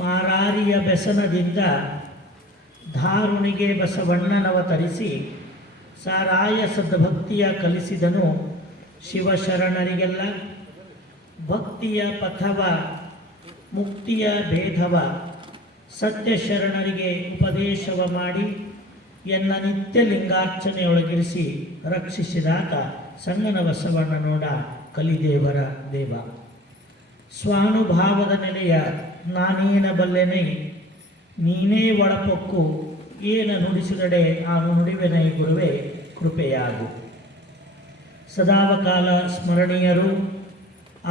ಮಾರಾರಿಯ ಬೆಸನದಿಂದ ಧಾರುಣಿಗೆ ಬಸವಣ್ಣನವ ತರಿಸಿ ಸಾರಾಯ ಸದ್ಭಕ್ತಿಯ ಕಲಿಸಿದನು ಶಿವಶರಣರಿಗೆಲ್ಲ. ಭಕ್ತಿಯ ಪಥವ ಮುಕ್ತಿಯ ಭೇದವ ಸತ್ಯ ಶರಣರಿಗೆ ಉಪದೇಶವ ಮಾಡಿ ಎನ್ನ ನಿತ್ಯ ಲಿಂಗಾರ್ಚನೆಯೊಳಗಿರಿಸಿ ರಕ್ಷಿಸಿದಾತ ಸಂಗನ ಬಸವಣ್ಣ ನೋಡ ಕಲಿದೇವರ ದೇವ. ಸ್ವಾನುಭಾವದ ನೆಲೆಯ ನಾನೇನ ಬಲ್ಲೆನೈ ನೀನೇ ಒಳಪೊಕ್ಕು ಏನ ನುಡಿಸಿದಡೆ ಆನು ನುಡಿವೆನೈ ಗುರುವೆ ಕೃಪೆಯಾಗು. ಸದಾವಕಾಲ ಸ್ಮರಣೀಯರು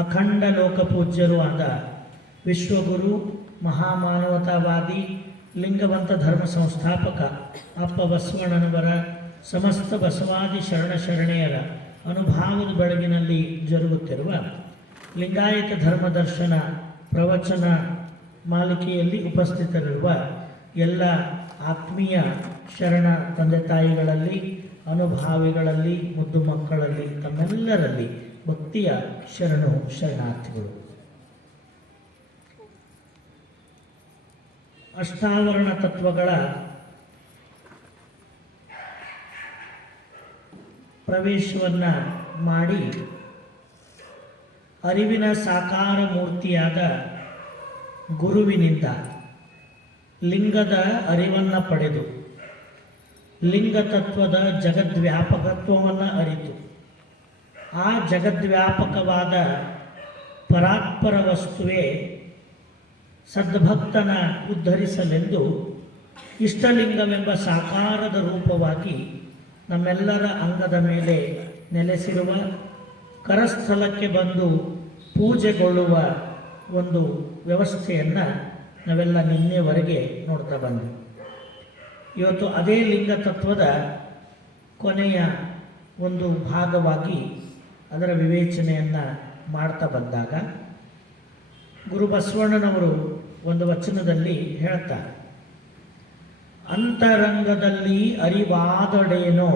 ಅಖಂಡ ಲೋಕಪೂಜ್ಯರು ಆದ ವಿಶ್ವಗುರು ಮಹಾಮಾನವತಾವಾದಿ ಲಿಂಗವಂತ ಧರ್ಮ ಸಂಸ್ಥಾಪಕ ಅಪ್ಪ ಬಸವಣ್ಣನವರ ಸಮಸ್ತ ಬಸವಾದಿ ಶರಣೆಯರ ಅನುಭಾವದ ಬೆಳಗಿನಲ್ಲಿ ಜರುಗುತ್ತಿರುವ ಲಿಂಗಾಯತ ಧರ್ಮದರ್ಶನ ಪ್ರವಚನ ಮಾಲಿಕೆಯಲ್ಲಿ ಉಪಸ್ಥಿತರಿರುವ ಎಲ್ಲ ಆತ್ಮೀಯ ಶರಣ ತಂದೆ ತಾಯಿಗಳಲ್ಲಿ, ಅನುಭಾವಿಗಳಲ್ಲಿ, ಮುದ್ದು ಮಕ್ಕಳಲ್ಲಿ, ತಮ್ಮೆಲ್ಲರಲ್ಲಿ ಭಕ್ತಿಯ ಶರಣಾರ್ಥಿಗಳು. ಅಷ್ಟಾವರಣ ತತ್ವಗಳ ಪ್ರವೇಶವನ್ನು ಮಾಡಿ ಅರಿವಿನ ಸಾಕಾರ ಮೂರ್ತಿಯಾದ ಗುರುವಿನಿಂದ ಲಿಂಗದ ಅರಿವನ್ನು ಪಡೆದು ಲಿಂಗ ತತ್ವದ ಜಗದ್ವ್ಯಾಪಕತ್ವವನ್ನು ಅರಿತು ಆ ಜಗದ್ವ್ಯಾಪಕವಾದ ಪರಾತ್ಪರ ವಸ್ತುವೇ ಸದ್ಭಕ್ತನ ಉದ್ಧರಿಸಲೆಂದು ಇಷ್ಟಲಿಂಗವೆಂಬ ಸಾಕಾರದ ರೂಪವಾಗಿ ನಮ್ಮೆಲ್ಲರ ಅಂಗದ ಮೇಲೆ ನೆಲೆಸಿರುವ, ಕರಸ್ಥಲಕ್ಕೆ ಬಂದು ಪೂಜೆಗೊಳ್ಳುವ ಒಂದು ವ್ಯವಸ್ಥೆಯನ್ನು ನಾವೆಲ್ಲ ನಿನ್ನೆವರೆಗೆ ನೋಡ್ತಾ ಬಂದ್ವಿ. ಇವತ್ತು ಅದೇ ಲಿಂಗ ತತ್ವದ ಕೊನೆಯ ಒಂದು ಭಾಗವಾಗಿ ಅದರ ವಿವೇಚನೆಯನ್ನು ಮಾಡ್ತಾ ಬಂದಾಗ ಗುರು ಬಸವಣ್ಣನವರು ಒಂದು ವಚನದಲ್ಲಿ ಹೇಳ್ತಾರೆ, ಅಂತರಂಗದಲ್ಲಿ ಅರಿವಾದಡೇನೋ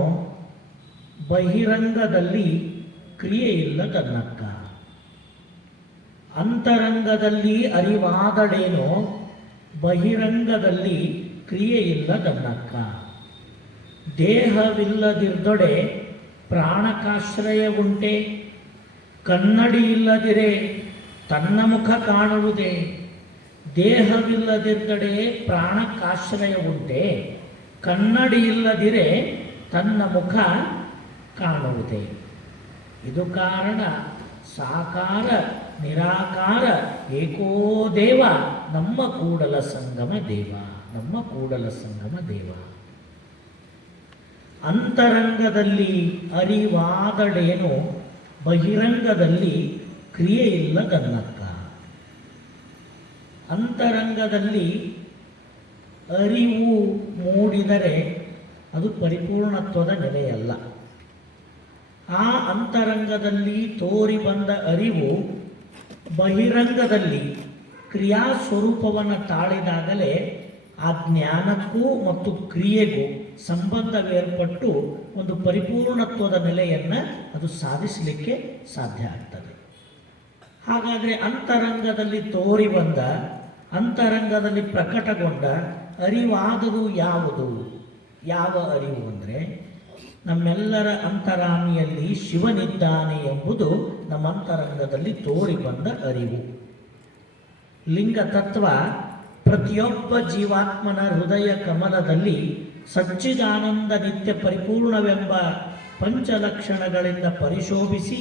ಬಹಿರಂಗದಲ್ಲಿ ಕ್ರಿಯೆ ಇಲ್ಲದನ್ನಕ್ಕ. ಅಂತರಂಗದಲ್ಲಿ ಅರಿವಾದಡೇನೋ ಬಹಿರಂಗದಲ್ಲಿ ಕ್ರಿಯೆ ಇಲ್ಲದನ್ನಕ್ಕ. ದೇಹವಿಲ್ಲದಿರ್ದೊಡೆ ಪ್ರಾಣಕಾಶ್ರಯ ಉಂಟೆ, ಕನ್ನಡಿ ಇಲ್ಲದಿರೆ ತನ್ನ ಮುಖ ಕಾಣುವುದೇ. ದೇಹವಿಲ್ಲದಿರ್ದಡೆ ಪ್ರಾಣಕ್ಕಾಶ್ರಯ ಉಂಟೆ, ಕನ್ನಡಿ ಇಲ್ಲದಿರೆ ತನ್ನ ಮುಖ ಕಾಣುವುದೇ. ಇದು ಕಾರಣ ಸಾಕಾರ ನಿರಾಕಾರ ಏಕೋ ದೇವ ನಮ್ಮ ಕೂಡಲ ಸಂಗಮ ದೇವ, ನಮ್ಮ ಕೂಡಲ ಸಂಗಮ ದೇವ. ಅಂತರಂಗದಲ್ಲಿ ಅರಿವಾದಡೇನು ಬಹಿರಂಗದಲ್ಲಿ ಕ್ರಿಯೆ ಇಲ್ಲದನ್ನಕ್ಕ. ಅಂತರಂಗದಲ್ಲಿ ಅರಿವು ಮೂಡಿದರೆ ಅದು ಪರಿಪೂರ್ಣತ್ವದ ನೆಲೆಯಲ್ಲ. ಆ ಅಂತರಂಗದಲ್ಲಿ ತೋರಿ ಬಂದ ಅರಿವು ಬಹಿರಂಗದಲ್ಲಿ ಕ್ರಿಯಾ ಸ್ವರೂಪವನ್ನು ತಾಳಿದಾಗಲೇ ಆ ಜ್ಞಾನಕ್ಕೂ ಮತ್ತು ಕ್ರಿಯೆಗೂ ಸಂಬಂಧವೇರ್ಪಟ್ಟು ಒಂದು ಪರಿಪೂರ್ಣತ್ವದ ನೆಲೆಯನ್ನು ಅದು ಸಾಧಿಸಲಿಕ್ಕೆ ಸಾಧ್ಯ ಆಗ್ತದೆ. ಹಾಗಾದರೆ ಅಂತರಂಗದಲ್ಲಿ ತೋರಿ ಬಂದ, ಅಂತರಂಗದಲ್ಲಿ ಪ್ರಕಟಗೊಂಡ ಅರಿವಾದರೂ ಯಾವುದು? ಯಾವ ಅರಿವು ಅಂದರೆ ನಮ್ಮೆಲ್ಲರ ಅಂತರಾಮಿಯಲ್ಲಿ ಶಿವನಿದ್ದಾನೆ ಎಂಬುದು ನಮ್ಮ ಅಂತರಂಗದಲ್ಲಿ ತೋರಿ ಬಂದ ಅರಿವು. ಲಿಂಗ ತತ್ವ ಪ್ರತಿಯೊಬ್ಬ ಜೀವಾತ್ಮನ ಹೃದಯ ಕಮಲದಲ್ಲಿ ಸಚ್ಚಿದಾನಂದ ನಿತ್ಯ ಪರಿಪೂರ್ಣವೆಂಬ ಪಂಚಲಕ್ಷಣಗಳಿಂದ ಪರಿಶೋಭಿಸಿ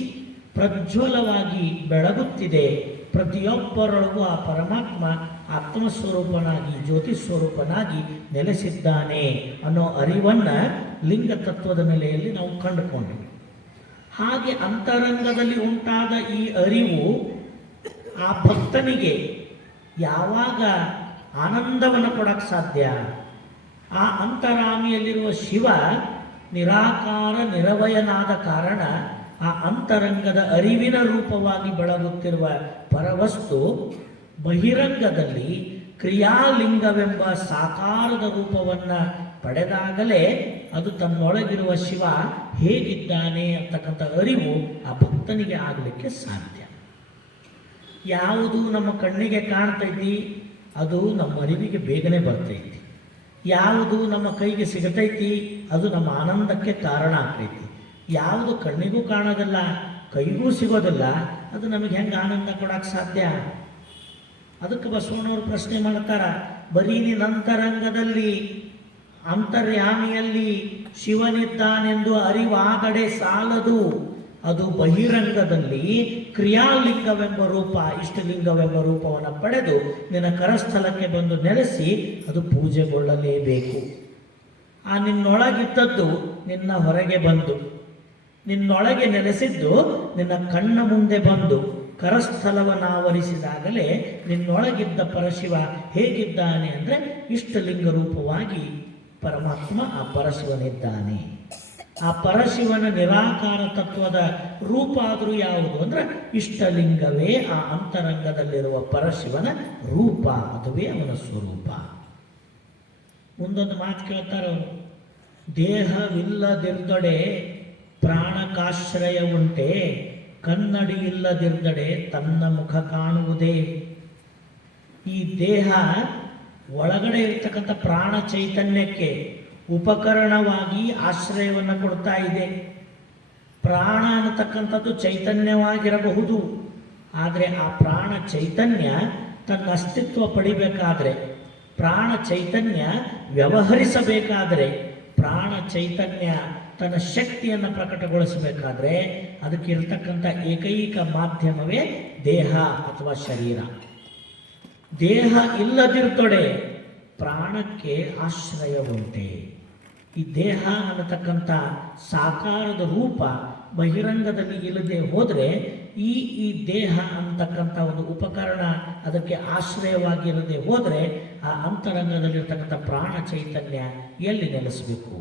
ಪ್ರಜ್ವಲವಾಗಿ ಬೆಳಗುತ್ತಿದೆ. ಪ್ರತಿಯೊಬ್ಬರೊಳಗೂ ಆ ಪರಮಾತ್ಮ ಆತ್ಮಸ್ವರೂಪನಾಗಿ ಜ್ಯೋತಿ ಸ್ವರೂಪನಾಗಿ ನೆಲೆಸಿದ್ದಾನೆ ಅನ್ನೋ ಅರಿವನ್ನು ಲಿಂಗ ತತ್ವದ ನೆಲೆಯಲ್ಲಿ ನಾವು ಕಂಡುಕೊಂಡ್ವಿ. ಹಾಗೆ ಅಂತರಂಗದಲ್ಲಿ ಉಂಟಾದ ಈ ಅರಿವು ಆ ಭಕ್ತನಿಗೆ ಯಾವಾಗ ಆನಂದವನ್ನು ಕೊಡಕ್ಕೆ ಸಾಧ್ಯ? ಆ ಅಂತರಾಮಿಯಲ್ಲಿರುವ ಶಿವ ನಿರಾಕಾರ ನಿರವಯನಾದ ಕಾರಣ ಆ ಅಂತರಂಗದ ಅರಿವಿನ ರೂಪವಾಗಿ ಬೆಳಗುತ್ತಿರುವ ಪರವಸ್ತು ಬಹಿರಂಗದಲ್ಲಿ ಕ್ರಿಯಾಲಿಂಗವೆಂಬ ಸಾಕಾರದ ರೂಪವನ್ನು ಪಡೆದಾಗಲೇ ಅದು ತನ್ನೊಳಗಿರುವ ಶಿವ ಹೇಗಿದ್ದಾನೆ ಅಂತಕ್ಕಂಥ ಅರಿವು ಆ ಭಕ್ತನಿಗೆ ಆಗಲಿಕ್ಕೆ ಸಾಧ್ಯ. ಯಾವುದು ನಮ್ಮ ಕಣ್ಣಿಗೆ ಕಾಣ್ತೈತಿ ಅದು ನಮ್ಮ ಅರಿವಿಗೆ ಬೇಗನೆ ಬರ್ತೈತಿ. ಯಾವುದು ನಮ್ಮ ಕೈಗೆ ಸಿಗತೈತಿ ಅದು ನಮ್ಮ ಆನಂದಕ್ಕೆ ಕಾರಣ ಆಗ್ತೈತಿ. ಯಾವುದು ಕಣ್ಣಿಗೂ ಕಾಣೋದಿಲ್ಲ, ಕೈಗೂ ಸಿಗೋದಿಲ್ಲ, ಅದು ನಮಗೆ ಹೆಂಗೆ ಆನಂದ ಕೊಡೋಕ್ಕೆ ಸಾಧ್ಯ? ಅದಕ್ಕೆ ಬಸವಣ್ಣವರು ಪ್ರಶ್ನೆ ಮಾಡ್ತಾರ, ಬರೀ ನಿನ್ನಂತರಂಗದಲ್ಲಿ ಅಂತರ್ಯಾಮಿಯಲ್ಲಿ ಶಿವನಿದ್ದಾನೆಂದು ಅರಿವಾಗಡೆ ಸಾಲದು, ಅದು ಬಹಿರಂಗದಲ್ಲಿ ಕ್ರಿಯಾಲಿಂಗವೆಂಬ ರೂಪ ಇಷ್ಟಲಿಂಗವೆಂಬ ರೂಪವನ್ನು ಪಡೆದು ನಿನ್ನ ಕರಸ್ಥಲಕ್ಕೆ ಬಂದು ನೆಲೆಸಿ ಅದು ಪೂಜೆಗೊಳ್ಳಲೇಬೇಕು. ಆ ನಿನ್ನೊಳಗಿದ್ದದ್ದು ನಿನ್ನ ಹೊರಗೆ ಬಂದು, ನಿನ್ನೊಳಗೆ ನೆಲೆಸಿದ್ದು ನಿನ್ನ ಕಣ್ಣ ಮುಂದೆ ಬಂದು ಕರಸ್ಥಲವನ್ನಾವರಿಸಿದಾಗಲೇ ನಿನ್ನೊಳಗಿದ್ದ ಪರಶಿವ ಹೇಗಿದ್ದಾನೆ ಅಂದರೆ ಇಷ್ಟಲಿಂಗ ರೂಪವಾಗಿ ಪರಮಾತ್ಮ ಆ ಪರಶಿವನಿದ್ದಾನೆ. ಆ ಪರಶಿವನ ನಿರಾಕಾರ ತತ್ವದ ರೂಪ ಆದರೂ ಯಾವುದು ಅಂದರೆ ಇಷ್ಟಲಿಂಗವೇ ಆ ಅಂತರಂಗದಲ್ಲಿರುವ ಪರಶಿವನ ರೂಪ, ಅದುವೇ ಅವನ ಸ್ವರೂಪ. ಮುಂದೊಂದು ಮಾತು ಕೇಳ್ತಾರೆ ಅವರು, ದೇಹವಿಲ್ಲದಿರ್ದಡೆ ಪ್ರಾಣಕಾಶ್ರಯ ಉಂಟೆ, ಕನ್ನಡಿ ಇಲ್ಲದಿರ್ದಡೆ ತನ್ನ ಮುಖ ಕಾಣುವುದೇ. ಈ ದೇಹ ಒಳಗಡೆ ಇರ್ತಕ್ಕಂಥ ಪ್ರಾಣ ಚೈತನ್ಯಕ್ಕೆ ಉಪಕರಣವಾಗಿ ಆಶ್ರಯವನ್ನು ಕೊಡ್ತಾ ಇದೆ. ಪ್ರಾಣ ಅನ್ನತಕ್ಕಂಥದ್ದು ಚೈತನ್ಯವಾಗಿರಬಹುದು, ಆದರೆ ಆ ಪ್ರಾಣ ಚೈತನ್ಯ ತನ್ನ ಅಸ್ತಿತ್ವ ಪಡಿಬೇಕಾದ್ರೆ, ಪ್ರಾಣ ಚೈತನ್ಯ ವ್ಯವಹರಿಸಬೇಕಾದರೆ, ಪ್ರಾಣ ಚೈತನ್ಯ ತನ್ನ ಶಕ್ತಿಯನ್ನು ಪ್ರಕಟಗೊಳಿಸಬೇಕಾದ್ರೆ ಅದಕ್ಕೆ ಇರತಕ್ಕಂಥ ಏಕೈಕ ಮಾಧ್ಯಮವೇ ದೇಹ ಅಥವಾ ಶರೀರ. ದೇಹ ಇಲ್ಲದಿರ್ತೊಡೆ ಪ್ರಾಣಕ್ಕೆ ಆಶ್ರಯ ಉಂಟೆ. ಈ ದೇಹ ಅನ್ನತಕ್ಕಂಥ ಸಾಕಾರದ ರೂಪ ಬಹಿರಂಗದಲ್ಲಿ ಇಲ್ಲದೆ ಹೋದರೆ ಈ ದೇಹ ಅಂತಕ್ಕಂಥ ಒಂದು ಉಪಕರಣ ಅದಕ್ಕೆ ಆಶ್ರಯವಾಗಿರದೆ ಹೋದರೆ ಆ ಅಂತರಂಗದಲ್ಲಿರ್ತಕ್ಕಂಥ ಪ್ರಾಣ ಚೈತನ್ಯ ಎಲ್ಲಿ ನೆಲೆಸಬೇಕು?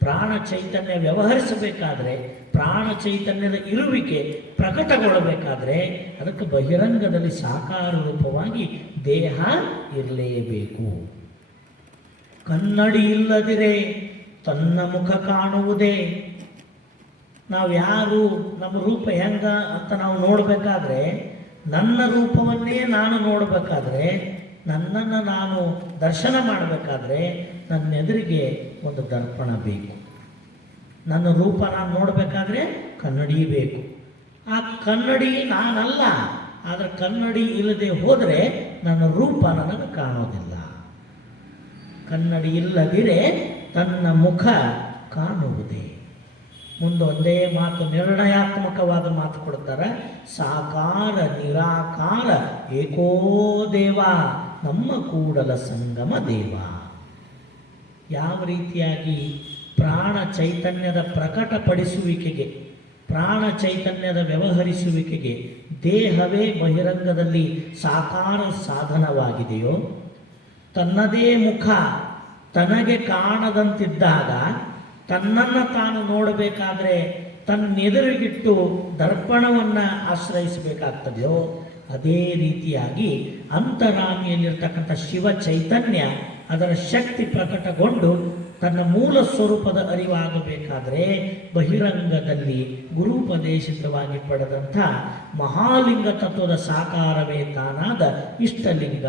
ಪ್ರಾಣ ಚೈತನ್ಯ ವ್ಯವಹರಿಸಬೇಕಾದ್ರೆ, ಪ್ರಾಣ ಚೈತನ್ಯದ ಇರುವಿಕೆ ಪ್ರಕಟಗೊಳ್ಳಬೇಕಾದ್ರೆ ಅದಕ್ಕೆ ಬಹಿರಂಗದಲ್ಲಿ ಸಾಕಾರ ರೂಪವಾಗಿ ದೇಹ ಇರಲೇಬೇಕು. ಕನ್ನಡಿ ಇಲ್ಲದಿರೆ ತನ್ನ ಮುಖ ಕಾಣುವುದೇ. ನಾವು ಯಾರು, ನಮ್ಮ ರೂಪ ಹೆಂಗ ಅಂತ ನಾವು ನೋಡಬೇಕಾದ್ರೆ, ನನ್ನ ರೂಪವನ್ನೇ ನಾನು ನೋಡಬೇಕಾದ್ರೆ, ನನ್ನನ್ನು ನಾನು ದರ್ಶನ ಮಾಡಬೇಕಾದ್ರೆ ನನ್ನ ಎದುರಿಗೆ ಒಂದು ದರ್ಪಣ ಬೇಕು. ನನ್ನ ರೂಪ ನಾನು ನೋಡಬೇಕಾದ್ರೆ ಕನ್ನಡಿ ಬೇಕು. ಆ ಕನ್ನಡಿ ನಾನಲ್ಲ, ಆದರೆ ಕನ್ನಡಿ ಇಲ್ಲದೆ ಹೋದರೆ ನನ್ನ ರೂಪ ನನಗೆ ಕಾಣೋದಿಲ್ಲ. ಕನ್ನಡಿ ಇಲ್ಲದಿರೆ ತನ್ನ ಮುಖ ಕಾಣುವುದೇ. ಮುಂದೊಂದೇ ಮಾತು, ನಿರ್ಣಯಾತ್ಮಕವಾದ ಮಾತು ಕೊಡ್ತಾರೆ, ಸಾಕಾರ ನಿರಾಕಾರ ಏಕೋ ದೇವ ನಮ್ಮ ಕೂಡಲ ಸಂಗಮ ದೇವ. ಯಾವ ರೀತಿಯಾಗಿ ಪ್ರಾಣ ಚೈತನ್ಯದ ಪ್ರಕಟಪಡಿಸುವಿಕೆಗೆ, ಪ್ರಾಣ ಚೈತನ್ಯದ ವ್ಯವಹರಿಸುವಿಕೆಗೆ ದೇಹವೇ ಬಹಿರಂಗದಲ್ಲಿ ಸಾಕಾರ ಸಾಧನವಾಗಿದೆಯೋ, ತನ್ನದೇ ಮುಖ ತನಗೆ ಕಾಣದಂತಿದ್ದಾಗ ತನ್ನನ್ನು ತಾನು ನೋಡಬೇಕಾದ್ರೆ ತನ್ನೆದುರಿಗಿಟ್ಟು ದರ್ಪಣವನ್ನು ಆಶ್ರಯಿಸಬೇಕಾಗ್ತದೆಯೋ, ಅದೇ ರೀತಿಯಾಗಿ ಅಂತರಾಮಿಯಲ್ಲಿರ್ತಕ್ಕಂಥ ಶಿವ ಚೈತನ್ಯ ಅದರ ಶಕ್ತಿ ಪ್ರಕಟಗೊಂಡು ತನ್ನ ಮೂಲ ಸ್ವರೂಪದ ಅರಿವಾಗಬೇಕಾದರೆ ಬಹಿರಂಗದಲ್ಲಿ ಗುರುಪದೇಶಿತವಾಗಿ ಪಡೆದಂಥ ಮಹಾಲಿಂಗ ತತ್ವದ ಸಾಕಾರವೇ ತಾನಾದ ಇಷ್ಟಲಿಂಗ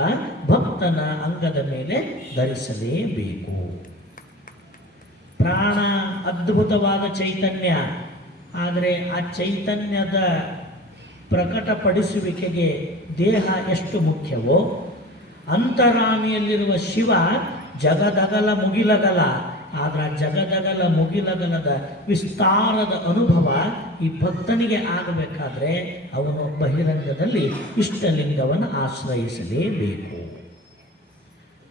ಭಕ್ತನ ಅಂಗದ ಮೇಲೆ ಧರಿಸಲೇಬೇಕು. ಪ್ರಾಣ ಅದ್ಭುತವಾದ ಚೈತನ್ಯ, ಆದರೆ ಆ ಚೈತನ್ಯದ ಪ್ರಕಟಪಡಿಸುವಿಕೆಗೆ ದೇಹ ಎಷ್ಟು ಮುಖ್ಯವೋ, ಅಂತರಾಮಿಯಲ್ಲಿರುವ ಶಿವ ಜಗದಗಲ ಮುಗಿಲಗಲ, ಆದರೆ ಆ ಜಗದಗಲ ಮುಗಿಲಗಲದ ವಿಸ್ತಾರದ ಅನುಭವ ಈ ಭಕ್ತನಿಗೆ ಆಗಬೇಕಾದ್ರೆ ಅವನು ಬಹಿರಂಗದಲ್ಲಿ ಇಷ್ಟಲಿಂಗವನ್ನು ಆಶ್ರಯಿಸಲೇಬೇಕು.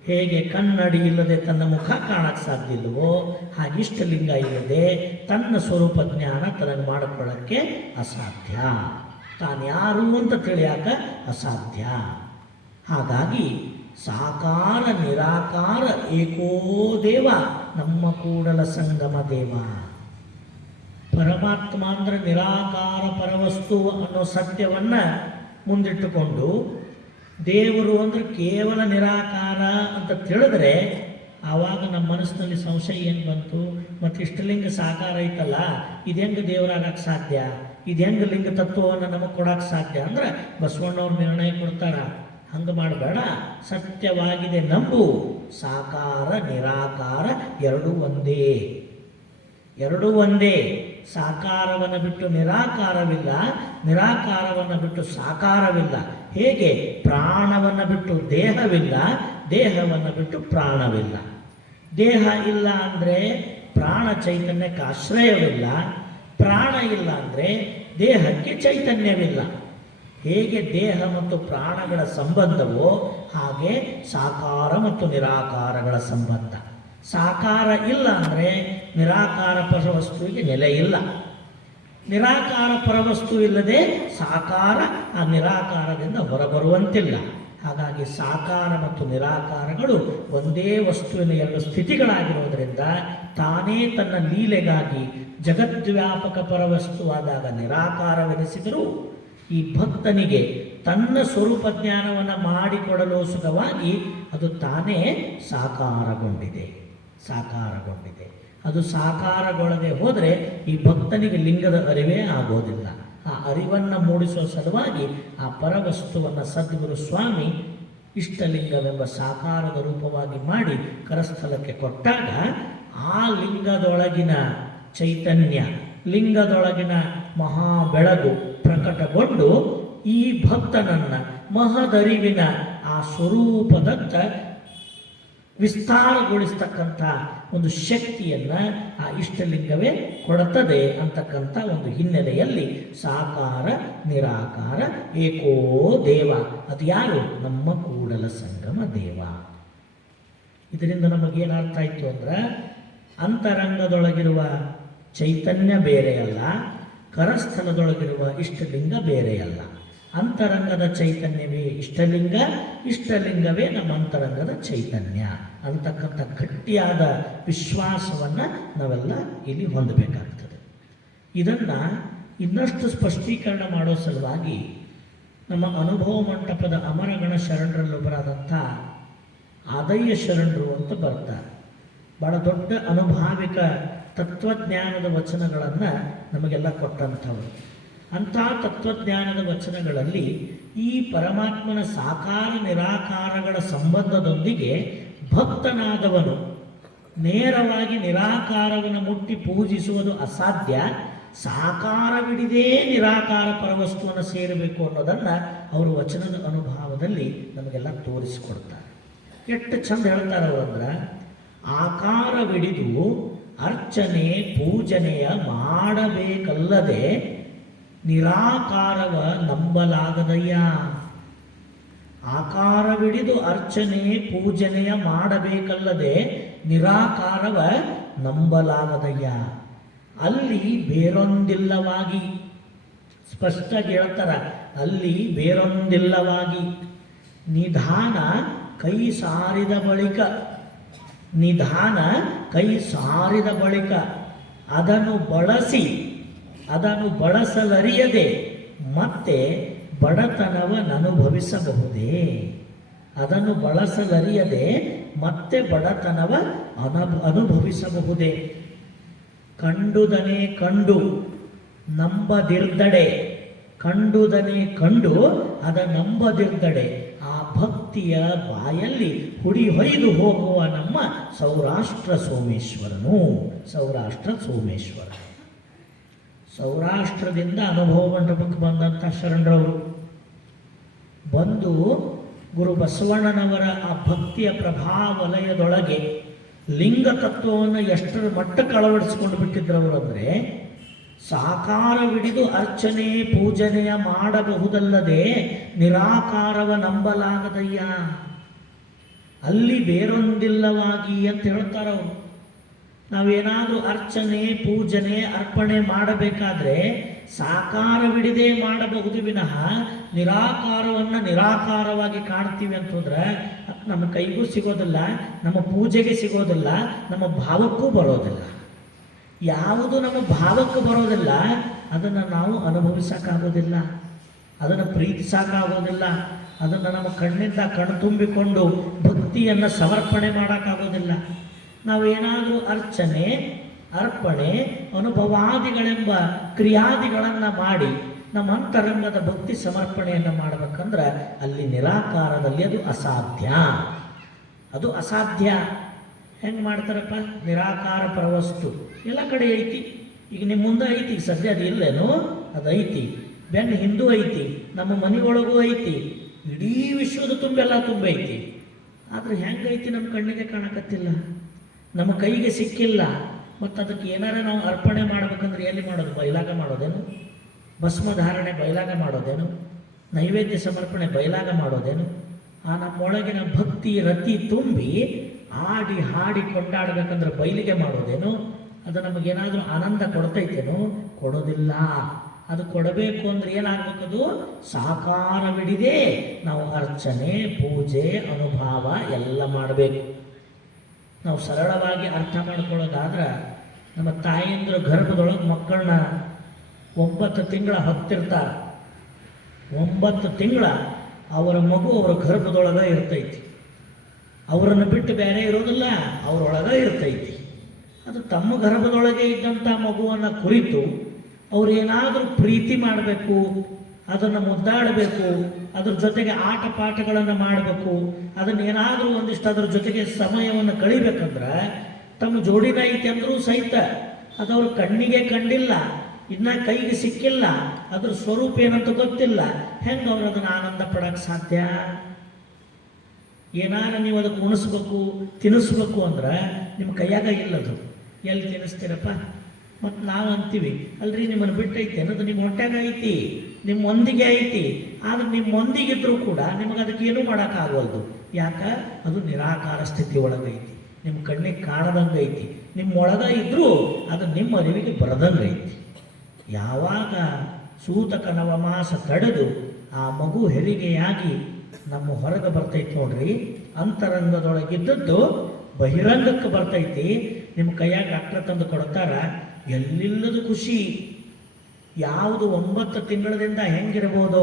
ಹೇಗೆ ಕನ್ನಡಿ ಇಲ್ಲದೆ ತನ್ನ ಮುಖ ಕಾಣಕ್ಕೆ ಸಾಧ್ಯ ಇಲ್ಲವೋ, ಹಾಗೆ ಇಷ್ಟಲಿಂಗ ಇಲ್ಲದೆ ತನ್ನ ಸ್ವರೂಪ ಜ್ಞಾನ ತನಗೆ ಮಾಡಿಕೊಳ್ಳಕ್ಕೆ ಅಸಾಧ್ಯ. ತಾನು ಯಾರು ಅಂತ ತಿಳಿಯಾಕ ಅಸಾಧ್ಯ. ಹಾಗಾಗಿ ಸಾಕಾರ ನಿರಾಕಾರ ಏಕೋ ದೇವ ನಮ್ಮ ಕೂಡಲ ಸಂಗಮ ದೇವ. ಪರಮಾತ್ಮ ಅಂದರೆ ನಿರಾಕಾರ ಪರವಸ್ತು ಅನ್ನೋ ಸತ್ಯವನ್ನು ಮುಂದಿಟ್ಟುಕೊಂಡು, ದೇವರು ಅಂದರೆ ಕೇವಲ ನಿರಾಕಾರ ಅಂತ ತಿಳಿದ್ರೆ ಆವಾಗ ನಮ್ಮ ಮನಸ್ಸಿನಲ್ಲಿ ಸಂಶಯ ಏನು ಬಂತು, ಮತ್ತು ಇಷ್ಟಲಿಂಗ ಸಾಕಾರ ಐತಲ್ಲ, ಇದು ಹೆಂಗೆ ದೇವರಾಗಕ್ಕೆ ಸಾಧ್ಯ, ಇದು ಹೆಂಗೆ ಲಿಂಗ ತತ್ವವನ್ನು ನಮಗೆ ಕೊಡೋಕ್ಕೆ ಸಾಧ್ಯ ಅಂದ್ರೆ ಬಸವಣ್ಣವ್ರು ನಿರ್ಣಯ ಕೊಡ್ತಾರ, ಹಂಗೆ ಮಾಡಬೇಡ, ಸತ್ಯವಾಗಿದೆ ನಂಬು. ಸಾಕಾರ ನಿರಾಕಾರ ಎರಡೂ ಒಂದೇ, ಎರಡೂ ಒಂದೇ. ಸಾಕಾರವನ್ನು ಬಿಟ್ಟು ನಿರಾಕಾರವಿಲ್ಲ, ನಿರಾಕಾರವನ್ನು ಬಿಟ್ಟು ಸಾಕಾರವಿಲ್ಲ. ಹೇಗೆ ಪ್ರಾಣವನ್ನು ಬಿಟ್ಟು ದೇಹವಿಲ್ಲ, ದೇಹವನ್ನು ಬಿಟ್ಟು ಪ್ರಾಣವಿಲ್ಲ. ದೇಹ ಇಲ್ಲ ಅಂದರೆ ಪ್ರಾಣ ಚೈತನ್ಯಕ್ಕೆ ಆಶ್ರಯವಿಲ್ಲ, ಪ್ರಾಣ ಇಲ್ಲ ಅಂದರೆ ದೇಹಕ್ಕೆ ಚೈತನ್ಯವಿಲ್ಲ. ಹೇಗೆ ದೇಹ ಮತ್ತು ಪ್ರಾಣಗಳ ಸಂಬಂಧವೋ ಹಾಗೆ ಸಾಕಾರ ಮತ್ತು ನಿರಾಕಾರಗಳ ಸಂಬಂಧ. ಸಾಕಾರ ಇಲ್ಲ ಅಂದರೆ ನಿರಾಕಾರ ಪರವಸ್ತುವಿಗೆ ನೆಲೆ ಇಲ್ಲ. ನಿರಾಕಾರ ಪರವಸ್ತು ಇಲ್ಲದೆ ಸಾಕಾರ ಆ ನಿರಾಕಾರದಿಂದ ಹೊರಬರುವಂತಿಲ್ಲ. ಹಾಗಾಗಿ ಸಾಕಾರ ಮತ್ತು ನಿರಾಕಾರಗಳು ಒಂದೇ ವಸ್ತುವಿನ ಎರಡು ಸ್ಥಿತಿಗಳಾಗಿರುವುದರಿಂದ ತಾನೇ ತನ್ನ ಲೀಲೆಗಾಗಿ ಜಗದ್ವ್ಯಾಪಕ ಪರವಸ್ತುವಾದಾಗ ನಿರಾಕಾರವೆನಿಸಿದರೂ ಈ ಭಕ್ತನಿಗೆ ತನ್ನ ಸ್ವರೂಪ ಜ್ಞಾನವನ್ನು ಮಾಡಿಕೊಡಲು ಸುಖವಾಗಿ ಅದು ತಾನೇ ಸಾಕಾರಗೊಂಡಿದೆ. ಅದು ಸಾಕಾರಗೊಳ್ಳದೆ ಹೋದರೆ ಈ ಭಕ್ತನಿಗೆ ಲಿಂಗದ ಅರಿವೇ ಆಗೋದಿಲ್ಲ. ಆ ಅರಿವನ್ನು ಮೂಡಿಸುವ ಸಲುವಾಗಿ ಆ ಪರವಸ್ತುವನ್ನು ಸದ್ಗುರು ಸ್ವಾಮಿ ಇಷ್ಟಲಿಂಗವೆಂಬ ಸಾಕಾರದ ರೂಪವಾಗಿ ಮಾಡಿ ಕರಸ್ಥಲಕ್ಕೆ ಕೊಟ್ಟಾಗ ಆ ಲಿಂಗದೊಳಗಿನ ಚೈತನ್ಯ, ಲಿಂಗದೊಳಗಿನ ಮಹಾ ಬೆಳಗು ಪ್ರಕಟಗೊಂಡು ಈ ಭಕ್ತನನ್ನು ಮಹದರಿವಿನ ಆ ಸ್ವರೂಪದತ್ತ ವಿಸ್ತಾರಗೊಳಿಸ್ತಕ್ಕಂಥ ಒಂದು ಶಕ್ತಿಯನ್ನು ಆ ಇಷ್ಟಲಿಂಗವೇ ಕೊಡುತ್ತದೆ ಅಂತಕ್ಕಂಥ ಒಂದು ಹಿನ್ನೆಲೆಯಲ್ಲಿ ಸಾಕಾರ ನಿರಾಕಾರ ಏಕೋ ದೇವ. ಅದು ಯಾರು? ನಮ್ಮ ಕೂಡಲ ಸಂಗಮ ದೇವ. ಇದರಿಂದ ನಮಗೇನರ್ಥ ಆಯಿತು ಅಂದ್ರೆ ಅಂತರಂಗದೊಳಗಿರುವ ಚೈತನ್ಯ ಬೇರೆಯಲ್ಲ, ಕರಸ್ಥಲದೊಳಗಿರುವ ಇಷ್ಟಲಿಂಗ ಬೇರೆಯಲ್ಲ. ಅಂತರಂಗದ ಚೈತನ್ಯವೇ ಇಷ್ಟಲಿಂಗ, ಇಷ್ಟಲಿಂಗವೇ ನಮ್ಮ ಅಂತರಂಗದ ಚೈತನ್ಯ ಅಂತಕ್ಕಂಥ ಗಟ್ಟಿಯಾದ ವಿಶ್ವಾಸವನ್ನು ನಾವೆಲ್ಲ ಇಲ್ಲಿ ಹೊಂದಬೇಕಾಗ್ತದೆ. ಇದನ್ನು ಇನ್ನಷ್ಟು ಸ್ಪಷ್ಟೀಕರಣ ಮಾಡೋ ಸಲುವಾಗಿ ನಮ್ಮ ಅನುಭವ ಮಂಟಪದ ಅಮರಗಣ ಶರಣರಲ್ಲೊಬ್ಬರಾದಂಥ ಆದಯ್ಯ ಶರಣರು ಅಂತ ಬರ್ತಾರೆ. ಭಾಳ ದೊಡ್ಡ ಅನುಭಾವಿಕ ತತ್ವಜ್ಞಾನದ ವಚನಗಳನ್ನು ನಮಗೆಲ್ಲ ಕೊಟ್ಟಂಥವರು. ಅಂಥ ತತ್ವಜ್ಞಾನದ ವಚನಗಳಲ್ಲಿ ಈ ಪರಮಾತ್ಮನ ಸಾಕಾರ ನಿರಾಕಾರಗಳ ಸಂಬಂಧದೊಂದಿಗೆ ಭಕ್ತನಾದವನು ನೇರವಾಗಿ ನಿರಾಕಾರವನ್ನು ಮುಟ್ಟಿ ಪೂಜಿಸುವುದು ಅಸಾಧ್ಯ, ಸಾಕಾರವಿಡಿದೇ ನಿರಾಕಾರ ಪರವಸ್ತುವನ್ನು ಸೇರಬೇಕು ಅನ್ನೋದನ್ನು ಅವರು ವಚನದ ಅನುಭವದಲ್ಲಿ ನಮಗೆಲ್ಲ ತೋರಿಸಿಕೊಡ್ತಾರೆ. ಎಷ್ಟು ಚಂದ ಹೇಳ್ತಾರೆ ಅವರಂದ್ರೆ, ಆಕಾರವಿಡಿದು ಅರ್ಚನೆ ಪೂಜನೆಯ ಮಾಡಬೇಕಲ್ಲದೆ ನಿರಾಕಾರವ ನಂಬಲಾಗದಯ್ಯ. ಆಕಾರವಿಡಿದು ಅರ್ಚನೆ ಪೂಜನೆಯ ಮಾಡಬೇಕಲ್ಲದೆ ನಿರಾಕಾರವ ನಂಬಲಾಗದಯ್ಯ. ಅಲ್ಲಿ ಬೇರೊಂದಿಲ್ಲವಾಗಿ, ಸ್ಪಷ್ಟ ಹೇಳ್ತಾರ, ಅಲ್ಲಿ ಬೇರೊಂದಿಲ್ಲವಾಗಿ ನಿಧಾನ ಕೈ ಸಾರಿದ ಬಳಿಕ, ನಿಧಾನ ಕೈ ಸಾರಿದ ಬಳಿಕ ಅದನ್ನು ಬಳಸಲರಿಯದೆ ಮತ್ತೆ ಬಡತನವನ್ನನುಭವಿಸಬಹುದೇ? ಅದನ್ನು ಬಳಸಲರಿಯದೆ ಮತ್ತೆ ಬಡತನವ ಅನುಭವಿಸಬಹುದೇ? ಕಂಡುದನೆ ಕಂಡು ನಂಬದಿರ್ದಡೆ, ಕಂಡುದನೆ ಕಂಡು ಅದ ನಂಬದಿರ್ದಡೆ ಆ ಭಕ್ತಿಯ ಬಾಯಲ್ಲಿ ಹುಡಿ ಹೊಯ್ದು ಹೋಗುವ ನಮ್ಮ ಸೌರಾಷ್ಟ್ರ ಸೋಮೇಶ್ವರನು. ಸೌರಾಷ್ಟ್ರ ಸೋಮೇಶ್ವರ, ಸೌರಾಷ್ಟ್ರದಿಂದ ಅನುಭವ ಮಂಟಪಕ್ಕೆ ಬಂದಂಥ ಶರಣರವರು ಬಂದು ಗುರು ಬಸವಣ್ಣನವರ ಆ ಭಕ್ತಿಯ ಪ್ರಭಾವಲಯದೊಳಗೆ ಲಿಂಗ ತತ್ವವನ್ನು ಎಷ್ಟರ ಮಟ್ಟಕ್ಕೆ ಅಳವಡಿಸಿಕೊಂಡು ಬಿಟ್ಟಿದ್ರವರು ಅಂದರೆ, ಸಾಕಾರವಿಡಿದು ಅರ್ಚನೆ ಪೂಜನೆಯ ಮಾಡಬಹುದಲ್ಲದೆ ನಿರಾಕಾರವ ನಂಬಲಾಗದಯ್ಯ. ಅಲ್ಲಿ ಬೇರೊಂದಿಲ್ಲವಾಗಿ ಅಂತ ಹೇಳ್ತಾರವರು. ನಾವೇನಾದರೂ ಅರ್ಚನೆ ಪೂಜನೆ ಅರ್ಪಣೆ ಮಾಡಬೇಕಾದ್ರೆ ಸಾಕಾರವಿಡದೆ ಮಾಡಬಹುದು ವಿನಃ ನಿರಾಕಾರವನ್ನು ನಿರಾಕಾರವಾಗಿ ಕಾಣ್ತೀವಿ ಅಂತಂದ್ರೆ ನಮ್ಮ ಕೈಗೂ ಸಿಗೋದಿಲ್ಲ, ನಮ್ಮ ಪೂಜೆಗೆ ಸಿಗೋದಿಲ್ಲ, ನಮ್ಮ ಭಾವಕ್ಕೂ ಬರೋದಿಲ್ಲ. ಯಾವುದು ನಮ್ಮ ಭಾವಕ್ಕೆ ಬರೋದಿಲ್ಲ ಅದನ್ನು ನಾವು ಅನುಭವಿಸೋಕ್ಕಾಗೋದಿಲ್ಲ, ಅದನ್ನು ಪ್ರೀತಿಸೋಕ್ಕಾಗೋದಿಲ್ಲ, ಅದನ್ನು ನಮ್ಮ ಕಣ್ಣಿಂದ ಕಣ್ತುಂಬಿಕೊಂಡು ಭಕ್ತಿಯನ್ನು ಸಮರ್ಪಣೆ ಮಾಡೋಕ್ಕಾಗೋದಿಲ್ಲ. ನಾವೇನಾದರೂ ಅರ್ಚನೆ ಅರ್ಪಣೆ ಅನುಭವಾದಿಗಳೆಂಬ ಕ್ರಿಯಾದಿಗಳನ್ನು ಮಾಡಿ ನಮ್ಮ ಅಂತರಂಗದ ಭಕ್ತಿ ಸಮರ್ಪಣೆಯನ್ನು ಮಾಡಬೇಕಂದ್ರೆ ಅಲ್ಲಿ ನಿರಾಕಾರದಲ್ಲಿ ಅದು ಅಸಾಧ್ಯ. ಅದು ಅಸಾಧ್ಯ. ಹೆಂಗೆ ಮಾಡ್ತಾರಪ್ಪ? ನಿರಾಕಾರ ಪರವಸ್ತು ಎಲ್ಲ ಕಡೆ ಐತಿ. ಈಗ ನಿಮ್ಮ ಮುಂದೆ ಐತಿ, ಈಗ ಸದ್ಯ ಅದು ಇಲ್ಲೇನು? ಅದು ಐತಿ. ಬೆನ್ನು ಹಿಂದೂ ಐತಿ, ನಮ್ಮ ಮನೆಯೊಳಗೂ ಐತಿ, ಇಡೀ ವಿಶ್ವದ ತುಂಬೆಲ್ಲ ತುಂಬ ಐತಿ. ಆದ್ರೆ ಹೆಂಗೈತಿ ನಮ್ಮ ಕಣ್ಣಿಗೆ ಕಾಣಕತ್ತಿಲ್ಲ, ನಮ್ಮ ಕೈಗೆ ಸಿಕ್ಕಿಲ್ಲ. ಮತ್ತು ಅದಕ್ಕೆ ಏನಾರ ನಾವು ಅರ್ಪಣೆ ಮಾಡ್ಬೇಕಂದ್ರೆ ಎಲ್ಲಿ ಮಾಡೋದು? ಬಯಲಾಗ ಮಾಡೋದೇನು? ಭಸ್ಮಧಾರಣೆ ಬಯಲಾಗ ಮಾಡೋದೇನು? ನೈವೇದ್ಯ ಸಮರ್ಪಣೆ ಬಯಲಾಗ ಮಾಡೋದೇನು? ಆ ನಮ್ಮೊಳಗಿನ ಭಕ್ತಿ ರತಿ ತುಂಬಿ ಆಡಿ ಹಾಡಿ ಕೊಂಡಾಡಬೇಕಂದ್ರೆ ಬಯಲಿಗೆ ಮಾಡೋದೇನು? ಅದು ನಮಗೇನಾದರೂ ಆನಂದ ಕೊಡ್ತೈತೇನು? ಕೊಡೋದಿಲ್ಲ. ಅದು ಕೊಡಬೇಕು ಅಂದ್ರೆ ಏನಾಗಬೇಕದು? ಸಾಕಾರವಿಡಿದೆ ನಾವು ಅರ್ಚನೆ, ಪೂಜೆ, ಅನುಭವ ಎಲ್ಲ ಮಾಡಬೇಕು. ನಾವು ಸರಳವಾಗಿ ಅರ್ಥ ಮಾಡ್ಕೊಳ್ಳೋದಾದ್ರೆ, ನಮ್ಮ ತಾಯಂದ್ರ ಗರ್ಭದೊಳಗೆ ಮಕ್ಕಳನ್ನ 9 ತಿಂಗಳ ಹೊತ್ತಿರ್ತಾರೆ. 9 ತಿಂಗಳ ಅವರ ಮಗು ಅವರ ಗರ್ಭದೊಳಗೆ ಇರ್ತೈತಿ. ಅವರನ್ನು ಬಿಟ್ಟು ಬೇರೆ ಇರೋದಿಲ್ಲ, ಅವರೊಳಗೆ ಇರ್ತೈತಿ. ಅದು ತಮ್ಮ ಗರ್ಭದೊಳಗೆ ಇದ್ದಂಥ ಮಗುವನ್ನು ಕುರಿತು ಅವರೇನಾದರೂ ಪ್ರೀತಿ ಮಾಡಬೇಕು, ಅದನ್ನು ಮುದ್ದಾಡಬೇಕು, ಅದ್ರ ಜೊತೆಗೆ ಆಟ ಪಾಠಗಳನ್ನು ಮಾಡಬೇಕು, ಅದನ್ನೇನಾದರೂ ಒಂದಿಷ್ಟು ಅದ್ರ ಜೊತೆಗೆ ಸಮಯವನ್ನು ಕಳಿಬೇಕಂದ್ರೆ ತಮ್ಮ ಜೋಡಿನ ಐತಿ ಅಂದರೂ ಸಹಿತ ಅದು ಅವ್ರ ಕಣ್ಣಿಗೆ ಕಂಡಿಲ್ಲ, ಇನ್ನ ಕೈಗೆ ಸಿಕ್ಕಿಲ್ಲ, ಅದ್ರ ಸ್ವರೂಪ ಏನಂತ ಗೊತ್ತಿಲ್ಲ. ಹೆಂಗೆ ಅವ್ರು ಅದನ್ನು ಆನಂದ ಪಡಕ್ಕೆ ಸಾಧ್ಯ? ಏನಾರ ನೀವು ಅದಕ್ಕೆ ಉಣಿಸ್ಬೇಕು, ತಿನ್ನಿಸ್ಬೇಕು ಅಂದ್ರೆ ನಿಮ್ಮ ಕೈಯಾಗ ಇಲ್ಲದು. ಎಲ್ಲಿ ತಿನ್ನಿಸ್ತೀರಪ್ಪ? ಮತ್ತು ನಾವು ಅಂತೀವಿ, ಅಲ್ರಿ ನಿಮ್ಮನ್ನು ಬಿಟ್ಟೈತಿ ಅನ್ನೋದು ನಿಮ್ಮ ಹೊಟ್ಟೆಗ ಐತಿ, ನಿಮ್ಮೊಂದಿಗೆ ಐತಿ. ಆದ್ರೆ ನಿಮ್ಮೊಂದಿಗಿದ್ರೂ ಕೂಡ ನಿಮಗೆ ಅದಕ್ಕೆ ಏನೂ ಮಾಡೋಕ್ಕಾಗವಲ್ದು. ಯಾಕೆ? ಅದು ನಿರಾಕಾರ ಸ್ಥಿತಿ ಒಳಗೈತಿ, ನಿಮ್ಮ ಕಣ್ಣಿಗೆ ಕಾಣದಂಗೆ ಐತಿ. ನಿಮ್ಮೊಳಗ ಇದ್ರೂ ಅದು ನಿಮ್ಮ ಅರಿವಿಗೆ ಬರದಂಗೆ ಐತಿ. ಯಾವಾಗ ಸೂತಕ ನವಮಾಸ ತಡೆದು ಆ ಮಗು ಹೆರಿಗೆಯಾಗಿ ನಮ್ಮ ಹೊರಗೆ ಬರ್ತೈತಿ ನೋಡ್ರಿ, ಅಂತರಂಗದೊಳಗಿದ್ದದ್ದು ಬಹಿರಂಗಕ್ಕೆ ಬರ್ತೈತಿ. ನಿಮ್ಮ ಕೈಯಾಗ ಡಾಕ್ಟರ್ ತಂದು ಕೊಡ್ತಾರ, ಎಲ್ಲಿಲ್ಲದ ಖುಷಿ. ಯಾವುದು 9 ತಿಂಗಳದಿಂದ ಹೆಂಗಿರ್ಬೋದೋ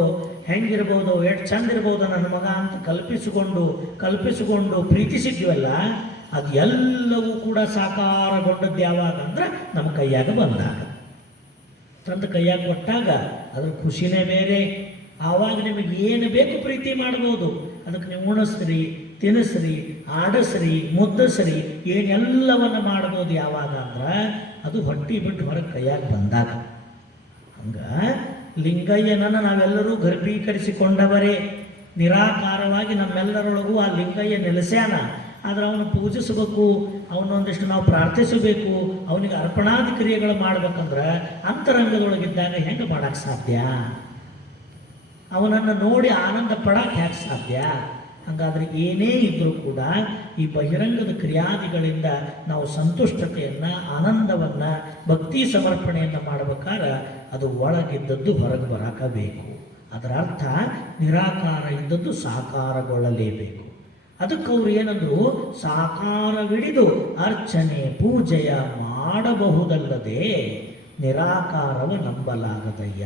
ಎಷ್ಟು ಚಂದ ಇರ್ಬೋದೋ ನನ್ನ ಮಗ ಅಂತ ಕಲ್ಪಿಸಿಕೊಂಡು ಪ್ರೀತಿಸಿದ್ವಲ್ಲ, ಅದು ಎಲ್ಲವೂ ಕೂಡ ಸಾಕಾರಗೊಂಡದ್ದು ಯಾವಾಗ ಅಂದ್ರೆ ನಮ್ಮ ಕೈಯಾಗ ಬಂದಾಗ. ತಂದು ಕೈಯಾಗ ಕೊಟ್ಟಾಗ ಅದ್ರ ಖುಷಿನೇ ಬೇರೆ. ಆವಾಗ ನಿಮಗೆ ಏನು ಬೇಕು ಪ್ರೀತಿ ಮಾಡ್ಬೋದು. ಅದಕ್ಕೆ ನೀವು ಉಣಿಸ್ರಿ, ತಿನ್ನಿಸ್ರಿ, ಆಡಿಸ್ರಿ, ಮುದ್ದಿಸ್ರಿ, ಏನೆಲ್ಲವನ್ನು ಮಾಡ್ಬೋದು. ಯಾವಾಗ ಅಂದ್ರೆ ಅದು ಹೊಟ್ಟಿ ಬಿಟ್ಟು ಹೊರಗೆ ಕೈಯಾಗ ಬಂದಾಗ. ಹಂಗ ಲಿಂಗಯ್ಯನನ್ನು ನಾವೆಲ್ಲರೂ ಗರ್ಭೀಕರಿಸಿಕೊಂಡವರೇ. ನಿರಾಕಾರವಾಗಿ ನಮ್ಮೆಲ್ಲರೊಳಗೂ ಆ ಲಿಂಗಯ್ಯ ನೆಲೆಸ್ಯಾನ. ಆದರೆ ಅವನು ಪೂಜಿಸಬೇಕು, ಅವನೊಂದಿಷ್ಟು ನಾವು ಪ್ರಾರ್ಥಿಸಬೇಕು, ಅವನಿಗೆ ಅರ್ಪಣಾದಿ ಕ್ರಿಯೆಗಳು ಮಾಡ್ಬೇಕಂದ್ರೆ ಅಂತರಂಗದೊಳಗಿದ್ದಾಗ ಹೆಂಗೆ ಮಾಡಕ್ಕೆ ಸಾಧ್ಯ? ಅವನನ್ನು ನೋಡಿ ಆನಂದ ಪಡಕ್ಕೆ ಹೇಗೆ ಸಾಧ್ಯ? ಹಾಗಾದರೆ ಏನೇ ಇದ್ದರೂ ಕೂಡ ಈ ಬಹಿರಂಗದ ಕ್ರಿಯಾದಿಗಳಿಂದ ನಾವು ಸಂತುಷ್ಟತೆಯನ್ನು, ಆನಂದವನ್ನು, ಭಕ್ತಿ ಸಮರ್ಪಣೆಯನ್ನು ಮಾಡಬೇಕಾದ್ರೆ ಅದು ಒಳಗಿದ್ದದ್ದು ಹೊರಗೆ ಬರಕಬೇಕು. ಅದರ ಅರ್ಥ ನಿರಾಕಾರ ಇದ್ದದ್ದು ಸಾಕಾರಗೊಳ್ಳಲೇಬೇಕು. ಅದಕ್ಕೆ ಅವ್ರು ಏನಂದ್ರು, ಸಾಕಾರವಿಡಿದು ಅರ್ಚನೆ ಪೂಜೆಯ ಮಾಡಬಹುದಲ್ಲದೆ ನಿರಾಕಾರವ ನಂಬಲಾಗದಯ್ಯ.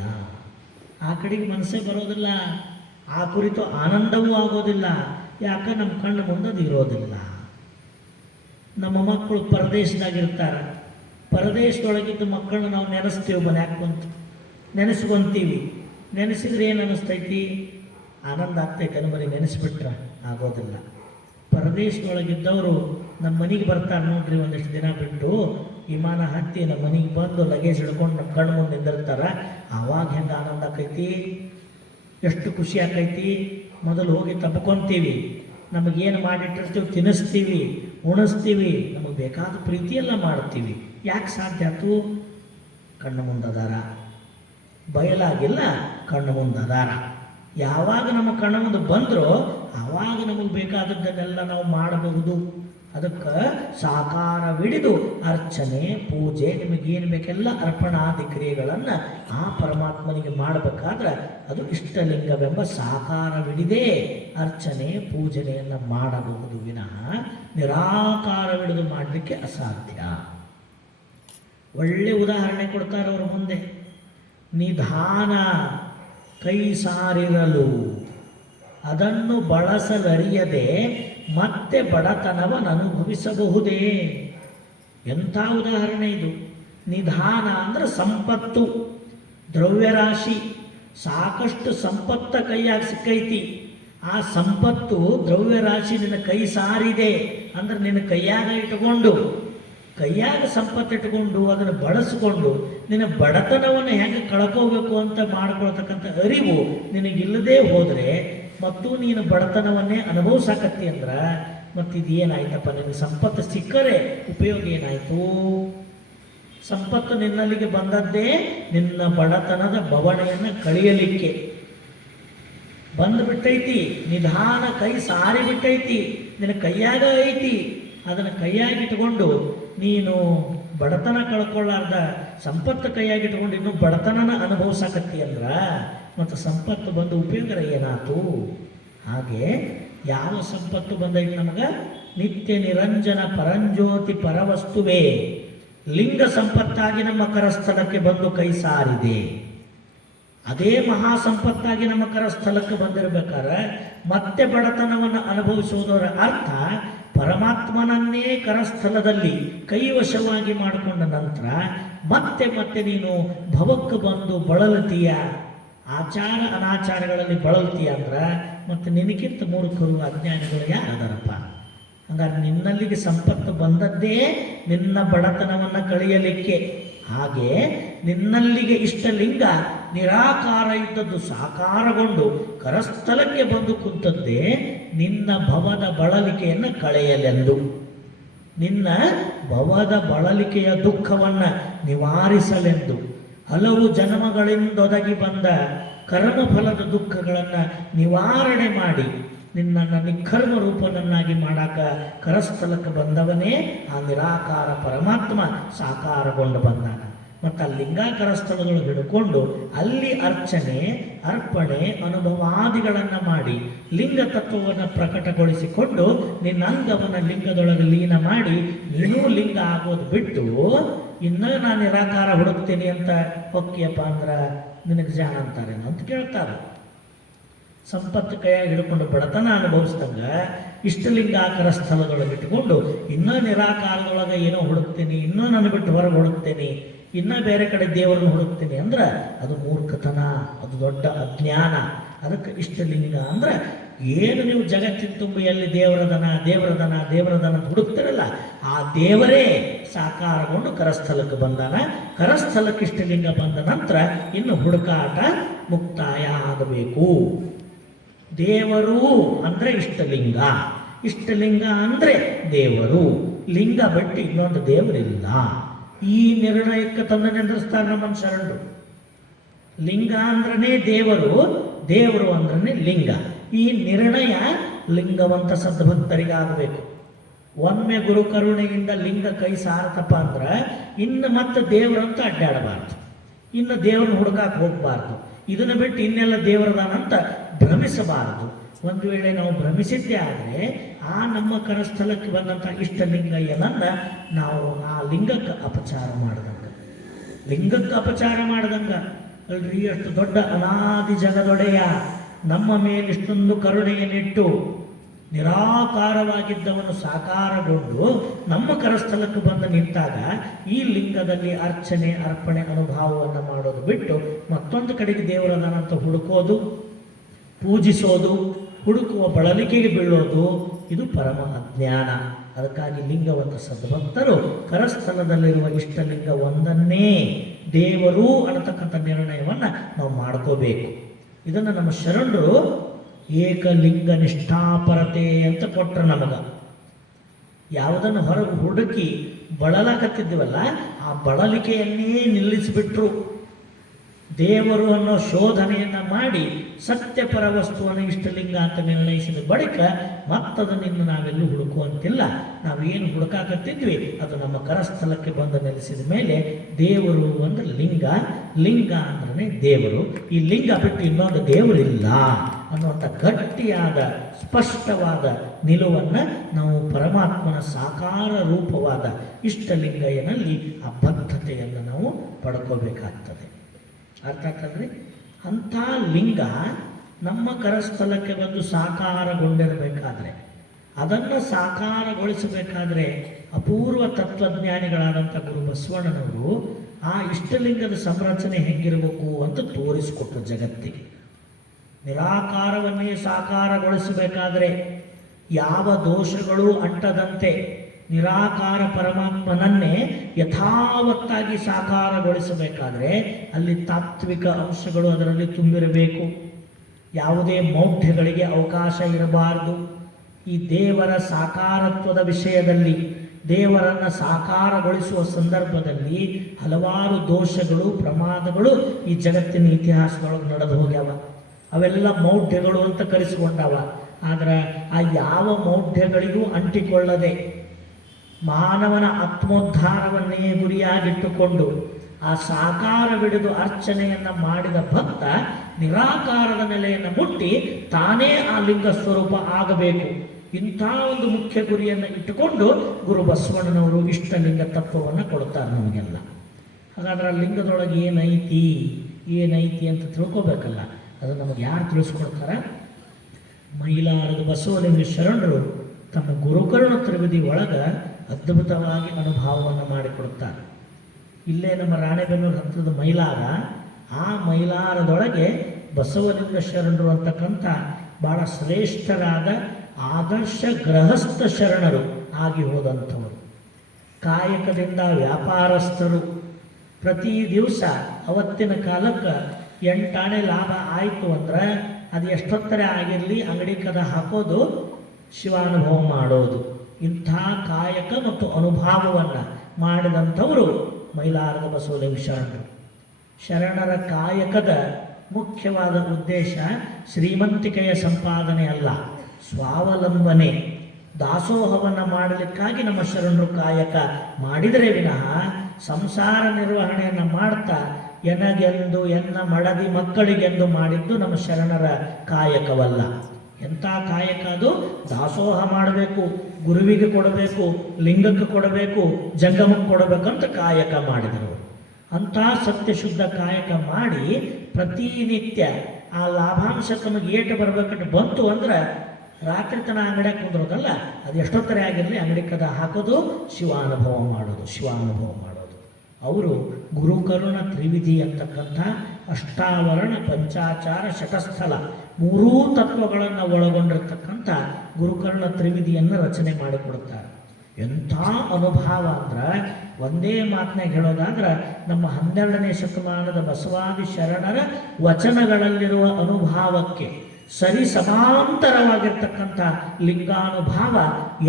ಆ ಕಡೆಗೆ ಮನಸ್ಸೇ ಬರೋದಿಲ್ಲ, ಆ ಕುರಿತು ಆನಂದವೂ ಆಗೋದಿಲ್ಲ. ಯಾಕೆ? ನಮ್ಮ ಕಣ್ಣು ಮುಂದದು ಇರೋದಿಲ್ಲ. ನಮ್ಮ ಮಕ್ಕಳು ಪರದೇಶದಾಗಿರ್ತಾರೆ, ಪರದೇಶದೊಳಗಿದ್ದ ಮಕ್ಕಳನ್ನ ನಾವು ನೆನೆಸ್ತೀವಿ, ಮನ್ಯಾಗ ಕುಂತು ನೆನೆಸ್ಕೊಂತೀವಿ. ನೆನೆಸಿದ್ರೆ ಏನು ಅನ್ನಿಸ್ತೈತಿ? ಆನಂದ ಆಗ್ತೈತೆ. ಬರೀ ನೆನೆಸ್ಬಿಟ್ರೆ ಆಗೋದಿಲ್ಲ. ಪರದೇಶದೊಳಗಿದ್ದವರು ನಮ್ಮ ಮನೆಗೆ ಬರ್ತಾರೆ ನೋಡ್ರಿ, ಒಂದಿಷ್ಟು ದಿನ ಬಿಟ್ಟು ವಿಮಾನ ಹತ್ತಿ ನಮ್ಮ ಮನೆಗೆ ಬಂದು ಲಗೇಜ್ ಹಿಡ್ಕೊಂಡು ನಮ್ಮ ಕಣ್ಣು ಮುಂದೆ ನಿಂದಿರ್ತಾರೆ. ಆವಾಗ ಹೆಂಗೆ ಆನಂದ ಆಕೈತಿ, ಎಷ್ಟು ಖುಷಿ ಆಕೈತಿ. ಮೊದಲು ಹೋಗಿ ತಪ್ಕೊಂತೀವಿ, ನಮಗೇನು ಮಾಡಿಟ್ಟಿರ್ತೀವಿ ತಿನ್ನಿಸ್ತೀವಿ, ಉಣಿಸ್ತೀವಿ, ನಮಗೆ ಬೇಕಾದ ಪ್ರೀತಿಯೆಲ್ಲ ಮಾಡ್ತೀವಿ. ಯಾಕೆ ಸಾಧ್ಯ ಆಯ್ತು? ಕಣ್ಣು ಮುಂದದಾರ, ಬಯಲಾಗಿಲ್ಲ, ಕಣ್ಣು ಮುಂದದಾರ. ಯಾವಾಗ ನಮ್ಮ ಕಣ್ಣು ಮುಂದೆ ಬಂದರೋ ಆವಾಗ ನಮಗೆ ಬೇಕಾದದ್ದನ್ನೆಲ್ಲ ನಾವು ಮಾಡಬಹುದು. ಅದಕ್ಕೆ ಸಾಕಾರವಿಡಿದು ಅರ್ಚನೆ ಪೂಜೆ, ನಿಮಗೇನು ಬೇಕೆಲ್ಲ ಅರ್ಪಣಾದಿ ಕ್ರಿಯೆಗಳನ್ನು ಆ ಪರಮಾತ್ಮನಿಗೆ ಮಾಡಬೇಕಾದ್ರೆ ಅದು ಇಷ್ಟಲಿಂಗವೆಂಬ ಸಾಕಾರವಿಡಿದೇ ಅರ್ಚನೆ ಪೂಜನೆಯನ್ನು ಮಾಡಬಹುದು ವಿನಃ ನಿರಾಕಾರವಿಡಿದು ಮಾಡಲಿಕ್ಕೆ ಅಸಾಧ್ಯ. ಒಳ್ಳೆ ಉದಾಹರಣೆ ಕೊಡ್ತಾರೆ ಅವರು ಮುಂದೆ. ನಿಧಾನ ಕೈ ಸಾರಿರಲು ಅದನ್ನು ಬಳಸಲರಿಯದೆ ಮತ್ತೆ ಬಡತನವನ್ನು ಅನುಭವಿಸಬಹುದೇ. ಎಂಥ ಉದಾಹರಣೆ ಇದು! ನಿಧಾನ ಅಂದರೆ ಸಂಪತ್ತು, ದ್ರವ್ಯರಾಶಿ, ಸಾಕಷ್ಟು ಸಂಪತ್ತ ಕೈಯಾಗಿ ಸಿಕ್ಕೈತಿ. ಆ ಸಂಪತ್ತು ದ್ರವ್ಯ ರಾಶಿ ನಿನ್ನ ಕೈ ಸಾರಿದೆ ಅಂದ್ರೆ ನಿನ್ನ ಕೈಯಾಗ ಇಟ್ಕೊಂಡು, ಕೈಯಾಗ ಸಂಪತ್ತು ಇಟ್ಕೊಂಡು ಅದನ್ನು ಬಳಸ್ಕೊಂಡು ನಿನ್ನ ಬಡತನವನ್ನು ಹೆಂಗೆ ಕಳ್ಕೋಬೇಕು ಅಂತ ಮಾಡ್ಕೊಳ್ತಕ್ಕಂಥ ಅರಿವು ನಿನಗಿಲ್ಲದೆ ಹೋದರೆ ಮತ್ತು ನೀನು ಬಡತನವನ್ನೇ ಅನುಭವಿಸಾಕತ್ತಿ ಅಂದ್ರೆ ಮತ್ತಿದೇನಾಯ್ತಪ್ಪ? ನಿನಗೆ ಸಂಪತ್ತು ಸಿಕ್ಕರೆ ಉಪಯೋಗ ಏನಾಯಿತು? ಸಂಪತ್ತು ನಿನ್ನಲ್ಲಿಗೆ ಬಂದದ್ದೇ ನಿನ್ನ ಬಡತನದ ಬವಣೆಯನ್ನು ಕಳೆಯಲಿಕ್ಕೆ ಬಂದುಬಿಟ್ಟೈತಿ. ನಿಧಾನ ಕೈ ಸಾರಿ ಬಿಟ್ಟೈತಿ, ನಿನ್ನ ಕೈಯಾಗ ಐತಿ. ಅದನ್ನು ಕೈಯಾಗಿಟ್ಕೊಂಡು ನೀನು ಬಡತನ ಕಳ್ಕೊಳ್ಳಾರ್ದ ಸಂಪತ್ತು ಕೈಯಾಗಿಟ್ಕೊಂಡು ಇನ್ನೂ ಬಡತನನ ಅನುಭವಿಸಾಕತ್ತಿ ಅಂದ್ರೆ ಮತ್ತು ಸಂಪತ್ತು ಬಂದು ಉಪಯೋಗ ಏನಾಯ್ತು? ಹಾಗೆ ಯಾವ ಸಂಪತ್ತು ಬಂದೈತಿ ನಮಗೆ? ನಿತ್ಯ ನಿರಂಜನ ಪರಂಜ್ಯೋತಿ ಪರವಸ್ತುವೇ ಲಿಂಗ ಸಂಪತ್ತಾಗಿ ನಮ್ಮ ಕರಸ್ಥಳಕ್ಕೆ ಬಂದು ಕೈ ಸಾರಿದೆ. ಅದೇ ಮಹಾ ಸಂಪತ್ತಾಗಿ ನಮ್ಮ ಕರಸ್ಥಳಕ್ಕೆ ಬಂದಿರಬೇಕಾದ್ರೆ ಮತ್ತೆ ಬಡತನವನ್ನು ಅನುಭವಿಸುವುದರ ಅರ್ಥ ಪರಮಾತ್ಮನನ್ನೇ ಕರಸ್ಥಳದಲ್ಲಿ ಕೈವಶವಾಗಿ ಮಾಡಿಕೊಂಡ ನಂತರ ಮತ್ತೆ ಮತ್ತೆ ನೀನು ಭವಕ್ಕೆ ಬಂದು ಬಳಲತೀಯ, ಆಚಾರ ಅನಾಚಾರಗಳಲ್ಲಿ ಬಳಲ್ತೀಯ ಅಂದ್ರೆ ಮತ್ತೆ ನಿನಗಿಂತ ಮೂರ್ಖರು ಅಜ್ಞಾನಿಗಳು ಯಾರದಾರಪ್ಪ? ಹಂಗಾರೆ ನಿನ್ನಲ್ಲಿಗೆ ಸಂಪತ್ತು ಬಂದದ್ದೇ ನಿನ್ನ ಬಡತನವನ್ನು ಕಳೆಯಲಿಕ್ಕೆ. ಹಾಗೆ ನಿನ್ನಲ್ಲಿಗೆ ಇಷ್ಟಲಿಂಗ ನಿರಾಕಾರ ಇದ್ದದ್ದು ಸಾಕಾರಗೊಂಡು ಕರಸ್ಥಳಕ್ಕೆ ಬಂದು ಕುಂತದ್ದೇ ನಿನ್ನ ಭವದ ಬಳಲಿಕೆಯನ್ನು ಕಳೆಯಲೆಂದು, ನಿನ್ನ ಭವದ ಬಳಲಿಕೆಯ ದುಃಖವನ್ನು ನಿವಾರಿಸಲೆಂದು, ಹಲವು ಜನ್ಮಗಳಿಂದೊದಗಿ ಬಂದ ಕರ್ಮಫಲದ ದುಃಖಗಳನ್ನು ನಿವಾರಣೆ ಮಾಡಿ ನಿನ್ನನ್ನು ನಿಖರ್ಮ ರೂಪನನ್ನಾಗಿ ಮಾಡಾಕ ಕರಸ್ಥಳಕ್ಕೆ ಬಂದವನೇ ಆ ನಿರಾಕಾರ ಪರಮಾತ್ಮ ಸಾಕಾರಗೊಂಡು ಬಂದಾನ. ಮತ್ತು ಆ ಲಿಂಗಾಕರ ಸ್ಥಳಗಳು ಹಿಡ್ಕೊಂಡು ಅಲ್ಲಿ ಅರ್ಚನೆ ಅರ್ಪಣೆ ಅನುಭವಾದಿಗಳನ್ನು ಮಾಡಿ ಲಿಂಗ ತತ್ವವನ್ನು ಪ್ರಕಟಗೊಳಿಸಿಕೊಂಡು ನಿನ್ನ ಅಂಗವನ್ನು ಲಿಂಗದೊಳಗೆ ಲೀನ ಮಾಡಿ ನೀನೂ ಲಿಂಗ ಆಗೋದು ಬಿಟ್ಟು ಇನ್ನೂ ನಾನು ನಿರಾಕಾರ ಹುಡುಕ್ತೀನಿ ಅಂತ ಹೊಕ್ಕಿಯಪ್ಪ ಅಂದ್ರೆ ನಿನಗೆ ಜಾಣ ಅಂತಾರೇನು ಅಂತ ಕೇಳ್ತಾರೆ. ಸಂಪತ್ತು ಕೈಯಾಗಿ ಹಿಡ್ಕೊಂಡು ಬಡತನ ಅನುಭವಿಸ್ದಂಗ ಇಷ್ಟಲಿಂಗಾಕರ ಸ್ಥಳದೊಳಗೆ ಇಟ್ಕೊಂಡು ಇನ್ನೂ ನಿರಾಕಾರದೊಳಗೆ ಏನೋ ಹುಡುಕ್ತೀನಿ, ಇನ್ನೂ ನಾನು ಬಿಟ್ಟು ಹೊರಗೆ ಹುಡುಕ್ತೀನಿ, ಇನ್ನೂ ಬೇರೆ ಕಡೆ ದೇವರನ್ನು ಹುಡುಕ್ತೀನಿ ಅಂದ್ರೆ ಅದು ಮೂರ್ಖತನ, ಅದು ದೊಡ್ಡ ಅಜ್ಞಾನ. ಅದಕ್ಕೆ ಇಷ್ಟಲಿಂಗ ಅಂದ್ರೆ ಏನು ನೀವು ಜಗತ್ತಿನ ತುಂಬ ಎಲ್ಲಿ ದೇವರದನ ದೇವರದನ ದೇವರದನ ಅಂತ ಹುಡುಕ್ತಿರಲ್ಲ, ಆ ದೇವರೇ ಸಾಕಾರಗೊಂಡು ಕರಸ್ಥಳಕ್ಕೆ ಬಂದಾನ. ಕರಸ್ಥಳಕ್ಕೆ ಇಷ್ಟಲಿಂಗ ಬಂದ ನಂತರ ಇನ್ನು ಹುಡುಕಾಟ ಮುಕ್ತಾಯ ಆಗಬೇಕು. ದೇವರು ಅಂದರೆ ಇಷ್ಟಲಿಂಗ, ಇಷ್ಟಲಿಂಗ ಅಂದರೆ ದೇವರು, ಲಿಂಗ ಬಿಟ್ಟು ಇನ್ನೊಂದು ದೇವರಿಲ್ಲ. ಈ ನಿರ್ಣಯಕ್ಕೆ ತಂದು ನಿಂದಿಸ್ತಾರೆ ನಮ್ಮ ಶರಣರು. ಲಿಂಗ ಅಂದ್ರನೇ ದೇವರು, ದೇವರು ಅಂದ್ರನೇ ಲಿಂಗ. ಈ ನಿರ್ಣಯ ಲಿಂಗವಂತ ಸದ್ಭಕ್ತರಿಗಾಗಬೇಕು. ಒಮ್ಮೆ ಗುರು ಕರುಣೆಯಿಂದ ಲಿಂಗ ಕೈ ಸಾರತಪ್ಪ ಅಂದ್ರೆ ಇನ್ನು ಮತ್ತೆ ದೇವರಂತ ಅಡ್ಡಾಡಬಾರ್ದು, ಇನ್ನು ದೇವ್ರನ್ನ ಹುಡುಕಾಕ ಹೋಗಬಾರ್ದು, ಇದನ್ನು ಬಿಟ್ಟು ಇನ್ನೆಲ್ಲ ದೇವರದಾನಂತ ಭ್ರಮಿಸಬಾರದು. ಒಂದು ವೇಳೆ ನಾವು ಭ್ರಮಿಸಿದ್ದೇ ಆದರೆ ಆ ನಮ್ಮ ಕರಸ್ಥಳಕ್ಕೆ ಬಂದಂಥ ಇಷ್ಟಲಿಂಗಯ್ಯನನ್ನು ನಾವು ಆ ಲಿಂಗಕ್ಕೆ ಅಪಚಾರ ಮಾಡ್ದಂಗ, ಲಿಂಗಕ್ಕೆ ಅಪಚಾರ ಮಾಡ್ದಂಗ ಅಲ್ರಿ. ಅಷ್ಟು ದೊಡ್ಡ ಅನಾದಿ ಜಗದೊಡೆಯ ನಮ್ಮ ಮೇಲಿಷ್ಟೊಂದು ಕರುಣೆಯನ್ನಿಟ್ಟು ನಿರಾಕಾರವಾಗಿದ್ದವನು ಸಾಕಾರಗೊಂಡು ನಮ್ಮ ಕರಸ್ಥಳಕ್ಕೆ ಬಂದು ನಿಂತಾಗ ಈ ಲಿಂಗದಲ್ಲಿ ಅರ್ಚನೆ ಅರ್ಪಣೆ ಅನುಭವವನ್ನು ಮಾಡೋದು ಬಿಟ್ಟು ಮತ್ತೊಂದು ಕಡೆಗೆ ದೇವರದನಂತ ಹುಡುಕೋದು, ಪೂಜಿಸೋದು, ಹುಡುಕುವ ಬಳಲಿಕೆಗೆ ಬೀಳೋದು ಇದು ಪರಮ ಅಜ್ಞಾನ. ಅದಕ್ಕಾಗಿ ಲಿಂಗವಂತ ಸದ್ಭಕ್ತರು ಕರಸ್ಥಳದಲ್ಲಿರುವ ಇಷ್ಟಲಿಂಗ ಒಂದನ್ನೇ ದೇವರು ಅನ್ನತಕ್ಕಂಥ ನಿರ್ಣಯವನ್ನು ನಾವು ಮಾಡ್ಕೋಬೇಕು. ಇದನ್ನು ನಮ್ಮ ಶರಣರು ಏಕಲಿಂಗ ನಿಷ್ಠಾಪರತೆ ಅಂತ ಕೊಟ್ಟರು ನಮಗೆ. ಯಾವುದನ್ನು ಹೊರಗೆ ಹುಡುಕಿ ಬಳಲಾಕತ್ತಿದ್ದೀವಲ್ಲ ಆ ಬಳಲಿಕೆಯನ್ನೇ ನಿಲ್ಲಿಸಿಬಿಟ್ರು. ದೇವರು ಅನ್ನೋ ಶೋಧನೆಯನ್ನು ಮಾಡಿ ಸತ್ಯಪರ ವಸ್ತುವನ್ನು ಇಷ್ಟಲಿಂಗ ಅಂತ ನಿರ್ಣಯಿಸಿದ ಬಳಿಕ ಮತ್ತದನ್ನು ನಾವೆಲ್ಲೂ ಹುಡುಕುವಂತಿಲ್ಲ. ನಾವೇನು ಹುಡುಕಾಕತ್ತಿದ್ವಿ ಅದು ನಮ್ಮ ಕರಸ್ಥಳಕ್ಕೆ ಬಂದು ನೆಲೆಸಿದ ಮೇಲೆ ದೇವರು ಅಂದ್ರೆ ಲಿಂಗ, ಲಿಂಗ ಅಂದ್ರೆ ದೇವರು, ಈ ಲಿಂಗ ಬಿಟ್ಟು ಇನ್ನೊಂದು ದೇವರಿಲ್ಲ ಅನ್ನುವಂಥ ಗಟ್ಟಿಯಾದ ಸ್ಪಷ್ಟವಾದ ನಿಲುವನ್ನು ನಾವು ಪರಮಾತ್ಮನ ಸಾಕಾರ ರೂಪವಾದ ಇಷ್ಟಲಿಂಗಯ್ಯನಲ್ಲಿ ಆ ಬದ್ಧತೆಯನ್ನು ನಾವು ಪಡ್ಕೋಬೇಕಾಗ್ತದೆ. ಅರ್ಥ ಆಗ್ತದ್ರಿ? ಅಂಥ ಲಿಂಗ ನಮ್ಮ ಕರಸ್ಥಳಕ್ಕೆ ಬಂದು ಸಾಕಾರಗೊಂಡಿರಬೇಕಾದ್ರೆ, ಅದನ್ನು ಸಾಕಾರಗೊಳಿಸಬೇಕಾದ್ರೆ ಅಪೂರ್ವ ತತ್ವಜ್ಞಾನಿಗಳಾದಂಥ ಗುರು ಬಸವಣ್ಣನವರು ಆ ಇಷ್ಟಲಿಂಗದ ಸಂರಚನೆ ಹೆಂಗಿರಬೇಕು ಅಂತ ತೋರಿಸಿಕೊಟ್ರು ಜಗತ್ತಿಗೆ. ನಿರಾಕಾರವನ್ನೇ ಸಾಕಾರಗೊಳಿಸಬೇಕಾದರೆ ಯಾವ ದೋಷಗಳು ಅಂಟದಂತೆ ನಿರಾಕಾರ ಪರಮಾತ್ಮನನ್ನೇ ಯಥಾವತ್ತಾಗಿ ಸಾಕಾರಗೊಳಿಸಬೇಕಾದರೆ ಅಲ್ಲಿ ತಾತ್ವಿಕ ಅಂಶಗಳು ಅದರಲ್ಲಿ ತುಂಬಿರಬೇಕು. ಯಾವುದೇ ಮೌಢ್ಯಗಳಿಗೆ ಅವಕಾಶ ಇರಬಾರದು. ಈ ದೇವರ ಸಾಕಾರತ್ವದ ವಿಷಯದಲ್ಲಿ, ದೇವರನ್ನು ಸಾಕಾರಗೊಳಿಸುವ ಸಂದರ್ಭದಲ್ಲಿ ಹಲವಾರು ದೋಷಗಳು, ಪ್ರಮಾದಗಳು ಈ ಜಗತ್ತಿನ ಇತಿಹಾಸದೊಳಗೆ ನಡೆದು ಹೋಗ್ಯಾವ. ಅವೆಲ್ಲ ಮೌಢ್ಯಗಳು ಅಂತ ಕರೆಸಿಕೊಂಡವ. ಆದ್ರೆ ಆ ಯಾವ ಮೌಢ್ಯಗಳಿಗೂ ಅಂಟಿಕೊಳ್ಳದೆ ಮಾನವನ ಆತ್ಮೋದ್ಧಾರವನ್ನೇ ಗುರಿಯಾಗಿಟ್ಟುಕೊಂಡು ಆ ಸಾಕಾರವಿಡಿದು ಅರ್ಚನೆಯನ್ನು ಮಾಡಿದ ಭಕ್ತ ನಿರಾಕಾರದ ನೆಲೆಯನ್ನು ಮುಟ್ಟಿ ತಾನೇ ಆ ಲಿಂಗ ಸ್ವರೂಪ ಆಗಬೇಕು. ಇಂಥ ಒಂದು ಮುಖ್ಯ ಗುರಿಯನ್ನು ಇಟ್ಟುಕೊಂಡು ಗುರು ಬಸವಣ್ಣನವರು ಇಷ್ಟಲಿಂಗ ತತ್ವವನ್ನು ಕೊಡ್ತಾರೆ ನಮಗೆಲ್ಲ. ಹಾಗಾದ್ರೆ ಆ ಲಿಂಗದೊಳಗೆ ಏನೈತಿ ಅಂತ ತಿಳ್ಕೊಬೇಕಲ್ಲ. ಅದು ನಮಗೆ ಯಾರು ತಿಳಿಸ್ಕೊಡ್ತಾರೆ? ಮೈಲಾರದ ಬಸವಲಿಂಗ ಶರಣರು ತಮ್ಮ ಗುರುಕರ್ಣ ತ್ರಿವಿಧಿ ಒಳಗೆ ಅದ್ಭುತವಾಗಿ ಅನುಭವವನ್ನು ಮಾಡಿಕೊಡುತ್ತಾರೆ. ಇಲ್ಲೇ ನಮ್ಮ ರಾಣೆಬೆನ್ನೂರು ಹತ್ತಿರದ ಮೈಲಾರ, ಆ ಮೈಲಾರದೊಳಗೆ ಬಸವಲಿಂಗ ಶರಣರು ಅಂತಕ್ಕಂಥ ಬಹಳ ಶ್ರೇಷ್ಠರಾದ ಆದರ್ಶ ಗೃಹಸ್ಥ ಶರಣರು ಆಗಿ ಹೋದಂಥವರು. ಕಾಯಕದಿಂದ ವ್ಯಾಪಾರಸ್ಥರು. ಪ್ರತಿ ದಿವಸ ಅವತ್ತಿನ ಕಾಲಕ್ಕೆ 8 ಆಣೆ ಲಾಭ ಆಯಿತು ಅಂದ್ರೆ ಅದು ಎಷ್ಟೊತ್ತರೆ ಆಗಿರಲಿ ಅಂಗಡಿ ಕದ ಹಾಕೋದು, ಶಿವಾನುಭವ ಮಾಡೋದು. ಇಂಥ ಕಾಯಕ ಮತ್ತು ಅನುಭವವನ್ನು ಮಾಡಿದಂಥವರು ಮೈಲಾರದ ಬಸವಲಿಂಗ ಶರಣರು. ಶರಣರ ಕಾಯಕದ ಮುಖ್ಯವಾದ ಉದ್ದೇಶ ಶ್ರೀಮಂತಿಕೆಯ ಸಂಪಾದನೆ ಅಲ್ಲ, ಸ್ವಾವಲಂಬನೆ, ದಾಸೋಹವನ್ನು ಮಾಡಲಿಕ್ಕಾಗಿ ನಮ್ಮ ಶರಣರು ಕಾಯಕ ಮಾಡಿದರೆ ವಿನಃ ಸಂಸಾರ ನಿರ್ವಹಣೆಯನ್ನು ಮಾಡ್ತಾ ಎನಗೆಂದು ಎನ್ನ ಮಡದಿ ಮಕ್ಕಳಿಗೆಂದು ಮಾಡಿದ್ದು ನಮ್ಮ ಶರಣರ ಕಾಯಕವಲ್ಲ. ಎಂಥ ಕಾಯಕ ಅದು? ದಾಸೋಹ ಮಾಡಬೇಕು, ಗುರುವಿಗೆ ಕೊಡಬೇಕು, ಲಿಂಗಕ್ಕೆ ಕೊಡಬೇಕು, ಜಂಗಮಕ್ಕೆ ಕೊಡಬೇಕಂತ ಕಾಯಕ ಮಾಡಿದರು. ಅಂಥ ಸತ್ಯಶುದ್ಧ ಕಾಯಕ ಮಾಡಿ ಪ್ರತಿನಿತ್ಯ ಆ ಲಾಭಾಂಶ ತಮಗೆ ಏಟು ಬರಬೇಕಂತ ಬಂತು ಅಂದ್ರೆ ರಾತ್ರಿ ತನ ಅಂಗಡಿಯಾಗ ಕುಂದ್ರೋದಲ್ಲ, ಅದು ಎಷ್ಟೊತ್ತರೆ ಆಗಿರಲಿ ಅಂಗಡಿ ಕದ ಹಾಕೋದು, ಶಿವಾನುಭವ ಮಾಡೋದು. ಅವರು ಗುರುಕರುಣ ತ್ರಿವಿಧಿ ಅಂತಕ್ಕಂಥ ಅಷ್ಟಾವರಣ ಪಂಚಾಚಾರ ಶತಸ್ಥಲ 3 ತತ್ವಗಳನ್ನು ಒಳಗೊಂಡಿರ್ತಕ್ಕಂಥ ಗುರುಕರ್ಣ ತ್ರಿವಿಧಿಯನ್ನು ರಚನೆ ಮಾಡಿಕೊಡುತ್ತಾರೆ. ಎಂಥ ಅನುಭವ ಅಂದ್ರೆ ಒಂದೇ ಮಾತನಾಗ ಹೇಳೋದಾದ್ರೆ ನಮ್ಮ 12ನೇ ಶತಮಾನದ ಬಸವಾದಿ ಶರಣರ ವಚನಗಳಲ್ಲಿರುವ ಅನುಭವಕ್ಕೆ ಸರಿ ಸಮಾಂತರವಾಗಿರ್ತಕ್ಕಂಥ ಲಿಂಗಾನುಭವ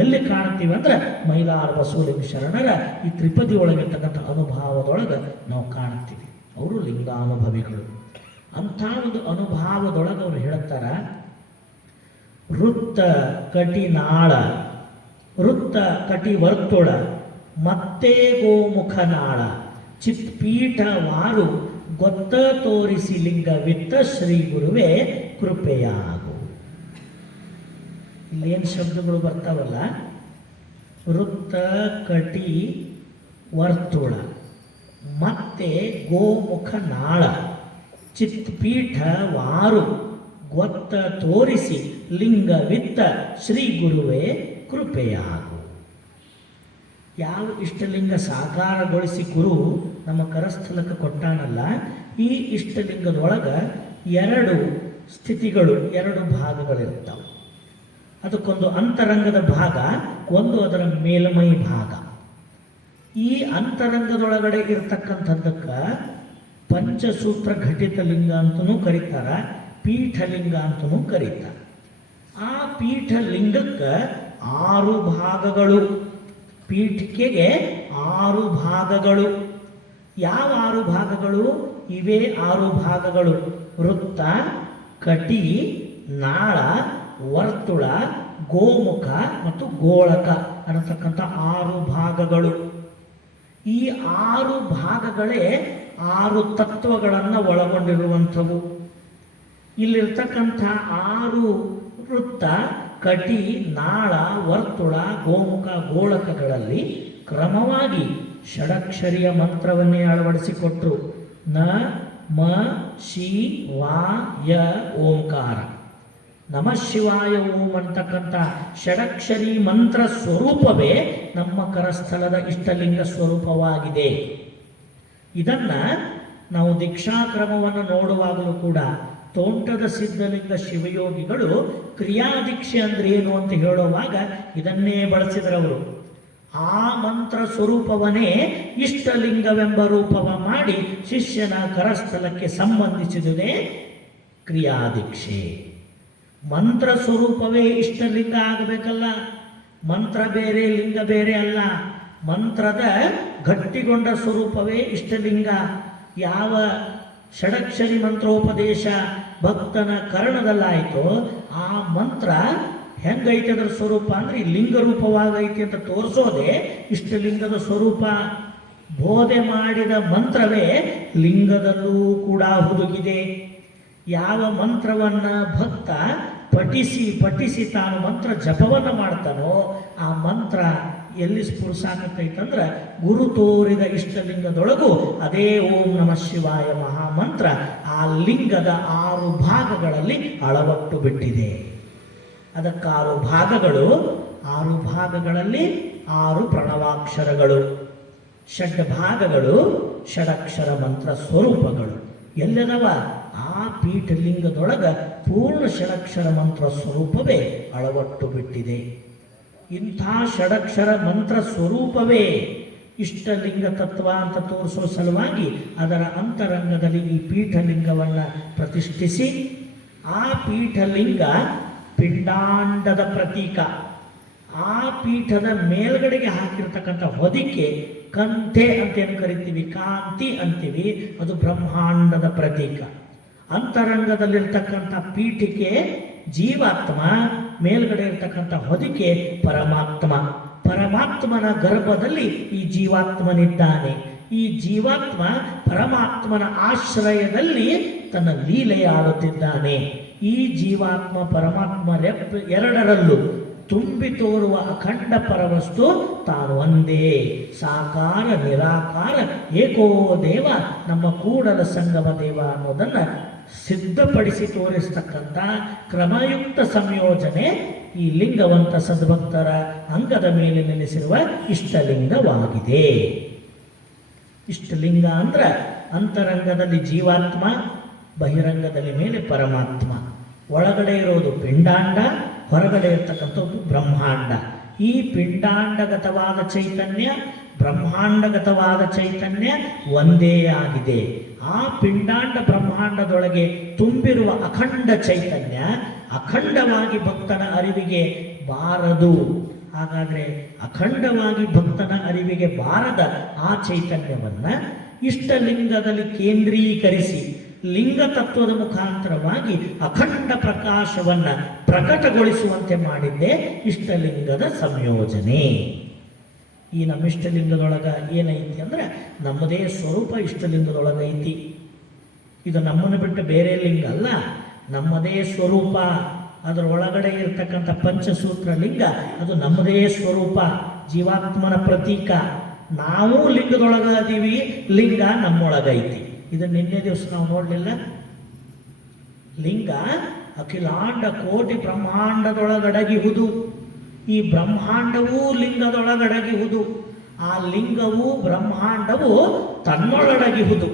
ಎಲ್ಲಿ ಕಾಣ್ತೀವಿ ಅಂದ್ರೆ ಮೈಲಾರ ಬಸವಲಿಂಗ ಶರಣರ ಈ ತ್ರಿಪದಿ ಒಳಗಿರ್ತಕ್ಕಂಥ ಅನುಭವದೊಳಗೆ ನಾವು ಕಾಣ್ತೀವಿ. ಅವರು ಲಿಂಗಾನುಭವಿಗಳು. ಅಂಥ ಒಂದು ಅನುಭವದೊಳಗೆ ಅವರು ಹೇಳ್ತಾರ, ವೃತ್ತ ಕಟಿನಾಳ, ವೃತ್ತ ಕಟಿ ವರ್ತುಳ, ಮತ್ತೆ ಗೋಮುಖ ನಾಳ, ಚಿತ್ಪೀಠವಾರು ಗೊತ್ತ ತೋರಿಸಿ ಲಿಂಗವಿತ್ತ ಶ್ರೀ ಗುರುವೇ ಕೃಪೆಯಾಗು. ಇಲ್ಲೇನು ಶಬ್ದಗಳು ಬರ್ತಾವಲ್ಲ, ವೃತ್ತ ಕಟಿ ವರ್ತುಳ, ಮತ್ತೆ ಗೋಮುಖ ನಾಳ, ಚಿತ್ಪೀಠ ವಾರು ಗೊತ್ತ ತೋರಿಸಿ ಲಿಂಗವಿತ್ತ ಶ್ರೀ ಗುರುವೇ ಕೃಪೆಯಾಗು. ಯಾವ ಇಷ್ಟಲಿಂಗ ಸಾಕಾರಗೊಳಿಸಿ ಗುರು ನಮ್ಮ ಕರಸ್ಥಲಕ್ಕೆ ಕೊಟ್ಟಾನಲ್ಲ, ಈ ಇಷ್ಟಲಿಂಗದೊಳಗೆ 2 ಸ್ಥಿತಿಗಳು, 2 ಭಾಗಗಳಿರ್ತಾವೆ. ಅದಕ್ಕೊಂದು ಅಂತರಂಗದ ಭಾಗ, ಒಂದು ಅದರ ಮೇಲ್ಮೈ ಭಾಗ. ಈ ಅಂತರಂಗದೊಳಗಡೆ ಇರತಕ್ಕಂಥದ್ದಕ್ಕೆ ಪಂಚಸೂತ್ರ ಘಟಿತ ಲಿಂಗ ಅಂತಲೂ ಕರೀತಾರೆ, ಪೀಠಲಿಂಗ ಅಂತಲೂ ಕರೀತಾರೆ. ಆ ಪೀಠಲಿಂಗಕ್ಕೆ 6 ಭಾಗಗಳು, ಪೀಠಿಕೆಗೆ 6 ಭಾಗಗಳು. ಯಾವ 6 ಭಾಗಗಳು? ಇವೇ 6 ಭಾಗಗಳು: ವೃತ್ತ, ಕಟಿ, ನಾಳ, ವರ್ತುಳ, ಗೋಮುಖ ಮತ್ತು ಗೋಳಕ ಅನ್ನತಕ್ಕಂಥ 6 ಭಾಗಗಳು. ಈ 6 ಭಾಗಗಳೇ 6 ತತ್ವಗಳನ್ನು ಒಳಗೊಂಡಿರುವಂಥವು. ಇಲ್ಲಿರ್ತಕ್ಕಂಥ 6 ವೃತ್ತ, ಕಟಿ, ನಾಳ, ವರ್ತುಳ, ಗೋಮುಖ, ಗೋಳಕಗಳಲ್ಲಿ ಕ್ರಮವಾಗಿ ಷಡಕ್ಷರಿಯ ಮಂತ್ರವನ್ನೇ ಅಳವಡಿಸಿಕೊಟ್ರು. ನ ಮ ಶಿ ವಾ ಯ ಓಂಕಾರ. ನಮಃ ಶಿವಾಯ ಓಂ ಅಂತಕ್ಕಂಥ ಷಡಕ್ಷರಿ ಮಂತ್ರ ಸ್ವರೂಪವೇ ನಮ್ಮ ಕರಸ್ಥಲದ ಇಷ್ಟಲಿಂಗ ಸ್ವರೂಪವಾಗಿದೆ. ಇದನ್ನು ನಾವು ದೀಕ್ಷಾಕ್ರಮವನ್ನು ನೋಡುವಾಗಲೂ ಕೂಡ ತೋಂಟದ ಸಿದ್ಧಲಿಂಗ ಶಿವಯೋಗಿಗಳು ಕ್ರಿಯಾದೀಕ್ಷೆ ಅಂದ್ರೆ ಏನು ಅಂತ ಹೇಳುವಾಗ ಇದನ್ನೇ ಬಳಸಿದರವರು. ಆ ಮಂತ್ರ ಸ್ವರೂಪವನ್ನೇ ಇಷ್ಟಲಿಂಗವೆಂಬ ರೂಪವ ಮಾಡಿ ಶಿಷ್ಯನ ಕರಸ್ಥಲಕ್ಕೆ ಸಂಬಂಧಿಸಿದುದೇ ಕ್ರಿಯಾದೀಕ್ಷೆ. ಮಂತ್ರ ಸ್ವರೂಪವೇ ಇಷ್ಟಲಿಂಗ ಆಗಬೇಕಲ್ಲ, ಮಂತ್ರ ಬೇರೆ ಲಿಂಗ ಬೇರೆ ಅಲ್ಲ. ಮಂತ್ರದ ಗಟ್ಟಿಗೊಂಡ ಸ್ವರೂಪವೇ ಇಷ್ಟಲಿಂಗ. ಯಾವ ಷಡಕ್ಷರಿ ಮಂತ್ರೋಪದೇಶ ಭಕ್ತನ ಕರ್ಣದಲ್ಲಾಯಿತೋ ಆ ಮಂತ್ರ ಹೆಂಗೈತೆ ಅದರ ಸ್ವರೂಪ ಅಂದ್ರೆ ಈ ಲಿಂಗ ರೂಪವಾಗೈತಿ ಅಂತ ತೋರಿಸೋದೇ ಇಷ್ಟಲಿಂಗದ ಸ್ವರೂಪ. ಬೋಧೆ ಮಾಡಿದ ಮಂತ್ರವೇ ಲಿಂಗದಲ್ಲೂ ಕೂಡ ಹುದುಗಿದೆ. ಯಾವ ಮಂತ್ರವನ್ನ ಭಕ್ತ ಪಠಿಸಿ ಪಠಿಸಿ ತಾನು ಮಂತ್ರ ಜಪವನ್ನು ಮಾಡ್ತಾನೋ ಆ ಮಂತ್ರ ಎಲ್ಲಿ ಸ್ಫುರಿಸಾಕತ್ತೈತಂದ್ರೆ ಗುರು ತೋರಿದ ಇಷ್ಟಲಿಂಗದೊಳಗೂ ಅದೇ ಓಂ ನಮಃ ಶಿವಾಯ ಮಹಾಮಂತ್ರ ಆ ಲಿಂಗದ 6 ಭಾಗಗಳಲ್ಲಿ ಅಳವಟ್ಟು ಬಿಟ್ಟಿದೆ. ಅದಕ್ಕೆ 6 ಭಾಗಗಳು, 6 ಭಾಗಗಳಲ್ಲಿ 6 ಪ್ರಣವಾಕ್ಷರಗಳು, ಷಡ್ ಭಾಗಗಳು ಷಡಕ್ಷರ ಮಂತ್ರ ಸ್ವರೂಪಗಳು. ಎಲ್ಲದವ ಆ ಪೀಠಲಿಂಗದೊಳಗ ಪೂರ್ಣ ಷಡಕ್ಷರ ಮಂತ್ರ ಸ್ವರೂಪವೇ ಅಳವಟ್ಟು ಬಿಟ್ಟಿದೆ. ಇಂಥ ಷಡಕ್ಷರ ಮಂತ್ರ ಸ್ವರೂಪವೇ ಇಷ್ಟಲಿಂಗ ತತ್ವ ಅಂತ ತೋರಿಸುವ ಸಲುವಾಗಿ ಅದರ ಅಂತರಂಗದಲ್ಲಿ ಈ ಪೀಠಲಿಂಗವನ್ನು ಪ್ರತಿಷ್ಠಿಸಿ ಆ ಪೀಠಲಿಂಗ ಪಿಂಡಾಂಡದ ಪ್ರತೀಕ. ಆ ಪೀಠದ ಮೇಲ್ಗಡೆಗೆ ಹಾಕಿರ್ತಕ್ಕಂಥ ಹೊದಿಕೆ ಕಂಠೆ ಅಂತೇನು ಕರಿತೀವಿ, ಕಾಂತಿ ಅಂತೀವಿ, ಅದು ಬ್ರಹ್ಮಾಂಡದ ಪ್ರತೀಕ. ಅಂತರಂಗದಲ್ಲಿರ್ತಕ್ಕಂಥ ಪೀಠಿಕೆ ಜೀವಾತ್ಮ, ಮೇಲ್ಗಡೆ ಇರ್ತಕ್ಕಂಥ ಹೊದಿಕೆ ಪರಮಾತ್ಮ. ಪರಮಾತ್ಮನ ಗರ್ಭದಲ್ಲಿ ಈ ಜೀವಾತ್ಮನಿದ್ದಾನೆ. ಈ ಜೀವಾತ್ಮ ಪರಮಾತ್ಮನ ಆಶ್ರಯದಲ್ಲಿ ತನ್ನ ಲೀಲೆಯಾಡುತ್ತಿದ್ದಾನೆ. ಈ ಜೀವಾತ್ಮ ಪರಮಾತ್ಮ ಎರಡರಲ್ಲೂ ತುಂಬಿ ತೋರುವ ಅಖಂಡ ಪರವಸ್ತು ತಾನು ಒಂದೇ. ಸಾಕಾರ ನಿರಾಕಾರ ಏಕೋ ದೇವ ನಮ್ಮ ಕೂಡಲ ಸಂಗಮ ದೇವ ಅನ್ನೋದನ್ನು ಸಿದ್ಧಪಡಿಸಿ ತೋರಿಸ್ತಕ್ಕಂಥ ಕ್ರಮಯುಕ್ತ ಸಂಯೋಜನೆ ಈ ಲಿಂಗವಂತ ಸದ್ಭಕ್ತರ ಅಂಗದ ಮೇಲೆ ನೆಲೆಸಿರುವ ಇಷ್ಟಲಿಂಗವಾಗಿದೆ. ಇಷ್ಟಲಿಂಗ ಅಂದ್ರೆ ಅಂತರಂಗದಲ್ಲಿ ಜೀವಾತ್ಮ, ಬಹಿರಂಗದಲ್ಲಿ ಮೇಲೆ ಪರಮಾತ್ಮ. ಒಳಗಡೆ ಇರೋದು ಪಿಂಡಾಂಡ, ಹೊರಗಡೆ ಇರ್ತಕ್ಕಂಥದ್ದು ಬ್ರಹ್ಮಾಂಡ. ಈ ಪಿಂಡಾಂಡಗತವಾದ ಚೈತನ್ಯ, ಬ್ರಹ್ಮಾಂಡಗತವಾದ ಚೈತನ್ಯ ಒಂದೇ ಆಗಿದೆ. ಆ ಪಿಂಡಾಂಡ ಬ್ರಹ್ಮಾಂಡದೊಳಗೆ ತುಂಬಿರುವ ಅಖಂಡ ಚೈತನ್ಯ ಅಖಂಡವಾಗಿ ಭಕ್ತನ ಅರಿವಿಗೆ ಬಾರದು. ಹಾಗಾದರೆ ಅಖಂಡವಾಗಿ ಭಕ್ತನ ಅರಿವಿಗೆ ಬಾರದ ಆ ಚೈತನ್ಯವನ್ನ ಇಷ್ಟಲಿಂಗದಲ್ಲಿ ಕೇಂದ್ರೀಕರಿಸಿ ಲಿಂಗ ತತ್ವದ ಮುಖಾಂತರವಾಗಿ ಅಖಂಡ ಪ್ರಕಾಶವನ್ನ ಪ್ರಕಟಗೊಳಿಸುವಂತೆ ಮಾಡಿದ್ದೇ ಇಷ್ಟಲಿಂಗದ ಸಂಯೋಜನೆ. ಈ ನಮ್ಮ ಇಷ್ಟಲಿಂಗದೊಳಗ ಏನೈತಿ ಅಂದ್ರೆ ನಮ್ಮದೇ ಸ್ವರೂಪ ಇಷ್ಟಲಿಂಗದೊಳಗೈತಿ. ಇದು ನಮ್ಮನ್ನು ಬಿಟ್ಟು ಬೇರೆ ಲಿಂಗ ಅಲ್ಲ, ನಮ್ಮದೇ ಸ್ವರೂಪ. ಅದರ ಒಳಗಡೆ ಇರತಕ್ಕಂಥ ಪಂಚಸೂತ್ರ ಲಿಂಗ ಅದು ನಮ್ಮದೇ ಸ್ವರೂಪ, ಜೀವಾತ್ಮನ ಪ್ರತೀಕ. ನಾವು ಲಿಂಗದೊಳಗ ಅದೀವಿ, ಲಿಂಗ ನಮ್ಮೊಳಗೈತಿ. ಇದನ್ನು ನಿನ್ನೆ ದಿವಸ ನಾವು ನೋಡಲಿಲ್ಲ. ಲಿಂಗ ಅಖಿಲಾಂಡ ಕೋಟಿ ಬ್ರಹ್ಮಾಂಡದೊಳಗಡಗಿಹುದು. ಈ ಬ್ರಹ್ಮಾಂಡವೂ ಲಿಂಗದೊಳಗಡಗಿಹುದು. ಆ ಲಿಂಗವು ಬ್ರಹ್ಮಾಂಡವು ತನ್ನೊಳಗಡಗಿಹುದು.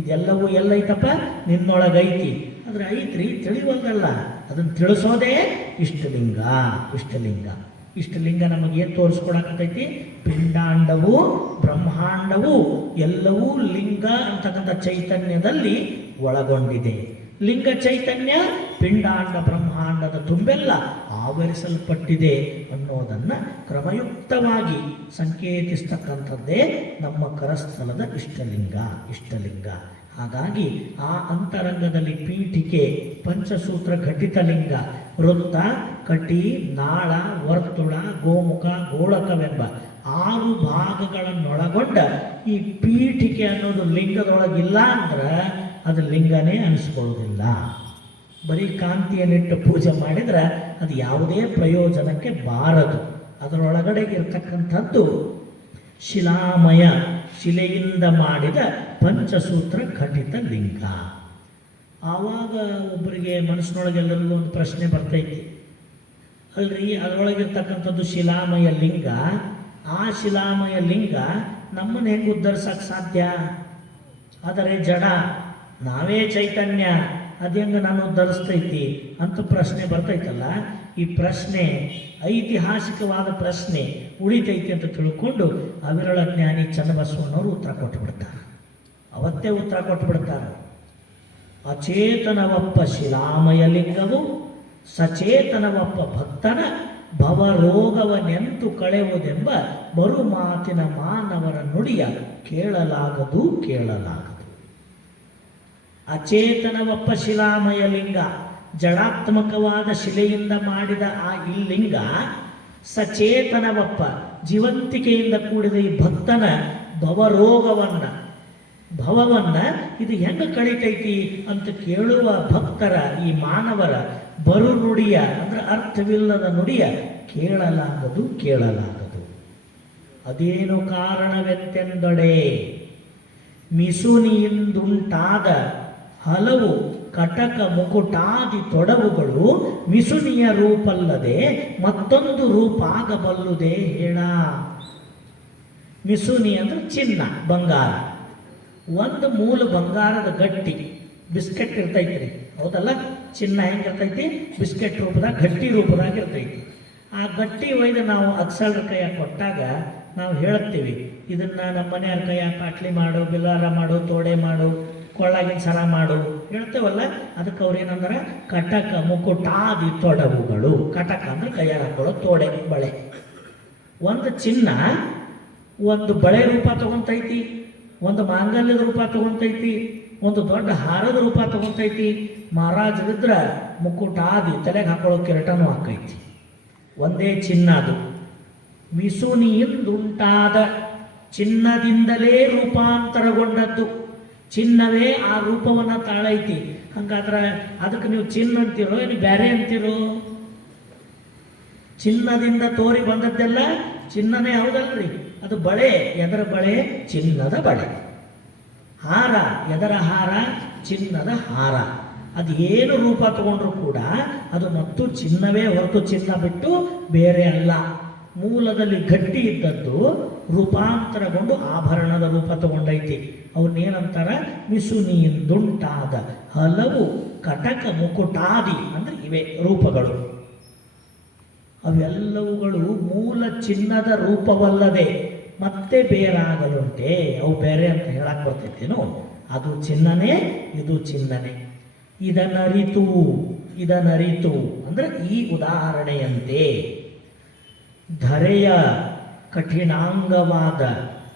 ಇದೆಲ್ಲವೂ ಎಲ್ಲೈತಪ್ಪ, ನಿನ್ನೊಳಗೈತಿ. ಆದ್ರೆ ಐತ್ರಿ ತಿಳಿವಲ್ದಲ್ಲ, ಅದನ್ನು ತಿಳಿಸೋದೇ ಇಷ್ಟಲಿಂಗ. ಇಷ್ಟಲಿಂಗ ಇಷ್ಟಲಿಂಗ ನಮಗೇನು ತೋರಿಸ್ಕೊಡಕತ್ತೈತಿ? ಪಿಂಡಾಂಡವು ಬ್ರಹ್ಮಾಂಡವು ಎಲ್ಲವೂ ಲಿಂಗ ಅಂತಕ್ಕಂಥ ಚೈತನ್ಯದಲ್ಲಿ ಒಳಗೊಂಡಿದೆ. ಲಿಂಗ ಚೈತನ್ಯ ಪಿಂಡಾಂಡ ಬ್ರಹ್ಮಾಂಡದ ತುಂಬೆಲ್ಲ ಆವರಿಸಲ್ಪಟ್ಟಿದೆ ಅನ್ನೋದನ್ನು ಕ್ರಮಯುಕ್ತವಾಗಿ ಸಂಕೇತಿಸ್ತಕ್ಕಂಥದ್ದೇ ನಮ್ಮ ಕರಸ್ಥಲದ ಇಷ್ಟಲಿಂಗ. ಇಷ್ಟಲಿಂಗ ಹಾಗಾಗಿ ಆ ಅಂತರಂಗದಲ್ಲಿ ಪೀಠಿಕೆ, ಪಂಚಸೂತ್ರ ಘಟಿತ ಲಿಂಗ, ವೃತ್ತ, ಕಟಿ, ನಾಳ, ವರ್ತುಳ, ಗೋಮುಖ, ಗೋಳಕವೆಂಬ 6 ಭಾಗಗಳನ್ನೊಳಗೊಂಡ ಈ ಪೀಠಿಕೆ ಅನ್ನೋದು ಲಿಂಗದೊಳಗಿಲ್ಲ ಅಂದ್ರೆ ಅದು ಲಿಂಗನೇ ಅನಿಸ್ಕೊಳ್ಳೋದಿಲ್ಲ. ಬರೀ ಕಾಂತಿಯನ್ನಿಟ್ಟು ಪೂಜೆ ಮಾಡಿದ್ರೆ ಅದು ಯಾವುದೇ ಪ್ರಯೋಜನಕ್ಕೆ ಬಾರದು. ಅದರೊಳಗಡೆ ಇರತಕ್ಕಂಥದ್ದು ಶಿಲಾಮಯ, ಶಿಲೆಯಿಂದ ಮಾಡಿದ ಪಂಚಸೂತ್ರ ಘಟಿತ ಲಿಂಗ. ಆವಾಗ ಒಬ್ಬರಿಗೆ ಮನಸ್ಸಿನೊಳಗೆಲ್ಲರಿಗೂ ಒಂದು ಪ್ರಶ್ನೆ ಬರ್ತೈತಿ, ಅಲ್ರಿ ಅದರೊಳಗಿರ್ತಕ್ಕಂಥದ್ದು ಶಿಲಾಮಯ ಲಿಂಗ, ಆ ಶಿಲಾಮಯ ಲಿಂಗ ನಮ್ಮನ್ನು ಹೆಂಗೆ ಉದ್ಧರಿಸಕ್ಕೆ ಸಾಧ್ಯ? ಆದರೆ ಜಡ, ನಾವೇ ಚೈತನ್ಯ, ಅದೆಂಗೆ ನಾನು ಧರಿಸ್ತೈತಿ ಅಂತ ಪ್ರಶ್ನೆ ಬರ್ತೈತಲ್ಲ. ಈ ಪ್ರಶ್ನೆ ಐತಿಹಾಸಿಕವಾದ ಪ್ರಶ್ನೆ ಉಳಿತೈತಿ ಅಂತ ತಿಳ್ಕೊಂಡು ಅವಿರಳ ಜ್ಞಾನಿ ಚನ್ನಬಸವಣ್ಣವರು ಉತ್ತರ ಕೊಟ್ಟುಬಿಡ್ತಾರೆ. ಅವತ್ತೇ ಉತ್ತರ ಕೊಟ್ಟುಬಿಡ್ತಾರೆ. ಅಚೇತನವಪ್ಪ ಶಿಲಾಮಯ ಲಿಂಗವು ಸಚೇತನವಪ್ಪ ಭಕ್ತನ ಭವರೋಗವನೆಂತು ಕಳೆಯುವುದೆಂಬ ಬರು ಮಾತಿನ ಮಾನವರ ನುಡಿಯ ಕೇಳಲಾಗದು ಕೇಳಲಾಗದು. ಅಚೇತನವಪ್ಪ ಶಿಲಾಮಯ ಲಿಂಗ, ಜಡಾತ್ಮಕವಾದ ಶಿಲೆಯಿಂದ ಮಾಡಿದ ಆ ಈ ಲಿಂಗ, ಸಚೇತನವಪ್ಪ ಜೀವಂತಿಕೆಯಿಂದ ಕೂಡಿದ ಈ ಭಕ್ತನ ಭವವನ್ನ ಇದು ಹೆಂಗೆ ಕಳೀತೈತಿ ಅಂತ ಕೇಳುವ ಭಕ್ತರ, ಈ ಮಾನವರ ಬರು ನುಡಿಯ ಅಂದ್ರೆ ಅರ್ಥವಿಲ್ಲದ ನುಡಿಯ ಕೇಳಲಾಗದು ಕೇಳಲಾಗದು. ಅದೇನು ಕಾರಣವೆಂತೆಂದೊಡೆ ಮಿಸುನಿಯಿಂದುಂಟಾದ ಹಲವು ಕಟಕ ಮುಕುಟಾದಿ ತೊಡವುಗಳು ಮಿಸುನಿಯ ರೂಪಲ್ಲದೆ ಮತ್ತೊಂದು ರೂಪ ಆಗಬಲ್ಲುದೇ ಹೇಳ. ಮಿಸುನಿ ಅಂದ್ರೆ ಚಿನ್ನ, ಬಂಗಾರ. ಒಂದು ಮೂಲ ಬಂಗಾರದ ಗಟ್ಟಿ ಬಿಸ್ಕೆಟ್ ಇರ್ತೈತಿ, ಹೌದಲ್ಲ? ಚಿನ್ನ ಹೆಂಗಿರ್ತೈತಿ? ಬಿಸ್ಕೆಟ್ ರೂಪದಾಗ, ಗಟ್ಟಿ ರೂಪದಾಗ ಇರ್ತೈತಿ. ಆ ಗಟ್ಟಿ ಒಯ್ದು ನಾವು ಅಕ್ಸಳ್ರ ಕೈಯಾಗ ಕೊಟ್ಟಾಗ ನಾವು ಹೇಳ್ತೀವಿ, ಇದನ್ನ ನಮ್ಮ ಮನೆಯವ್ರ ಕೈಯಾಗ ಪಾಟ್ಲಿ ಮಾಡು, ಬಿಲ್ಲಾರ ಮಾಡು, ತೋಡೆ ಮಾಡು, ಕೊಳ್ಳಾಗಿನ ಸರ ಮಾಡು ಹೇಳ್ತೇವಲ್ಲ. ಅದಕ್ಕೆ ಅವ್ರು ಏನಂದ್ರೆ ಕಟಕ ಮುಕುಟಾದಿ ತೊಡವುಗಳು. ಕಟಕ ಅಂದ್ರೆ ಕೈಯಾಗ ಹಾಕೊಳ್ಳೋ ತೋಡೆ, ಬಳೆ. ಒಂದು ಚಿನ್ನ ಒಂದು ಬಳೆ ರೂಪ ತಗೊಂತೈತಿ, ಒಂದು ಮಾಂಗಲ್ಯದ ರೂಪ ತಗೊಂತೈತಿ, ಒಂದು ದೊಡ್ಡ ಹಾರದ ರೂಪ ತಗೊಂತೈತಿ. ಮಹಾರಾಜರಿದ್ರ ಮುಕುಟಾದಿ ತಲೆಗೆ ಹಾಕೊಳ್ಳೋ ಕಿರೀಟನೂ ಹಾಕೈತಿ. ಒಂದೇ ಚಿನ್ನ ಅದು. ಮಿಸುನಿಯಿಂದುಂಟಾದ, ಚಿನ್ನದಿಂದಲೇ ರೂಪಾಂತರಗೊಂಡದ್ದು. ಚಿನ್ನವೇ ಆ ರೂಪವನ್ನು ತಾಳೈತಿ. ಹಂಗಾದ್ರೆ ಅದಕ್ಕೆ ನೀವು ಚಿನ್ನ ಅಂತೀರೋ ಏನು ಬೇರೆ ಅಂತೀರೋ? ಚಿನ್ನದಿಂದ ತೋರಿ ಬಂದದ್ದೆಲ್ಲ ಚಿನ್ನನೇ, ಹೌದಲ್ರಿ? ಅದು ಬಳೆ, ಎದರ ಬಳೆ? ಚಿನ್ನದ ಬಳೆ. ಹಾರ, ಎದರ ಹಾರ? ಚಿನ್ನದ ಹಾರ. ಅದು ಏನು ರೂಪ ತಗೊಂಡ್ರು ಕೂಡ ಅದು ಮತ್ತು ಚಿನ್ನವೇ ಹೊರತು ಚಿನ್ನ ಬಿಟ್ಟು ಬೇರೆ ಅಲ್ಲ. ಮೂಲದಲ್ಲಿ ಗಟ್ಟಿ ಇದ್ದದ್ದು ರೂಪಾಂತರಗೊಂಡು ಆಭರಣದ ರೂಪ ತಗೊಂಡೈತಿ. ಅವನ್ನೇನಂತಾರ? ಮಿಸುನಿಯಿಂದುಂಟಾದ ಹಲವು ಕಟಕ ಮುಕುಟಾದಿ ಅಂದ್ರೆ ಇವೆ ರೂಪಗಳು. ಅವೆಲ್ಲವುಗಳು ಮೂಲ ಚಿನ್ನದ ರೂಪವಲ್ಲದೆ ಮತ್ತೆ ಬೇರಾಗಲುಂಟೆ. ಅವು ಬೇರೆ ಅಂತ ಹೇಳಕ್ ಬರ್ತೈತೇನು? ಅದು ಚಿನ್ನನೇ, ಇದು ಚಿನ್ನನೇ. ಇದನರಿತು ಅಂದ್ರೆ ಈ ಉದಾಹರಣೆಯಂತೆ ಧರೆಯ ಕಠಿಣಾಂಗವಾದ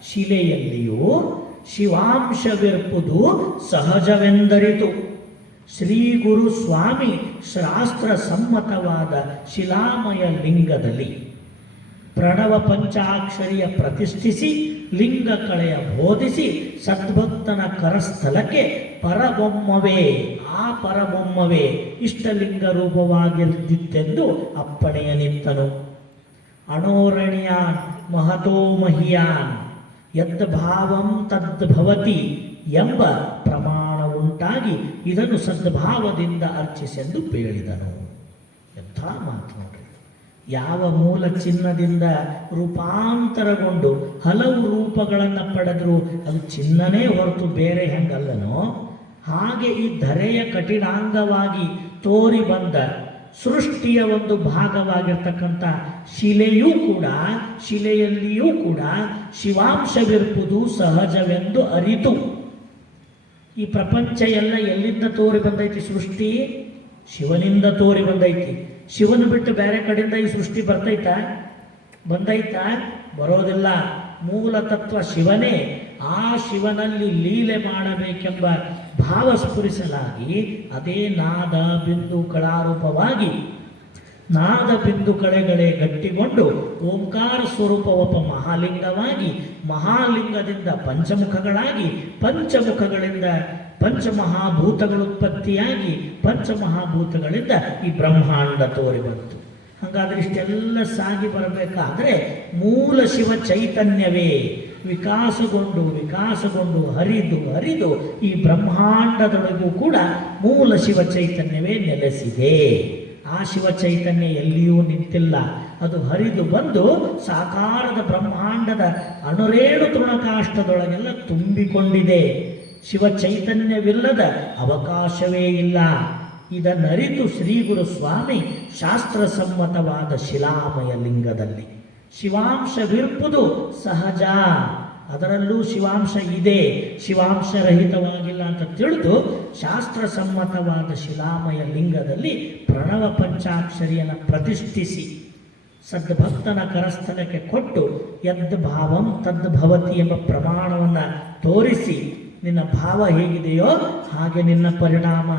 ಶಿಲೆಯಲ್ಲಿಯೂ ಶಿವಾಂಶವಿರ್ಪುದು ಸಹಜವೆಂದರಿತು. ಶ್ರೀ ಗುರು ಸ್ವಾಮಿ ಶಾಸ್ತ್ರ ಸಮ್ಮತವಾದ ಶಿಲಾಮಯ ಲಿಂಗದಲ್ಲಿ ಪ್ರಣವ ಪಂಚಾಕ್ಷರಿಯ ಪ್ರತಿಷ್ಠಿಸಿ ಲಿಂಗ ಕಳೆಯ ಬೋಧಿಸಿ ಸದ್ಭಕ್ತನ ಕರಸ್ಥಲಕ್ಕೆ ಆ ಪರಬೊಮ್ಮವೇ ಇಷ್ಟಲಿಂಗ ರೂಪವಾಗಿದ್ದಿತ್ತೆಂದು ಅಪ್ಪಣೆಯ ನಿಂತನು. ಅಣೋರಣೀಯಾನ್ ಮಹತೋ ಮಹಿಯಾನ್ ಯದ್ಭಾವಂ ತದ್ಭವತಿ ಎಂಬ ಪ್ರಮಾಣ ಉಂಟಾಗಿ ಇದನ್ನು ಸದ್ಭಾವದಿಂದ ಅರ್ಚಿಸೆಂದು ಹೇಳಿದನು. ಎಂಥ ಮಾತು ನೋಡ್ರಿ! ಯಾವ ಮೂಲ ಚಿನ್ನದಿಂದ ರೂಪಾಂತರಗೊಂಡು ಹಲವು ರೂಪಗಳನ್ನು ಪಡೆದ್ರು ಅದು ಚಿನ್ನನೇ ಹೊರತು ಬೇರೆ ಹೆಂಗಲ್ಲನೋ ಹಾಗೆ ಈ ಧರೆಯ ಕಠಿಣಾಂಗವಾಗಿ ತೋರಿ ಬಂದ ಸೃಷ್ಟಿಯ ಒಂದು ಭಾಗವಾಗಿರ್ತಕ್ಕಂಥ ಶಿಲೆಯಲ್ಲಿಯೂ ಕೂಡ ಶಿವಾಂಶವಿರುವುದು ಸಹಜವೆಂದು ಅರಿತು. ಈ ಪ್ರಪಂಚ ಎಲ್ಲ ಎಲ್ಲಿಂದ ತೋರಿ ಬಂದೈತಿ? ಸೃಷ್ಟಿ ಶಿವನಿಂದ ತೋರಿ ಬಂದೈತಿ. ಶಿವನು ಬಿಟ್ಟು ಬೇರೆ ಕಡೆಯಿಂದ ಈ ಸೃಷ್ಟಿ ಬಂದೈತಾ? ಬರೋದಿಲ್ಲ. ಮೂಲ ತತ್ವ ಶಿವನೇ. ಆ ಶಿವನಲ್ಲಿ ಲೀಲೆ ಮಾಡಬೇಕೆಂಬ ಭಾವ ಸ್ಫುರಿಸಲಾಗಿ ಅದೇ ನಾದ ಬಿಂದು ಕಳಾರೂಪವಾಗಿ ನಾದ ಬಿಂದು ಕಳೆಗಳೇ ಗಟ್ಟಿಗೊಂಡು ಓಂಕಾರ ಸ್ವರೂಪವೊಬ್ಬ ಮಹಾಲಿಂಗವಾಗಿ, ಮಹಾಲಿಂಗದಿಂದ ಪಂಚಮುಖಗಳಾಗಿ, ಪಂಚಮುಖಗಳಿಂದ ಪಂಚಮಹಾಭೂತಗಳುತ್ಪತ್ತಿಯಾಗಿ, ಪಂಚಮಹಾಭೂತಗಳಿಂದ ಈ ಬ್ರಹ್ಮಾಂಡ ತೋರಿ ಬಂತು. ಹಾಗಾದ್ರೆ ಇಷ್ಟೆಲ್ಲ ಸಾಗಿ ಬರಬೇಕಾದ್ರೆ ಮೂಲ ಶಿವ ಚೈತನ್ಯವೇ ವಿಕಾಸಗೊಂಡು ಹರಿದು ಈ ಬ್ರಹ್ಮಾಂಡದೊಳಗೂ ಕೂಡ ಮೂಲ ಶಿವ ಚೈತನ್ಯವೇ ನೆಲೆಸಿದೆ. ಆ ಶಿವ ಚೈತನ್ಯ ಎಲ್ಲಿಯೂ ನಿಂತಿಲ್ಲ. ಅದು ಹರಿದು ಬಂದು ಸಾಕಾರದ ಬ್ರಹ್ಮಾಂಡದ ಅಣುರೇಣು ತೃಣಕಾಷ್ಟದೊಳಗೆಲ್ಲ ತುಂಬಿಕೊಂಡಿದೆ. ಶಿವ ಚೈತನ್ಯವಿಲ್ಲದ ಅವಕಾಶವೇ ಇಲ್ಲ. ಇದನ್ನರಿತು ಶ್ರೀ ಗುರು ಸ್ವಾಮಿ ಶಾಸ್ತ್ರಸಮ್ಮತವಾದ ಶಿಲಾಮಯ ಲಿಂಗದಲ್ಲಿ ಶಿವಾಂಶವಿರುವುದು ಸಹಜ, ಅದರಲ್ಲೂ ಶಿವಾಂಶ ಇದೆ, ಶಿವಾಂಶರಹಿತವಾಗಿಲ್ಲ ಅಂತ ತಿಳಿದು ಶಾಸ್ತ್ರಸಮ್ಮತವಾದ ಶಿಲಾಮಯ ಲಿಂಗದಲ್ಲಿ ಪ್ರಣವ ಪಂಚಾಕ್ಷರಿಯನ್ನು ಪ್ರತಿಷ್ಠಿಸಿ ಸದ್ಭಕ್ತನ ಕರಸ್ಥಲಕ್ಕೆ ಕೊಟ್ಟು ಯದ್ ಭಾವಂ ತದ್ಭವತಿ ಎಂಬ ಪ್ರಮಾಣವನ್ನು ತೋರಿಸಿ, ನಿನ್ನ ಭಾವ ಹೇಗಿದೆಯೋ ಹಾಗೆ ನಿನ್ನ ಪರಿಣಾಮ.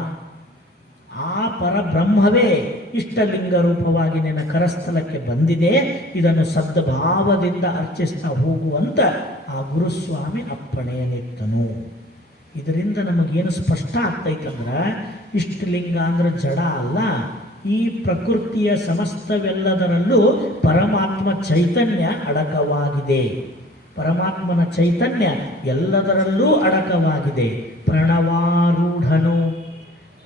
ಆ ಪರಬ್ರಹ್ಮವೇ ಇಷ್ಟಲಿಂಗ ರೂಪವಾಗಿ ನಿನ್ನ ಕರಸ್ಥಲಕ್ಕೆ ಬಂದಿದೆ, ಇದನ್ನು ಸದ್ಭಾವದಿಂದ ಅರ್ಚಿಸ್ತಾ ಹೋಗುವಂತ ಆ ಗುರುಸ್ವಾಮಿ ಅಪ್ಪಣೆಯನ್ನಿತ್ತನು. ಇದರಿಂದ ನಮಗೇನು ಸ್ಪಷ್ಟ ಆಗ್ತೈತಂದ್ರೆ, ಇಷ್ಟಲಿಂಗ ಅಂದ್ರೆ ಜಡ ಅಲ್ಲ, ಈ ಪ್ರಕೃತಿಯ ಸಮಸ್ತವೆಲ್ಲದರಲ್ಲೂ ಪರಮಾತ್ಮ ಚೈತನ್ಯ ಅಡಕವಾಗಿದೆ. ಪರಮಾತ್ಮನ ಚೈತನ್ಯ ಎಲ್ಲದರಲ್ಲೂ ಅಡಕವಾಗಿದೆ. ಪ್ರಣವಾರೂಢನು,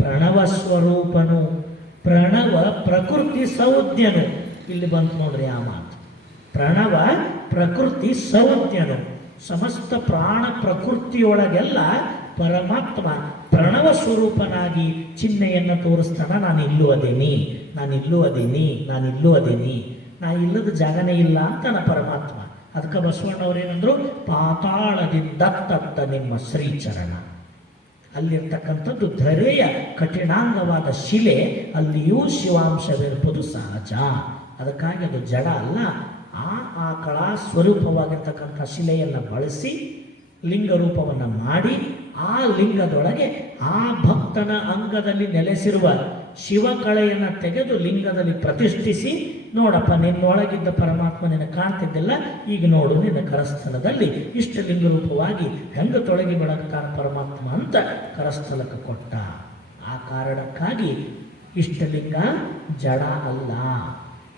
ಪ್ರಣವ ಸ್ವರೂಪನು, ಪ್ರಣವ ಪ್ರಕೃತಿ ಸಂಜ್ಞನು. ಇಲ್ಲಿ ಬಂತು ನೋಡ್ರಿ ಆ ಮಾತು. ಪ್ರಣವ ಪ್ರಕೃತಿ ಸಂಜ್ಞನು. ಸಮಸ್ತ ಪ್ರಾಣ ಪ್ರಕೃತಿಯೊಳಗೆಲ್ಲ ಪರಮಾತ್ಮ ಪ್ರಣವ ಸ್ವರೂಪನಾಗಿ ಚಿಹ್ನೆಯನ್ನು ತೋರಿಸ್ತಾನ. ನಾನು ಇಲ್ಲೂ ಅದೇನಿ, ನಾನು ಇಲ್ಲೂ ಅದೇನಿ, ನಾನು ಇಲ್ಲೂ ಅದೇನಿ, ನಾ ಇಲ್ಲದ ಜಾಗನೇ ಇಲ್ಲ ಅಂತಾನ ಪರಮಾತ್ಮ. ಅದಕ್ಕೆ ಬಸವಣ್ಣವ್ರೇನಂದ್ರು, ಪಾತಾಳದಿಂದ ತತ್ತ ನಿಮ್ಮ ಶ್ರೀಚರಣ. ಅಲ್ಲಿರ್ತಕ್ಕಂಥದ್ದು ಧರೆಯ ಕಠಿಣಾಂಗವಾದ ಶಿಲೆ, ಅಲ್ಲಿಯೂ ಶಿವಾಂಶವಿರುವುದು ಸಹಜ. ಅದಕ್ಕಾಗಿ ಅದು ಜಡ ಅಲ್ಲ. ಆ ಕಳಾ ಸ್ವರೂಪವಾಗಿರ್ತಕ್ಕಂಥ ಶಿಲೆಯನ್ನು ಬಳಸಿ ಲಿಂಗ ರೂಪವನ್ನು ಮಾಡಿ, ಆ ಲಿಂಗದೊಳಗೆ ಆ ಭಕ್ತನ ಅಂಗದಲ್ಲಿ ನೆಲೆಸಿರುವ ಶಿವಕಳೆಯನ್ನು ತೆಗೆದು ಲಿಂಗದಲ್ಲಿ ಪ್ರತಿಷ್ಠಿಸಿ, ನೋಡಪ್ಪ ನಿನ್ನೊಳಗಿದ್ದ ಪರಮಾತ್ಮ ನಿನ್ನ ಕಾಣ್ತಿದ್ದಿಲ್ಲ, ಈಗ ನೋಡು ನಿನ್ನ ಕರಸ್ಥಲದಲ್ಲಿ ಇಷ್ಟ ಲಿಂಗ ರೂಪವಾಗಿ ಹೆಂಗ ತೊಳಗಿ ಬೆಳಗ್ತಾನ ಪರಮಾತ್ಮ ಅಂತ ಕರಸ್ಥಲಕ್ಕೆ ಕೊಟ್ಟ. ಆ ಕಾರಣಕ್ಕಾಗಿ ಇಷ್ಟಲಿಂಗ ಜಡ ಅಲ್ಲ,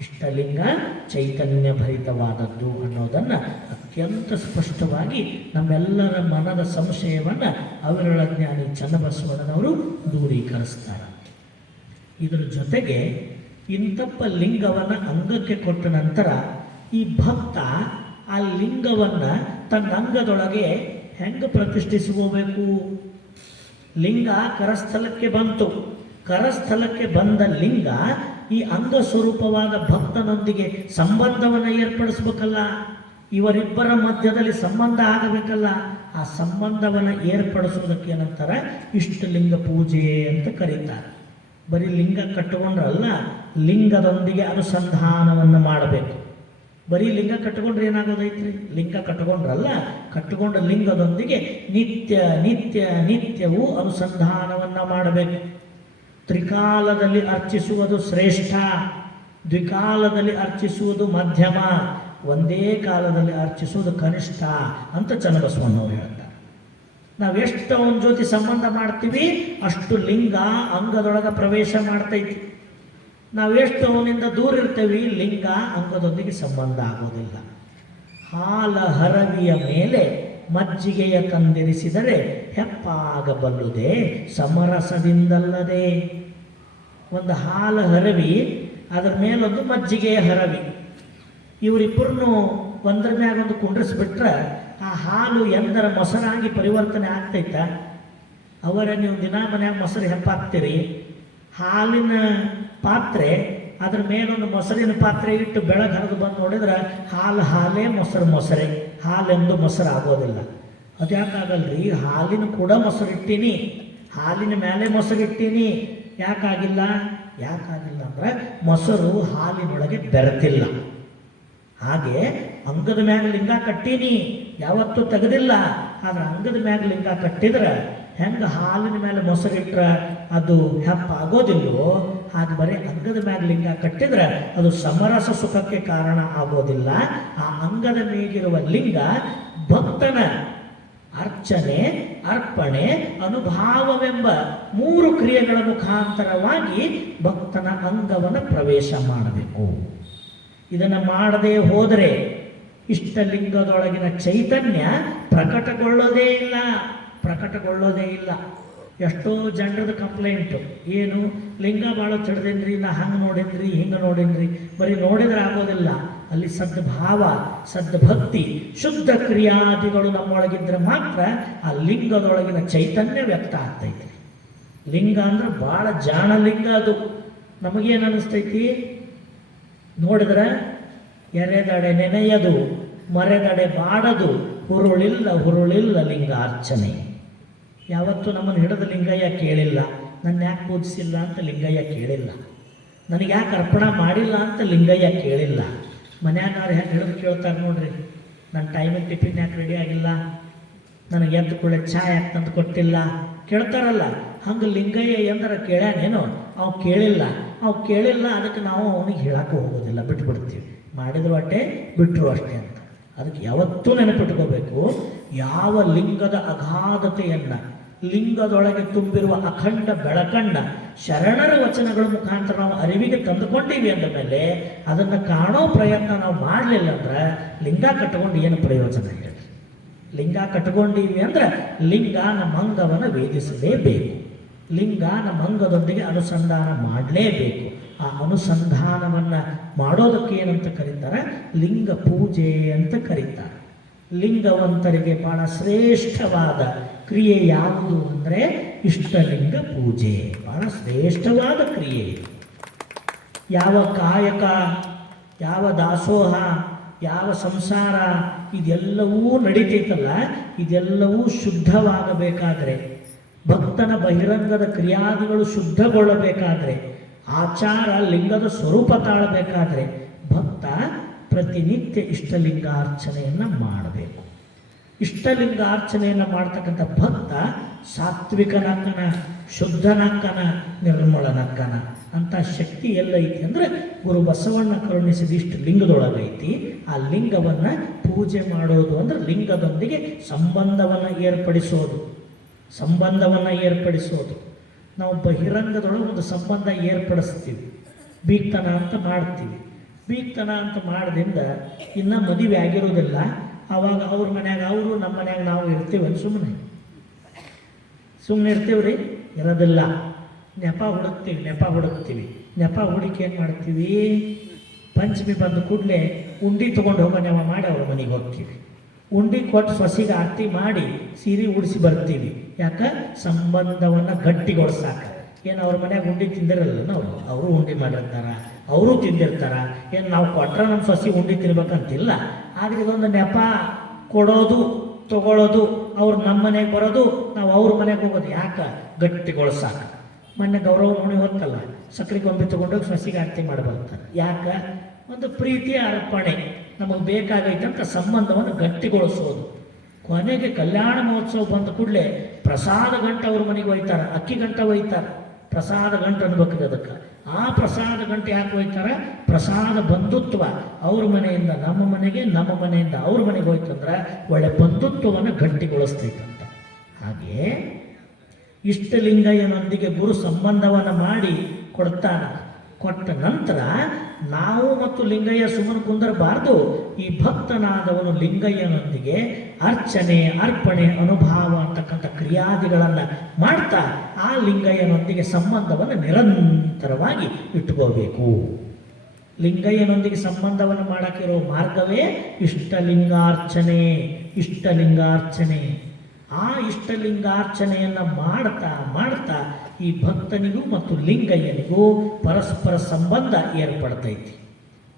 ಇಷ್ಟಲಿಂಗ ಚೈತನ್ಯ ಭರಿತವಾದದ್ದು ಅನ್ನೋದನ್ನು ಅತ್ಯಂತ ಸ್ಪಷ್ಟವಾಗಿ ನಮ್ಮೆಲ್ಲರ ಮನದ ಸಂಶಯವನ್ನು ಅವಿರಳ ಜ್ಞಾನಿ ಚನ್ನಬಸವಣ್ಣನವರು ದೂರೀಕರಿಸ್ತಾರೆ. ಇದರ ಜೊತೆಗೆ ಇಂತಪ್ಪ ಲಿಂಗವನ್ನು ಅಂಗಕ್ಕೆ ಕೊಟ್ಟ ನಂತರ ಈ ಭಕ್ತ ಆ ಲಿಂಗವನ್ನು ತನ್ನ ಅಂಗದೊಳಗೆ ಹೆಂಗೆ ಪ್ರತಿಷ್ಠಿಸ್ಕೋಬೇಕು? ಲಿಂಗ ಕರಸ್ಥಲಕ್ಕೆ ಬಂತು. ಕರಸ್ಥಲಕ್ಕೆ ಬಂದ ಲಿಂಗ ಈ ಅಂಗ ಸ್ವರೂಪವಾದ ಭಕ್ತನೊಂದಿಗೆ ಸಂಬಂಧವನ್ನು ಏರ್ಪಡಿಸ್ಬೇಕಲ್ಲ. ಇವರಿಬ್ಬರ ಮಧ್ಯದಲ್ಲಿ ಸಂಬಂಧ ಆಗಬೇಕಲ್ಲ. ಆ ಸಂಬಂಧವನ್ನು ಏರ್ಪಡಿಸೋದಕ್ಕೆ ಏನಂತಾರೆ? ಇಷ್ಟಲಿಂಗ ಪೂಜೆ ಅಂತ ಕರೀತಾರೆ. ಬರೀ ಲಿಂಗ ಕಟ್ಟಿಕೊಂಡ್ರಲ್ಲ, ಲಿಂಗದೊಂದಿಗೆ ಅನುಸಂಧಾನವನ್ನು ಮಾಡಬೇಕು. ಬರೀ ಲಿಂಗ ಕಟ್ಟಿಕೊಂಡ್ರೆ ಏನಾಗೋದೈತ್ರಿ? ಲಿಂಗ ಕಟ್ಟಿಕೊಂಡ್ರಲ್ಲ, ಕಟ್ಟಿಕೊಂಡ ಲಿಂಗದೊಂದಿಗೆ ನಿತ್ಯ ನಿತ್ಯ ನಿತ್ಯವೂ ಅನುಸಂಧಾನವನ್ನು ಮಾಡಬೇಕು. ತ್ರಿಕಾಲದಲ್ಲಿ ಅರ್ಚಿಸುವುದು ಶ್ರೇಷ್ಠ, ದ್ವಿಕಾಲದಲ್ಲಿ ಅರ್ಚಿಸುವುದು ಮಧ್ಯಮ, ಒಂದೇ ಕಾಲದಲ್ಲಿ ಅರ್ಚಿಸುವುದು ಕನಿಷ್ಠ ಅಂತ ಚನ್ನಬಸವಣ್ಣವ್ರು ಹೇಳ್ತಾರೆ. ನಾವೆಷ್ಟು ಅವನ ಜೊತೆ ಸಂಬಂಧ ಮಾಡ್ತೀವಿ ಅಷ್ಟು ಲಿಂಗ ಅಂಗದೊಳಗೆ ಪ್ರವೇಶ ಮಾಡ್ತೈತಿ. ನಾವೆಷ್ಟು ಅವನಿಂದ ದೂರ ಇರ್ತೇವೆ, ಲಿಂಗ ಅಂಗದೊಂದಿಗೆ ಸಂಬಂಧ ಆಗೋದಿಲ್ಲ. ಹಾಲ ಹರವಿಯ ಮೇಲೆ ಮಜ್ಜಿಗೆಯ ತಂದಿರಿಸಿದರೆ ಹೆಪ್ಪಾಗಬಲ್ಲುದೇ ಸಮರಸದಿಂದಲ್ಲದೆ. ಒಂದು ಹಾಲು ಹರವಿ, ಅದರ ಮೇಲೊಂದು ಮಜ್ಜಿಗೆಯ ಹರವಿ, ಇವರಿಬ್ಬರನ್ನು ಒಂದರ ಮ್ಯಾಗ ಒಂದು ಕುಂಡ್ರಿಸ್ಬಿಟ್ರೆ ಆ ಹಾಲು ಎಂದರ ಮೊಸರಾಗಿ ಪರಿವರ್ತನೆ ಆಗ್ತೈತ? ಅವರ ನೀವು ದಿನ ಮನ್ಯಾಗ ಮೊಸರು ಹೆಪ್ಪಾಕ್ತೀರಿ, ಹಾಲಿನ ಪಾತ್ರೆ ಅದ್ರ ಮೇಲೊಂದು ಮೊಸರಿನ ಪಾತ್ರೆ ಇಟ್ಟು ಬೆಳಗ್ಗೆ ಹರಿದು ಬಂದು ನೋಡಿದ್ರೆ ಹಾಲು ಹಾಲೇ, ಮೊಸರು ಮೊಸರೇ, ಹಾಲೆಂದು ಮೊಸರು ಆಗೋದಿಲ್ಲ. ಅದ್ಯಾಕಾಗಲ್ರಿ? ಹಾಲಿನ ಕೂಡ ಮೊಸರಿಟ್ಟೀನಿ, ಹಾಲಿನ ಮೇಲೆ ಮೊಸರಿಟ್ಟೀನಿ, ಯಾಕಾಗಿಲ್ಲ? ಯಾಕಾಗಿಲ್ಲ ಅಂದ್ರೆ ಮೊಸರು ಹಾಲಿನೊಳಗೆ ಬೆರೆತಿಲ್ಲ. ಹಾಗೆ ಅಂಗದ ಮ್ಯಾಗ ಲಿಂಗ ಕಟ್ಟೀನಿ, ಯಾವತ್ತೂ ತೆಗೆದಿಲ್ಲ. ಆದ್ರೆ ಅಂಗದ ಮ್ಯಾಗ ಲಿಂಗ ಕಟ್ಟಿದ್ರೆ ಹೆಂಗೆ ಹಾಲಿನ ಮೇಲೆ ಮೊಸರಿಟ್ರೆ ಅದು ಹೆಪ್ಪ ಆಗೋದಿಲ್ಲವೋ, ಹಾಗೆ ಬರೀ ಅಂಗದ ಮ್ಯಾಗ ಲಿಂಗ ಕಟ್ಟಿದ್ರೆ ಅದು ಸಮರಸ ಸುಖಕ್ಕೆ ಕಾರಣ ಆಗೋದಿಲ್ಲ. ಆ ಅಂಗದ ಮೇಗಿರುವ ಲಿಂಗ ಭಕ್ತನ ಅರ್ಚನೆ, ಅರ್ಪಣೆ, ಅನುಭಾವವೆಂಬ 3 ಕ್ರಿಯೆಗಳ ಮುಖಾಂತರವಾಗಿ ಭಕ್ತನ ಅಂಗವನ್ನು ಪ್ರವೇಶ ಮಾಡಬೇಕು. ಇದನ್ನು ಮಾಡದೆ ಹೋದರೆ ಇಷ್ಟಲಿಂಗದೊಳಗಿನ ಚೈತನ್ಯ ಪ್ರಕಟಗೊಳ್ಳೋದೇ ಇಲ್ಲ, ಪ್ರಕಟಗೊಳ್ಳೋದೇ ಇಲ್ಲ. ಎಷ್ಟೋ ಜನರದ ಕಂಪ್ಲೇಂಟು ಏನು, ಲಿಂಗ ಭಾಳ ತಿಳಿದೇನ್ರಿ, ನಾ ಹಂಗೆ ನೋಡಿದ್ರಿ, ಹಿಂಗೆ ನೋಡಿದ್ರಿ. ಬರೀ ನೋಡಿದ್ರೆ ಆಗೋದಿಲ್ಲ, ಅಲ್ಲಿ ಸದ್ಭಾವ, ಸದ್ಭಕ್ತಿ, ಶುದ್ಧ ಕ್ರಿಯಾದಿಗಳು ನಮ್ಮೊಳಗಿದ್ರೆ ಮಾತ್ರ ಆ ಲಿಂಗದೊಳಗಿನ ಚೈತನ್ಯ ವ್ಯಕ್ತ ಆಗ್ತೈತಿ. ಲಿಂಗ ಅಂದ್ರೆ ಭಾಳ ಜಾಣ ಲಿಂಗ ಅದು. ನಮಗೇನು ಅನ್ನಿಸ್ತೈತಿ ನೋಡಿದ್ರೆ, ಎರೆದಡೆ ನೆನೆಯದು ಮರೆದಡೆ ಬಾಡದು, ಹುರುಳಿಲ್ಲ ಲಿಂಗಾರ್ಚನೆ. ಯಾವತ್ತೂ ನಮ್ಮನ್ನು ಹಿಡಿದು ಲಿಂಗಯ್ಯ ಕೇಳಿಲ್ಲ, ನನ್ನ ಯಾಕೆ ಪೂಜಿಸಿಲ್ಲ ಅಂತ ಲಿಂಗಯ್ಯ ಕೇಳಿಲ್ಲ, ನನಗೆ ಯಾಕೆ ಅರ್ಪಣ ಮಾಡಿಲ್ಲ ಅಂತ ಲಿಂಗಯ್ಯ ಕೇಳಿಲ್ಲ. ಮನ್ಯಾಗ ಹೆಂಗೆ ಹಿಡಿದು ಕೇಳ್ತಾರೆ ನೋಡ್ರಿ, ನನ್ನ ಟೈಮಿಗೆ ಟಿಫಿನ್ ಯಾಕೆ ರೆಡಿ ಆಗಿಲ್ಲ, ನನಗೆ ಎದ್ದು ಕೂಡಲೇ ಚಹಾ ಯಾಕೆ ತಂದು ಕೊಟ್ಟಿಲ್ಲ ಕೇಳ್ತಾರಲ್ಲ. ಹಂಗೆ ಲಿಂಗಯ್ಯ ಎಂದರ ಕೇಳ್ಯಾನೇನೋ, ಅವು ಕೇಳಿಲ್ಲ, ಅದಕ್ಕೆ ನಾವು ಅವನಿಗೆ ಹೇಳಕ್ಕೆ ಹೋಗೋದಿಲ್ಲ, ಬಿಟ್ಬಿಡ್ತೀವಿ. ಮಾಡಿದ್ರು ಅಷ್ಟೇ, ಬಿಟ್ಟರು ಅಷ್ಟೇ ಅಂತ. ಅದಕ್ಕೆ ಯಾವತ್ತೂ ನೆನಪಿಟ್ಕೋಬೇಕು, ಯಾವ ಲಿಂಗದ ಅಗಾಧತೆಯನ್ನು, ಲಿಂಗದೊಳಗೆ ತುಂಬಿರುವ ಅಖಂಡ ಬೆಳಕಣ್ಣ ಶರಣರ ವಚನಗಳ ಮುಖಾಂತರ ನಾವು ಅರಿವಿಗೆ ತಂದುಕೊಂಡೀವಿ ಅಂದ ಮೇಲೆ ಅದನ್ನು ಕಾಣೋ ಪ್ರಯತ್ನ ನಾವು ಮಾಡಲಿಲ್ಲ ಅಂದ್ರೆ ಲಿಂಗ ಕಟ್ಕೊಂಡು ಏನು ಪ್ರಯೋಜನ ಹೇಳಿ? ಲಿಂಗ ಕಟ್ಕೊಂಡೀವಿ ಅಂದ್ರೆ ಲಿಂಗ ನಮ್ಮ ಅಂಗವನ್ನು ವೇದಿಸಲೇಬೇಕು, ಲಿಂಗ ನಮ್ಮ ಅಂಗದೊಂದಿಗೆ ಅನುಸಂಧಾನ ಮಾಡಲೇಬೇಕು. ಆ ಅನುಸಂಧಾನವನ್ನು ಮಾಡೋದಕ್ಕೆ ಏನಂತ ಕರೀತಾರೆ? ಲಿಂಗ ಪೂಜೆ ಅಂತ ಕರೀತಾರೆ. ಲಿಂಗವಂತರಿಗೆ ಬಹಳ ಶ್ರೇಷ್ಠವಾದ ಕ್ರಿಯೆ ಯಾವುದು ಅಂದರೆ ಇಷ್ಟಲಿಂಗ ಪೂಜೆ. ಬಹಳ ಶ್ರೇಷ್ಠವಾದ ಕ್ರಿಯೆ. ಯಾವ ಕಾಯಕ, ಯಾವ ದಾಸೋಹ, ಯಾವ ಸಂಸಾರ ಇದೆಲ್ಲವೂ ನಡೀತೈತಲ್ಲ, ಇದೆಲ್ಲವೂ ಶುದ್ಧವಾಗಬೇಕಾದ್ರೆ, ಭಕ್ತನ ಬಹಿರಂಗದ ಕ್ರಿಯಾದಿಗಳು ಶುದ್ಧಗೊಳ್ಳಬೇಕಾದ್ರೆ, ಆಚಾರ ಲಿಂಗದ ಸ್ವರೂಪ ತಾಳಬೇಕಾದ್ರೆ ಭಕ್ತ ಪ್ರತಿನಿತ್ಯ ಇಷ್ಟಲಿಂಗಾರ್ಚನೆಯನ್ನು ಮಾಡಬೇಕು. ಇಷ್ಟಲಿಂಗಾರ್ಚನೆಯನ್ನು ಮಾಡ್ತಕ್ಕಂಥ ಭಕ್ತ ಸಾತ್ವಿಕನಕ್ಕನ, ಶುದ್ಧನಕ್ಕನ, ನಿರ್ಮಲನಕ್ಕನ ಅಂತ ಶಕ್ತಿ ಎಲ್ಲೈತಿ ಅಂದರೆ ಗುರು ಬಸವಣ್ಣ ಕರುಣಿಸಿದ ಇಷ್ಟು ಲಿಂಗದೊಳಗೈತಿ. ಆ ಲಿಂಗವನ್ನು ಪೂಜೆ ಮಾಡೋದು ಅಂದರೆ ಲಿಂಗದೊಂದಿಗೆ ಸಂಬಂಧವನ್ನು ಏರ್ಪಡಿಸೋದು. ನಾವು ಬಹಿರಂಗದೊಳಗೆ ಒಂದು ಸಂಬಂಧ ಏರ್ಪಡಿಸ್ತೀವಿ, ಬೀಗ್ತನ ಅಂತ ಮಾಡ್ತೀವಿ. ಬೀಗ್ತನ ಅಂತ ಮಾಡೋದ್ರಿಂದ ಇನ್ನೂ ಮದುವೆ ಆಗಿರೋದಿಲ್ಲ, ಆವಾಗ ಅವ್ರ ಮನ್ಯಾಗ ಅವರು, ನಮ್ಮ ಮನ್ಯಾಗ ನಾವು ಇರ್ತೀವಿ, ಸುಮ್ಮನೆ ಇರ್ತೀವಿ ರೀ, ಇರೋದಿಲ್ಲ. ನೆಪ ಹುಡುಕ್ತೀವಿ. ನೆಪ ಹುಡುಕಿ ಏನು ಮಾಡ್ತೀವಿ? ಪಂಚಮಿ ಬಂದ ಕೂಡಲೇ ಉಂಡಿ ತೊಗೊಂಡು ಹೋಗೋ ನೆವ ಮಾಡಿ ಅವ್ರ ಮನೆಗೆ ಹೋಗ್ತೀವಿ. ಉಂಡಿ ಕೊಟ್ಟು ಸೊಸಿಗೆ ಆರತಿ ಮಾಡಿ ಸೀರೆ ಉಡಿಸಿ ಬರ್ತೀವಿ. ಯಾಕೆ? ಸಂಬಂಧವನ್ನು ಗಟ್ಟಿಗೊಳಿಸಾಕ. ಏನು ಅವ್ರ ಮನ್ಯಾಗ ಉಂಡಿ ತಿಂದಿರಲ್ಲ ಅವರು ಉಂಡಿ ಮಾಡಿರ್ತಾರ, ಅವರು ತಿಂದಿರ್ತಾರ. ಏನು ನಾವು ಕೊಟ್ರೆ ನಮ್ಮ ಸೊಸಿ ಉಂಡಿ ತಿನ್ಬೇಕಂತಿಲ್ಲ. ಆದರೆ ಇದೊಂದು ನೆಪ ಕೊಡೋದು, ತಗೊಳ್ಳೋದು, ಅವ್ರು ನಮ್ಮ ಮನೆಗೆ ಬರೋದು, ನಾವು ಅವ್ರ ಮನೆಗೆ ಹೋಗೋದು. ಯಾಕೆ? ಗಟ್ಟಿಗೊಳಿಸಾಕ. ಮೊನ್ನೆ ಗೌರವ ಮುನಿ ಹೊತ್ತಲ್ಲ, ಸಕ್ಕರೆ ಗೊಂಬೆ ತೊಗೊಂಡೋಗಿ ಸೊಸಿಗೆ ಆರತಿ ಮಾಡಿ ಬರ್ತಾರೆ. ಯಾಕೆ? ಒಂದು ಪ್ರೀತಿಯ ಅರ್ಪಣೆ, ನಮಗೆ ಬೇಕಾಗೈತಂತ ಸಂಬಂಧವನ್ನು ಗಟ್ಟಿಗೊಳಿಸೋದು. ಕೊನೆಗೆ ಕಲ್ಯಾಣ ಮಹೋತ್ಸವ ಬಂದ ಕೂಡಲೇ ಪ್ರಸಾದ ಗಂಟೆ ಅವ್ರ ಮನೆಗೆ ಒಯ್ತಾರೆ, ಅಕ್ಕಿ ಗಂಟೆ ಒಯ್ತಾರೆ. ಪ್ರಸಾದ ಗಂಟೆ ಅನ್ಬೇಕ್ರಿ ಅದಕ್ಕೆ. ಆ ಪ್ರಸಾದ ಗಂಟೆ ಯಾಕೆ ಒಯ್ತಾರೆ? ಪ್ರಸಾದ ಬಂಧುತ್ವ. ಅವ್ರ ಮನೆಯಿಂದ ನಮ್ಮ ಮನೆಗೆ, ನಮ್ಮ ಮನೆಯಿಂದ ಅವ್ರ ಮನೆಗೆ ಹೋಯ್ತಂದ್ರೆ ಒಳ್ಳೆ ಬಂಧುತ್ವವನ್ನು ಗಟ್ಟಿಗೊಳಿಸ್ತೈತಂತ. ಹಾಗೆ ಇಷ್ಟಲಿಂಗಯ್ಯನೊಂದಿಗೆ ಗುರು ಸಂಬಂಧವನ್ನು ಮಾಡಿ ಕೊಡ್ತಾನೆ. ಕೊಟ್ಟ ನಂತರ ನಾವು ಮತ್ತು ಲಿಂಗಯ್ಯ ಸುಮ್ಮನೆ ಕುಂದರಬಾರ್ದು. ಈ ಭಕ್ತನಾದವನು ಲಿಂಗಯ್ಯನೊಂದಿಗೆ ಅರ್ಚನೆ, ಅರ್ಪಣೆ, ಅನುಭಾವ ಅಂತಕ್ಕಂಥ ಕ್ರಿಯಾದಿಗಳನ್ನು ಮಾಡ್ತಾ ಆ ಲಿಂಗಯ್ಯನೊಂದಿಗೆ ಸಂಬಂಧವನ್ನು ನಿರಂತರವಾಗಿ ಇಟ್ಕೋಬೇಕು. ಲಿಂಗಯ್ಯನೊಂದಿಗೆ ಸಂಬಂಧವನ್ನು ಮಾಡೋಕ್ಕಿರೋ ಮಾರ್ಗವೇ ಇಷ್ಟಲಿಂಗಾರ್ಚನೆ. ಆ ಇಷ್ಟಲಿಂಗಾರ್ಚನೆಯನ್ನು ಮಾಡ್ತಾ ಈ ಭಕ್ತನಿಗೂ ಮತ್ತು ಲಿಂಗಯ್ಯನಿಗೂ ಪರಸ್ಪರ ಸಂಬಂಧ ಏರ್ಪಡ್ತೈತಿ.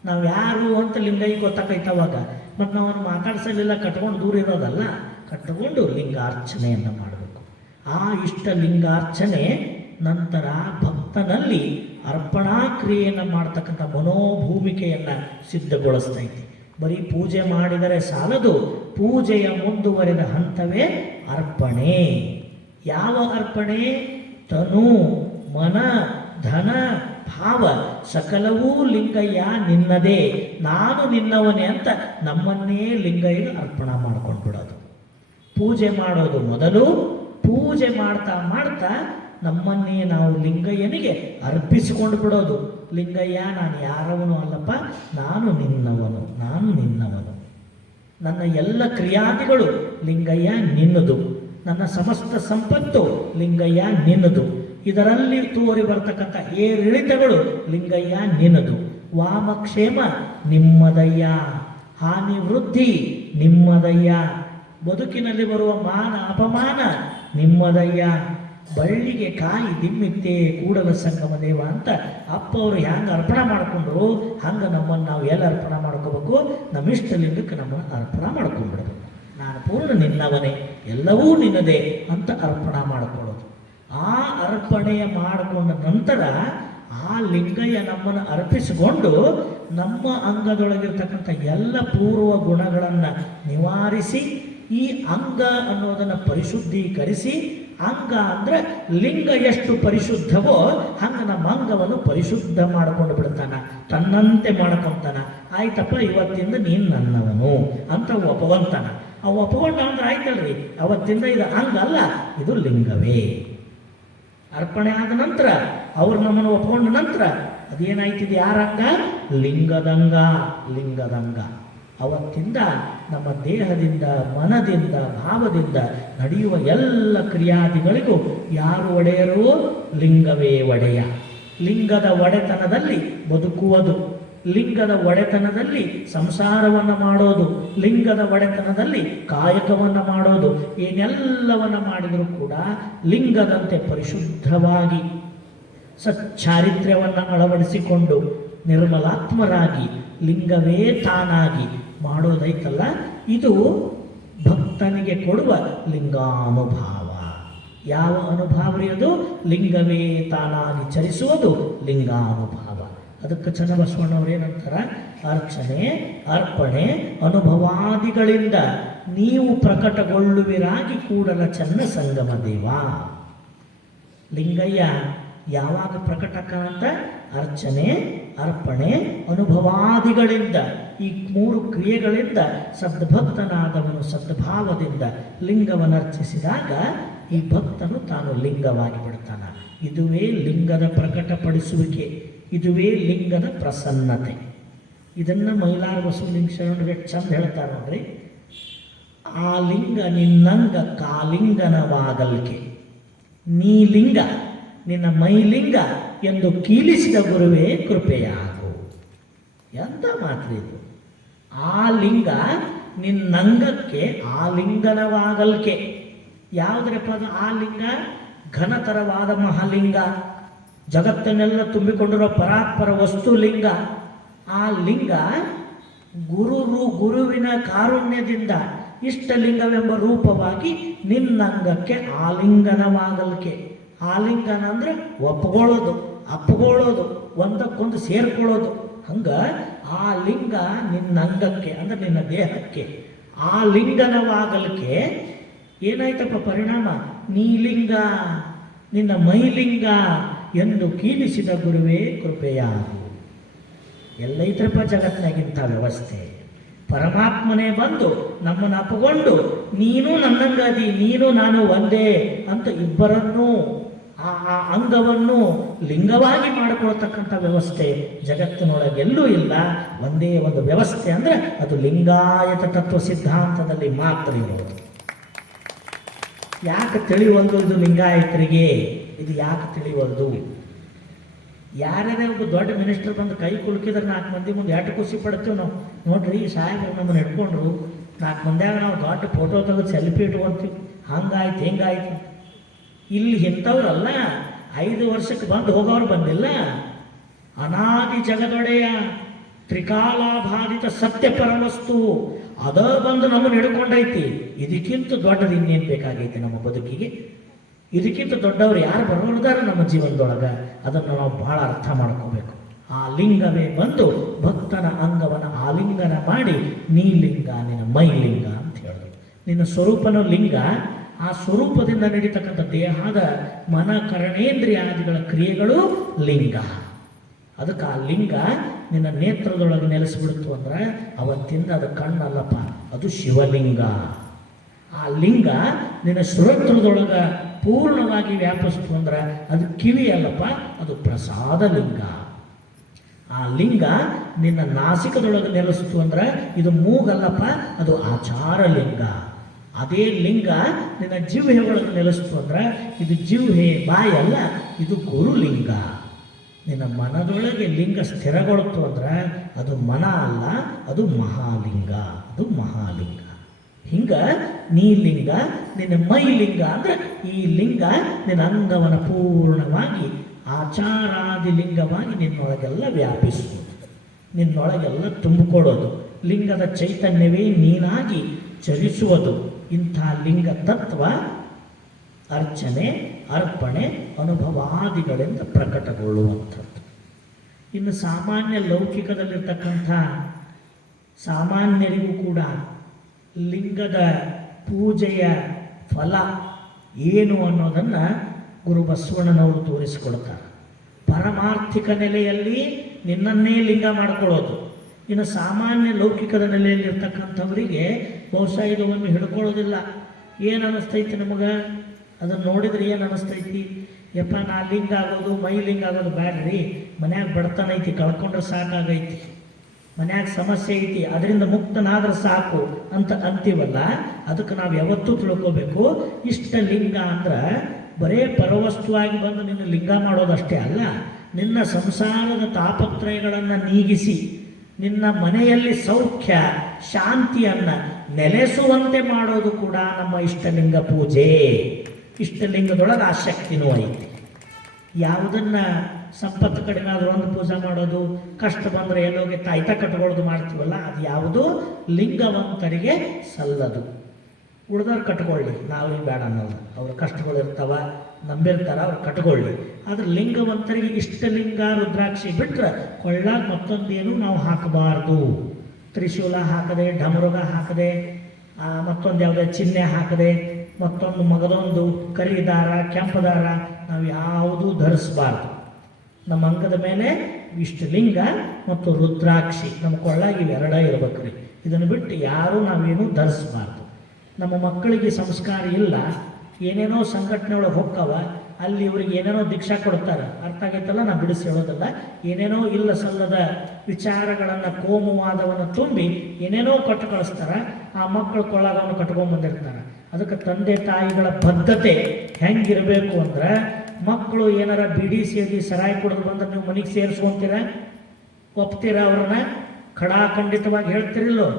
ನಾವು ಯಾರು ಅಂತ ಲಿಂಗಯ್ಯ ಗೊತ್ತಾಗೈತವಾಗ. ಮತ್ತು ನಾವು ಅವನು ಮಾತಾಡ್ಸಲಿಲ್ಲ, ಕಟ್ಕೊಂಡು ದೂರ ಇರೋದಲ್ಲ, ಕಟ್ಟಿಕೊಂಡು ಲಿಂಗಾರ್ಚನೆಯನ್ನು ಮಾಡಬೇಕು. ಆ ಇಷ್ಟಲಿಂಗಾರ್ಚನೆ ನಂತರ ಭಕ್ತನಲ್ಲಿ ಅರ್ಪಣಾ ಕ್ರಿಯೆಯನ್ನು ಮಾಡ್ತಕ್ಕಂಥ ಮನೋಭೂಮಿಕೆಯನ್ನು ಸಿದ್ಧಗೊಳಿಸ್ತೈತಿ. ಬರೀ ಪೂಜೆ ಮಾಡಿದರೆ ಸಾಲದು, ಪೂಜೆಯ ಮುಂದುವರೆದ ಹಂತವೇ ಅರ್ಪಣೆ. ಯಾವ ಅರ್ಪಣೆ? ತನು, ಮನ, ಧನ, ಭಾವ ಸಕಲವೂ ಲಿಂಗಯ್ಯ ನಿನ್ನದೇ, ನಾನು ನಿನ್ನವನೇ ಅಂತ ನಮ್ಮನ್ನೇ ಲಿಂಗಯ್ಯಗೆ ಅರ್ಪಣೆ ಮಾಡ್ಕೊಂಡು ಬಿಡೋದು. ಪೂಜೆ ಮಾಡೋದು ಮೊದಲು, ಪೂಜೆ ಮಾಡ್ತಾ ನಮ್ಮನ್ನೇ ನಾವು ಲಿಂಗಯ್ಯನಿಗೆ ಅರ್ಪಿಸಿಕೊಂಡು ಬಿಡೋದು. ಲಿಂಗಯ್ಯ, ನಾನು ಯಾರವನು ಅಲ್ಲಪ್ಪ, ನಾನು ನಿನ್ನವನು. ನನ್ನ ಎಲ್ಲ ಕ್ರಿಯಾದಿಗಳು ಲಿಂಗಯ್ಯ ನಿನ್ನದು, ನನ್ನ ಸಮಸ್ತ ಸಂಪತ್ತು ಲಿಂಗಯ್ಯ ನಿನ್ನದು, ಇದರಲ್ಲಿ ತೋರಿ ಬರ್ತಕ್ಕಂಥ ಏರಿಳಿತಗಳು ಲಿಂಗಯ್ಯ ನಿನ್ನದು. ವಾಮಕ್ಷೇಮ ನಿಮ್ಮದಯ್ಯ, ಹಾನಿ ವೃದ್ಧಿ ನಿಮ್ಮದಯ್ಯ, ಬದುಕಿನಲ್ಲಿ ಬರುವ ಮಾನ ಅಪಮಾನ ನಿಮ್ಮದಯ್ಯ, ಬಳ್ಳಿಗೆ ಕಾಯಿ ದಿಮ್ಮಿತ್ತೆ ಕೂಡಲ ಸಂಗಮ ದೇವ ಅಂತ ಅಪ್ಪ ಅವರು ಹ್ಯಾಂಗೆ ಅರ್ಪಣೆ ಮಾಡಿಕೊಂಡ್ರು ಹಂಗೆ ನಮ್ಮನ್ನು ನಾವು ಎಲ್ಲ ಅರ್ಪಣೆ ಮಾಡ್ಕೋಬೇಕು. ನಮ್ಮ ಇಷ್ಟಲಿಂಗಕ್ಕೆ ನಮ್ಮನ್ನು ಅರ್ಪಣೆ ಮಾಡ್ಕೊಂಡ್ಬಿಡ್ಬೇಕು. ನಾನು ಪೂರ್ಣ ನಿನ್ನವನೇ, ಎಲ್ಲವೂ ನಿನ್ನದೇ ಅಂತ ಅರ್ಪಣೆ ಮಾಡಿಕೊಳ್ಳೋದು. ಆ ಅರ್ಪಣೆಯ ಮಾಡಿಕೊಂಡ ನಂತರ ಆ ಲಿಂಗಯ್ಯ ನಮ್ಮನ್ನು ಅರ್ಪಿಸಿಕೊಂಡು ನಮ್ಮ ಅಂಗದೊಳಗಿರ್ತಕ್ಕಂಥ ಎಲ್ಲ ಪೂರ್ವ ಗುಣಗಳನ್ನು ನಿವಾರಿಸಿ ಈ ಅಂಗ ಅನ್ನೋದನ್ನು ಪರಿಶುದ್ಧೀಕರಿಸಿ, ಅಂಗ ಅಂದರೆ ಲಿಂಗ ಎಷ್ಟು ಪರಿಶುದ್ಧವೋ ಹಂಗೆ ನಮ್ಮ ಅಂಗವನ್ನು ಪರಿಶುದ್ಧ ಮಾಡಿಕೊಂಡು ಬಿಡ್ತಾನ, ತನ್ನಂತೆ ಮಾಡ್ಕೊತಾನ. ಆಯ್ತಪ್ಪ, ಇವತ್ತಿಂದ ನೀನು ನನ್ನವನು ಅಂತ ಒಪ್ಪವಂತಾನ. ಅವು ಒಪ್ಪಗೊಂಡ ಅಂದ್ರೆ ಆಯ್ತಲ್ರಿ, ಅವತ್ತಿಂದ ಇದು ಅಂಗಲ್ಲ, ಇದು ಲಿಂಗವೇ. ಅರ್ಪಣೆ ಆದ ನಂತರ ಅವ್ರು ನಮ್ಮನ್ನು ಒಪ್ಕೊಂಡ ನಂತರ ಅದೇನಾಯ್ತಿದೆ, ಯಾರಂಗ? ಲಿಂಗದಂಗ. ಲಿಂಗದಂಗ ಅವತ್ತಿಂದ ನಮ್ಮ ದೇಹದಿಂದ, ಮನದಿಂದ, ಭಾವದಿಂದ ನಡೆಯುವ ಎಲ್ಲ ಕ್ರಿಯಾದಿಗಳಿಗೂ ಯಾರು ಒಡೆಯರು? ಲಿಂಗವೇ ಒಡೆಯ. ಲಿಂಗದ ಒಡೆತನದಲ್ಲಿ ಬದುಕುವುದು, ಲಿಂಗದ ಒಡೆತನದಲ್ಲಿ ಸಂಸಾರವನ್ನು ಮಾಡೋದು, ಲಿಂಗದ ಒಡೆತನದಲ್ಲಿ ಕಾಯಕವನ್ನು ಮಾಡೋದು, ಏನೆಲ್ಲವನ್ನು ಮಾಡಿದರೂ ಕೂಡ ಲಿಂಗದಂತೆ ಪರಿಶುದ್ಧವಾಗಿ ಸಚ್ಚಾರಿತ್ರ್ಯವನ್ನು ಅಳವಡಿಸಿಕೊಂಡು ನಿರ್ಮಲಾತ್ಮರಾಗಿ ಲಿಂಗವೇ ತಾನಾಗಿ ಮಾಡೋದೈತಲ್ಲ, ಇದು ಭಕ್ತನಿಗೆ ಕೊಡುವ ಲಿಂಗಾನುಭಾವ. ಯಾವ ಅನುಭಾವ ರೀ ಅದು? ಲಿಂಗವೇ ತಾನಾಗಿ ಚಲಿಸುವುದು ಲಿಂಗಾನುಭಾವ. ಅದಕ್ಕೆ ಚನ್ನಬಸವಣ್ಣವ್ರು ಏನಂತಾರ? ಅರ್ಚನೆ, ಅರ್ಪಣೆ, ಅನುಭವಾದಿಗಳಿಂದ ನೀವು ಪ್ರಕಟಗೊಳ್ಳುವಿರಾಗಿ ಕೂಡಲ ಚನ್ನ ಸಂಗಮ ದೇವ. ಲಿಂಗಯ್ಯ ಯಾವಾಗ ಪ್ರಕಟಕ್ಕಂತ? ಅರ್ಚನೆ, ಅರ್ಪಣೆ, ಅನುಭವಾದಿಗಳಿಂದ, ಈ ಮೂರು ಕ್ರಿಯೆಗಳಿಂದ ಸದ್ಭಕ್ತನಾದವನು ಸದ್ಭಾವದಿಂದ ಲಿಂಗವನ್ನು ಅರ್ಚಿಸಿದಾಗ ಈ ಭಕ್ತನು ತಾನು ಲಿಂಗವಾಗಿ ಬಿಡ್ತಾನ. ಇದುವೇ ಲಿಂಗದ ಪ್ರಕಟಪಡಿಸುವಿಕೆ, ಇದುವೇ ಲಿಂಗದ ಪ್ರಸನ್ನತೆ. ಇದನ್ನು ಮೈಲಾರ ಬಸವಲಿಂಗ ಶರಣರು ಚಂದ ಹೇಳ್ತಾರೆ ನೋಡ್ರಿ. ಆ ಲಿಂಗ ನಿನ್ನಂಗ ಕಾಲಿಂಗನವಾಗಲ್ಕೆ, ನೀ ಲಿಂಗ ನಿನ್ನ ಮೈಲಿಂಗ ಎಂದು ಕೀಲಿಸಿದ ಗುರುವೇ ಕೃಪೆಯಾಗು. ಎಂತ ಮಾತ್ರ ಇದು! ಆ ಲಿಂಗ ನಿನ್ನಂಗಕ್ಕೆ ಆಲಿಂಗನವಾಗಲ್ಕೆ. ಯಾವುದ್ರಪ್ಪ ಅದು? ಆ ಲಿಂಗ ಘನತರವಾದ ಮಹಾಲಿಂಗ, ಜಗತ್ತನ್ನೆಲ್ಲ ತುಂಬಿಕೊಂಡಿರೋ ಪರಾತ್ಪರ ವಸ್ತು ಲಿಂಗ. ಆ ಲಿಂಗ ಗುರುವಿನ ಕಾರುಣ್ಯದಿಂದ ಇಷ್ಟಲಿಂಗವೆಂಬ ರೂಪವಾಗಿ ನಿನ್ನಂಗಕ್ಕೆ ಆಲಿಂಗನವಾಗಲ್ಕೆ. ಆಲಿಂಗನ ಅಂದರೆ ಒಪ್ಕೊಳ್ಳೋದು, ಅಪ್ಕೊಳ್ಳೋದು, ಒಂದಕ್ಕೊಂದು ಸೇರ್ಕೊಳ್ಳೋದು. ಹಂಗೆ ಆ ಲಿಂಗ ನಿನ್ನ ಅಂಗಕ್ಕೆ ಅಂದರೆ ನಿನ್ನ ದೇಹಕ್ಕೆ ಆಲಿಂಗನವಾಗಲ್ಕೆ ಏನಾಯ್ತಪ್ಪ ಪರಿಣಾಮ? ನೀಲಿಂಗ ನಿನ್ನ ಮೈಲಿಂಗ ಎಂದು ಕೀಲಿಸಿದ ಗುರುವೇ ಕೃಪೆಯಾಗು. ಎಲ್ಲೈತ್ರಪ್ಪ ಜಗತ್ತಿನಾಗಿಂಥ ವ್ಯವಸ್ಥೆ? ಪರಮಾತ್ಮನೇ ಬಂದು ನಮ್ಮನ್ನು ಅಪ್ಪಗೊಂಡು ನೀನು ನನ್ನಂಗದಿ, ನೀನು ನಾನು ಒಂದೇ ಅಂತ ಇಬ್ಬರನ್ನೂ ಆ ಅಂಗವನ್ನು ಲಿಂಗವಾಗಿ ಮಾಡಿಕೊಳ್ತಕ್ಕಂಥ ವ್ಯವಸ್ಥೆ ಜಗತ್ತಿನೊಳಗೆಲ್ಲೂ ಇಲ್ಲ. ಒಂದೇ ಒಂದು ವ್ಯವಸ್ಥೆ ಅಂದರೆ ಅದು ಲಿಂಗಾಯತ ತತ್ವ ಸಿದ್ಧಾಂತದಲ್ಲಿ ಮಾತ್ರ ಇರೋದು. ಯಾಕೆ ತಿಳಿವಲ್ದು ಇದು ಲಿಂಗಾಯತರಿಗೆ? ಇದು ಯಾಕೆ ತಿಳಿವಲ್ದು? ಯಾರ್ಯಾರೇ ಒಬ್ಬ ದೊಡ್ಡ ಮಿನಿಸ್ಟರ್ ಬಂದು ಕೈ ಕುಲುಕಿದ್ರೆ 4 ಮಂದಿ ಮುಂದೆ ಎಷ್ಟು ಖುಷಿ ಪಡ್ತೀವಿ ನಾವು. ನೋಡ್ರಿ ಸಾಹೇಬ್ರು ನಮ್ಮನ್ನು ಹಿಡ್ಕೊಂಡ್ರು, 4 ಮಂದಿಯಾಗ ನಾವು ದೊಡ್ಡ ಫೋಟೋ ತೆಗೆದು ಸೆಲ್ಫಿ ಇಟ್ಕೊಳ್ತೀವಿ. ಹಂಗಾಯ್ತು ಹಿಂಗಾಯ್ತು. ಇಲ್ಲಿ ಇಂಥವ್ರಲ್ಲ, 5 ವರ್ಷಕ್ಕೆ ಬಂದು ಹೋಗೋರು ಬಂದಿಲ್ಲ. ಅನಾದಿ ಜಗದೊಡೆಯ ತ್ರಿಕಾಲಾಭಾದಿತ ಸತ್ಯ ಪರವಸ್ತು ಅದ ಬಂದು ನಮ್ಮನ್ನು ಹಿಡ್ಕೊಂಡೈತಿ. ಇದಕ್ಕಿಂತ ದೊಡ್ಡದು ಇನ್ನೇನು ಬೇಕಾಗೈತಿ ನಮ್ಮ ಬದುಕಿಗೆ? ಇದಕ್ಕಿಂತ ದೊಡ್ಡವರು ಯಾರು ಬರೋದಾರ ನಮ್ಮ ಜೀವನದೊಳಗೆ? ಅದನ್ನು ನಾವು ಭಾಳ ಅರ್ಥ ಮಾಡ್ಕೋಬೇಕು. ಆ ಲಿಂಗವೇ ಬಂದು ಭಕ್ತನ ಅಂಗವನ್ನು ಆಲಿಂಗನ ಮಾಡಿ ನೀ ಲಿಂಗ ನಿನ್ನ ಮೈಲಿಂಗ ಅಂತ ಹೇಳಿದ್ರು. ನಿನ್ನ ಸ್ವರೂಪನ ಲಿಂಗ. ಆ ಸ್ವರೂಪದಿಂದ ನಡೀತಕ್ಕಂಥ ದೇಹದ ಮನ ಕರಣೇಂದ್ರಿಯಾದಿಗಳ ಕ್ರಿಯೆಗಳು ಲಿಂಗ. ಅದಕ್ಕೆ ಆ ಲಿಂಗ ನಿನ್ನ ನೇತ್ರದೊಳಗೆ ನೆಲೆಸಿಬಿಡ್ತು ಅಂದ್ರೆ ಅವತ್ತಿಂದ ಅದು ಕಣ್ಣಲ್ಲಪ್ಪ, ಅದು ಶಿವಲಿಂಗ. ಆ ಲಿಂಗ ನಿನ್ನ ಶ್ರೋತ್ರದೊಳಗೆ ಪೂರ್ಣವಾಗಿ ವ್ಯಾಪಿಸ್ತು ಅಂದ್ರೆ ಅದು ಕಿವಿ ಅಲ್ಲಪ್ಪ, ಅದು ಪ್ರಸಾದ ಲಿಂಗ. ಆ ಲಿಂಗ ನಿನ್ನ ನಾಸಿಕದೊಳಗೆ ನೆಲೆಸ್ತು ಅಂದ್ರೆ ಇದು ಮೂಗಲ್ಲಪ್ಪ, ಅದು ಆಚಾರ ಲಿಂಗ. ಅದೇ ಲಿಂಗ ನಿನ್ನ ಜಿಹ್ವೆ ಒಳಗೆ ನೆಲೆಸ್ತು ಅಂದ್ರೆ ಇದು ಜಿಹ್ವೆ ಬಾಯಲ್ಲ, ಇದು ಗುರುಲಿಂಗ. ನಿನ್ನ ಮನದೊಳಗೆ ಲಿಂಗ ಸ್ಥಿರಗೊಳ್ತು ಅಂದ್ರೆ ಅದು ಮನ ಅಲ್ಲ, ಅದು ಮಹಾಲಿಂಗ, ಅದು ಮಹಾಲಿಂಗ. ಹಿಂಗೆ ನೀ ಲಿಂಗ, ನಿನ್ನ ಮೈ ಲಿಂಗ ಅಂದರೆ ಈ ಲಿಂಗ ನಿನ್ನ ಅಂಗವನ ಪೂರ್ಣವಾಗಿ ಆಚಾರಾದಿ ಲಿಂಗವಾಗಿ ನಿನ್ನೊಳಗೆಲ್ಲ ವ್ಯಾಪಿಸುವುದು, ನಿನ್ನೊಳಗೆಲ್ಲ ತುಂಬಿಕೊಡೋದು, ಲಿಂಗದ ಚೈತನ್ಯವೇ ನೀನಾಗಿ ಚಲಿಸುವುದು. ಇಂಥ ಲಿಂಗ ತತ್ವ ಅರ್ಚನೆ, ಅರ್ಪಣೆ, ಅನುಭವಾದಿಗಳಿಂದ ಪ್ರಕಟಗೊಳ್ಳುವಂಥದ್ದು. ಇನ್ನು ಸಾಮಾನ್ಯ ಲೌಕಿಕದಲ್ಲಿರ್ತಕ್ಕಂಥ ಸಾಮಾನ್ಯರಿಗೂ ಕೂಡ ಲಿಂಗದ ಪೂಜೆಯ ಫಲ ಏನು ಅನ್ನೋದನ್ನು ಗುರು ಬಸವಣ್ಣನವರು ತೋರಿಸಿಕೊಡ್ತಾರೆ. ಪಾರಮಾರ್ಥಿಕ ನೆಲೆಯಲ್ಲಿ ನಿನ್ನನ್ನೇ ಲಿಂಗ ಮಾಡ್ಕೊಳ್ಳೋದು. ಇನ್ನು ಸಾಮಾನ್ಯ ಲೌಕಿಕದ ನೆಲೆಯಲ್ಲಿರ್ತಕ್ಕಂಥವರಿಗೆ ಬಹುಶಃ ಇದು ಒಮ್ಮೆ ಹಿಡ್ಕೊಳ್ಳೋದಿಲ್ಲ. ಏನು ಅನ್ನಿಸ್ತೈತಿ ನಮಗೆ? ಅದನ್ನು ನೋಡಿದ್ರೆ ಏನು ಅನ್ನಿಸ್ತೈತಿ? ಯಪ್ಪ, ನಾ ಲಿಂಗ ಆಗೋದು, ಮೈ ಲಿಂಗ ಆಗೋದು ಬ್ಯಾಡ್ರಿ, ಮನ್ಯಾಗ ಬಡತನ ಐತಿ, ಕಳ್ಕೊಂಡ್ರೆ ಸಾಕಾಗೈತಿ, ಮನ್ಯಾಗ ಸಮಸ್ಯೆ ಐತಿ, ಅದರಿಂದ ಮುಕ್ತನಾದ್ರೆ ಸಾಕು ಅಂತ ಅಂತೀವಲ್ಲ. ಅದಕ್ಕೆ ನಾವು ಯಾವತ್ತೂ ತಿಳ್ಕೋಬೇಕು, ಇಷ್ಟ ಲಿಂಗ ಅಂದ್ರೆ ಬರೇ ಪರವಸ್ತುವಾಗಿ ಬಂದು ನಿನ್ನ ಲಿಂಗ ಮಾಡೋದಷ್ಟೇ ಅಲ್ಲ, ನಿನ್ನ ಸಂಸಾರದ ತಾಪತ್ರಯಗಳನ್ನು ನೀಗಿಸಿ ನಿನ್ನ ಮನೆಯಲ್ಲಿ ಸೌಖ್ಯ ಶಾಂತಿಯನ್ನು ನೆಲೆಸುವಂತೆ ಮಾಡೋದು ಕೂಡ ನಮ್ಮ ಇಷ್ಟಲಿಂಗ ಪೂಜೆ. ಇಷ್ಟಲಿಂಗದೊಳಗೆ ಆ ಶಕ್ತಿನೂ ಐತಿ. ಯಾವುದನ್ನು ಸಂಪತ್ತು ಕಡಿಮೆ ಆದರೂ ಒಂದು ಪೂಜೆ ಮಾಡೋದು, ಕಷ್ಟ ಬಂದರೆ ಎಲ್ಲೋಗಿ ತಾಯ್ತ ಕಟ್ಕೊಳ್ಳೋದು ಮಾಡ್ತೀವಲ್ಲ, ಅದು ಯಾವುದು ಲಿಂಗವಂತರಿಗೆ ಸಲ್ಲದು. ಉಳಿದವ್ರು ಕಟ್ಕೊಳ್ಳಿ, ನಾವೇನು ಬೇಡ ಅನ್ನೋದು. ಅವ್ರ ಕಷ್ಟಗಳು ಇರ್ತಾವ, ನಂಬಿರ್ತಾರ, ಅವ್ರು ಕಟ್ಕೊಳ್ಳಿ. ಆದ್ರೆ ಲಿಂಗವಂತರಿಗೆ ಇಷ್ಟಲಿಂಗ ರುದ್ರಾಕ್ಷಿ ಬಿಟ್ಟರೆ ಕೊಳ್ಳಾಗ ಮತ್ತೊಂದೇನು ನಾವು ಹಾಕಬಾರ್ದು. ತ್ರಿಶೂಲ ಹಾಕದೆ, ಢಮರುಗ ಹಾಕದೆ, ಮತ್ತೊಂದು ಯಾವುದೇ ಚಿಹ್ನೆ ಹಾಕದೆ, ಮತ್ತೊಂದು ಮಗದೊಂದು ಕರಿ ದಾರ, ಕೆಂಪು ದಾರ ನಾವು ಯಾವುದೂ ಧರಿಸಬಾರ್ದು. ನಮ್ಮ ಅಂಗದ ಮೇಲೆ ಇಷ್ಟಲಿಂಗ ಮತ್ತು ರುದ್ರಾಕ್ಷಿ ನಮ್ಮ ಕೊಳ್ಳಾಗಿ ಇವೆರಡ ಇರ್ಬೇಕ್ರಿ. ಇದನ್ನು ಬಿಟ್ಟು ಯಾರೂ ನಾವೇನು ಧರಿಸಬಾರ್ದು. ನಮ್ಮ ಮಕ್ಕಳಿಗೆ ಸಂಸ್ಕಾರ ಇಲ್ಲ, ಏನೇನೋ ಸಂಘಟನೆ ಒಳಗೆ ಹೋಗ್ತಾವ, ಅಲ್ಲಿ ಇವ್ರಿಗೆ ಏನೇನೋ ದೀಕ್ಷಾ ಕೊಡ್ತಾರೆ, ಅರ್ಥ ಆಗೈತಲ್ಲ, ನಾ ಬಿಡಿಸಿ ಹೇಳೋದಲ್ಲ. ಏನೇನೋ ಇಲ್ಲ ಸಲ್ಲದ ವಿಚಾರಗಳನ್ನು, ಕೋಮುವಾದವನ್ನು ತುಂಬಿ ಏನೇನೋ ಕೊಟ್ಟು ಕಳಿಸ್ತಾರೆ. ಆ ಮಕ್ಕಳು ಕೊಳ್ಳಾಗವನ್ನು ಕಟ್ಕೊಂಡ್ಬಂದಿರ್ತಾರೆ. ಅದಕ್ಕೆ ತಂದೆ ತಾಯಿಗಳ ಬದ್ಧತೆ ಹೆಂಗಿರಬೇಕು ಅಂದ್ರೆ, ಮಕ್ಕಳು ಏನಾರ ಬಿಡಿ ಸೇದಿ ಸರಾಯಿ ಕುಡಿದು ಬಂದ್ರೆ ನೀವು ಮನೆಗೆ ಸೇರಿಸ್ಕೊಂತೀರ, ಒಪ್ತೀರ? ಅವ್ರನ್ನ ಖಡಾಖಂಡಿತವಾಗಿ ಹೇಳ್ತಿರಿಲ್ಲೋ?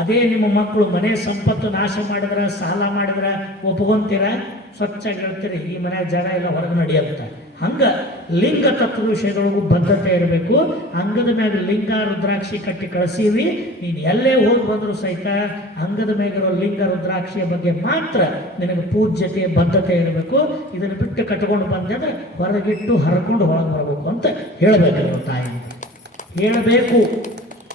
ಅದೇ ನಿಮ್ಮ ಮಕ್ಕಳು ಮನೆ ಸಂಪತ್ತು ನಾಶ ಮಾಡಿದ್ರೆ, ಸಾಲ ಮಾಡಿದ್ರೆ ಒಪ್ಕೊಂತೀರ? ಸ್ವಚ್ಛಾಗಿ ಹೇಳ್ತೀರಿ, ಈ ಮನೆಯ ಜಾಗ ಎಲ್ಲ ಹೊರಗೆ ನಡೆಯುತ್ತೆ. ಹಂಗೆ ಲಿಂಗ ತತ್ವ ವಿಷಯದೊಳಗೂ ಬದ್ಧತೆ ಇರಬೇಕು. ಅಂಗದ ಮ್ಯಾಗ ಲಿಂಗ ರುದ್ರಾಕ್ಷಿ ಕಟ್ಟಿ ಕಳಿಸೀವಿ, ನೀನು ಎಲ್ಲೇ ಹೋಗಿ ಬಂದರೂ ಸಹಿತ ಅಂಗದ ಮ್ಯಾಗಿರೋ ಲಿಂಗ ರುದ್ರಾಕ್ಷಿಯ ಬಗ್ಗೆ ಮಾತ್ರ ನಿನಗೆ ಪೂಜ್ಯತೆ, ಬದ್ಧತೆ ಇರಬೇಕು. ಇದನ್ನು ಬಿಟ್ಟು ಕಟ್ಕೊಂಡು ಬಂದೆ ಅಂದರೆ ಹೊರಗಿಟ್ಟು ಹರ್ಕೊಂಡು ಒಳಗೆ ಬರಬೇಕು ಅಂತ ಹೇಳಬೇಕು. ತಾಯಿ ಹೇಳಬೇಕು.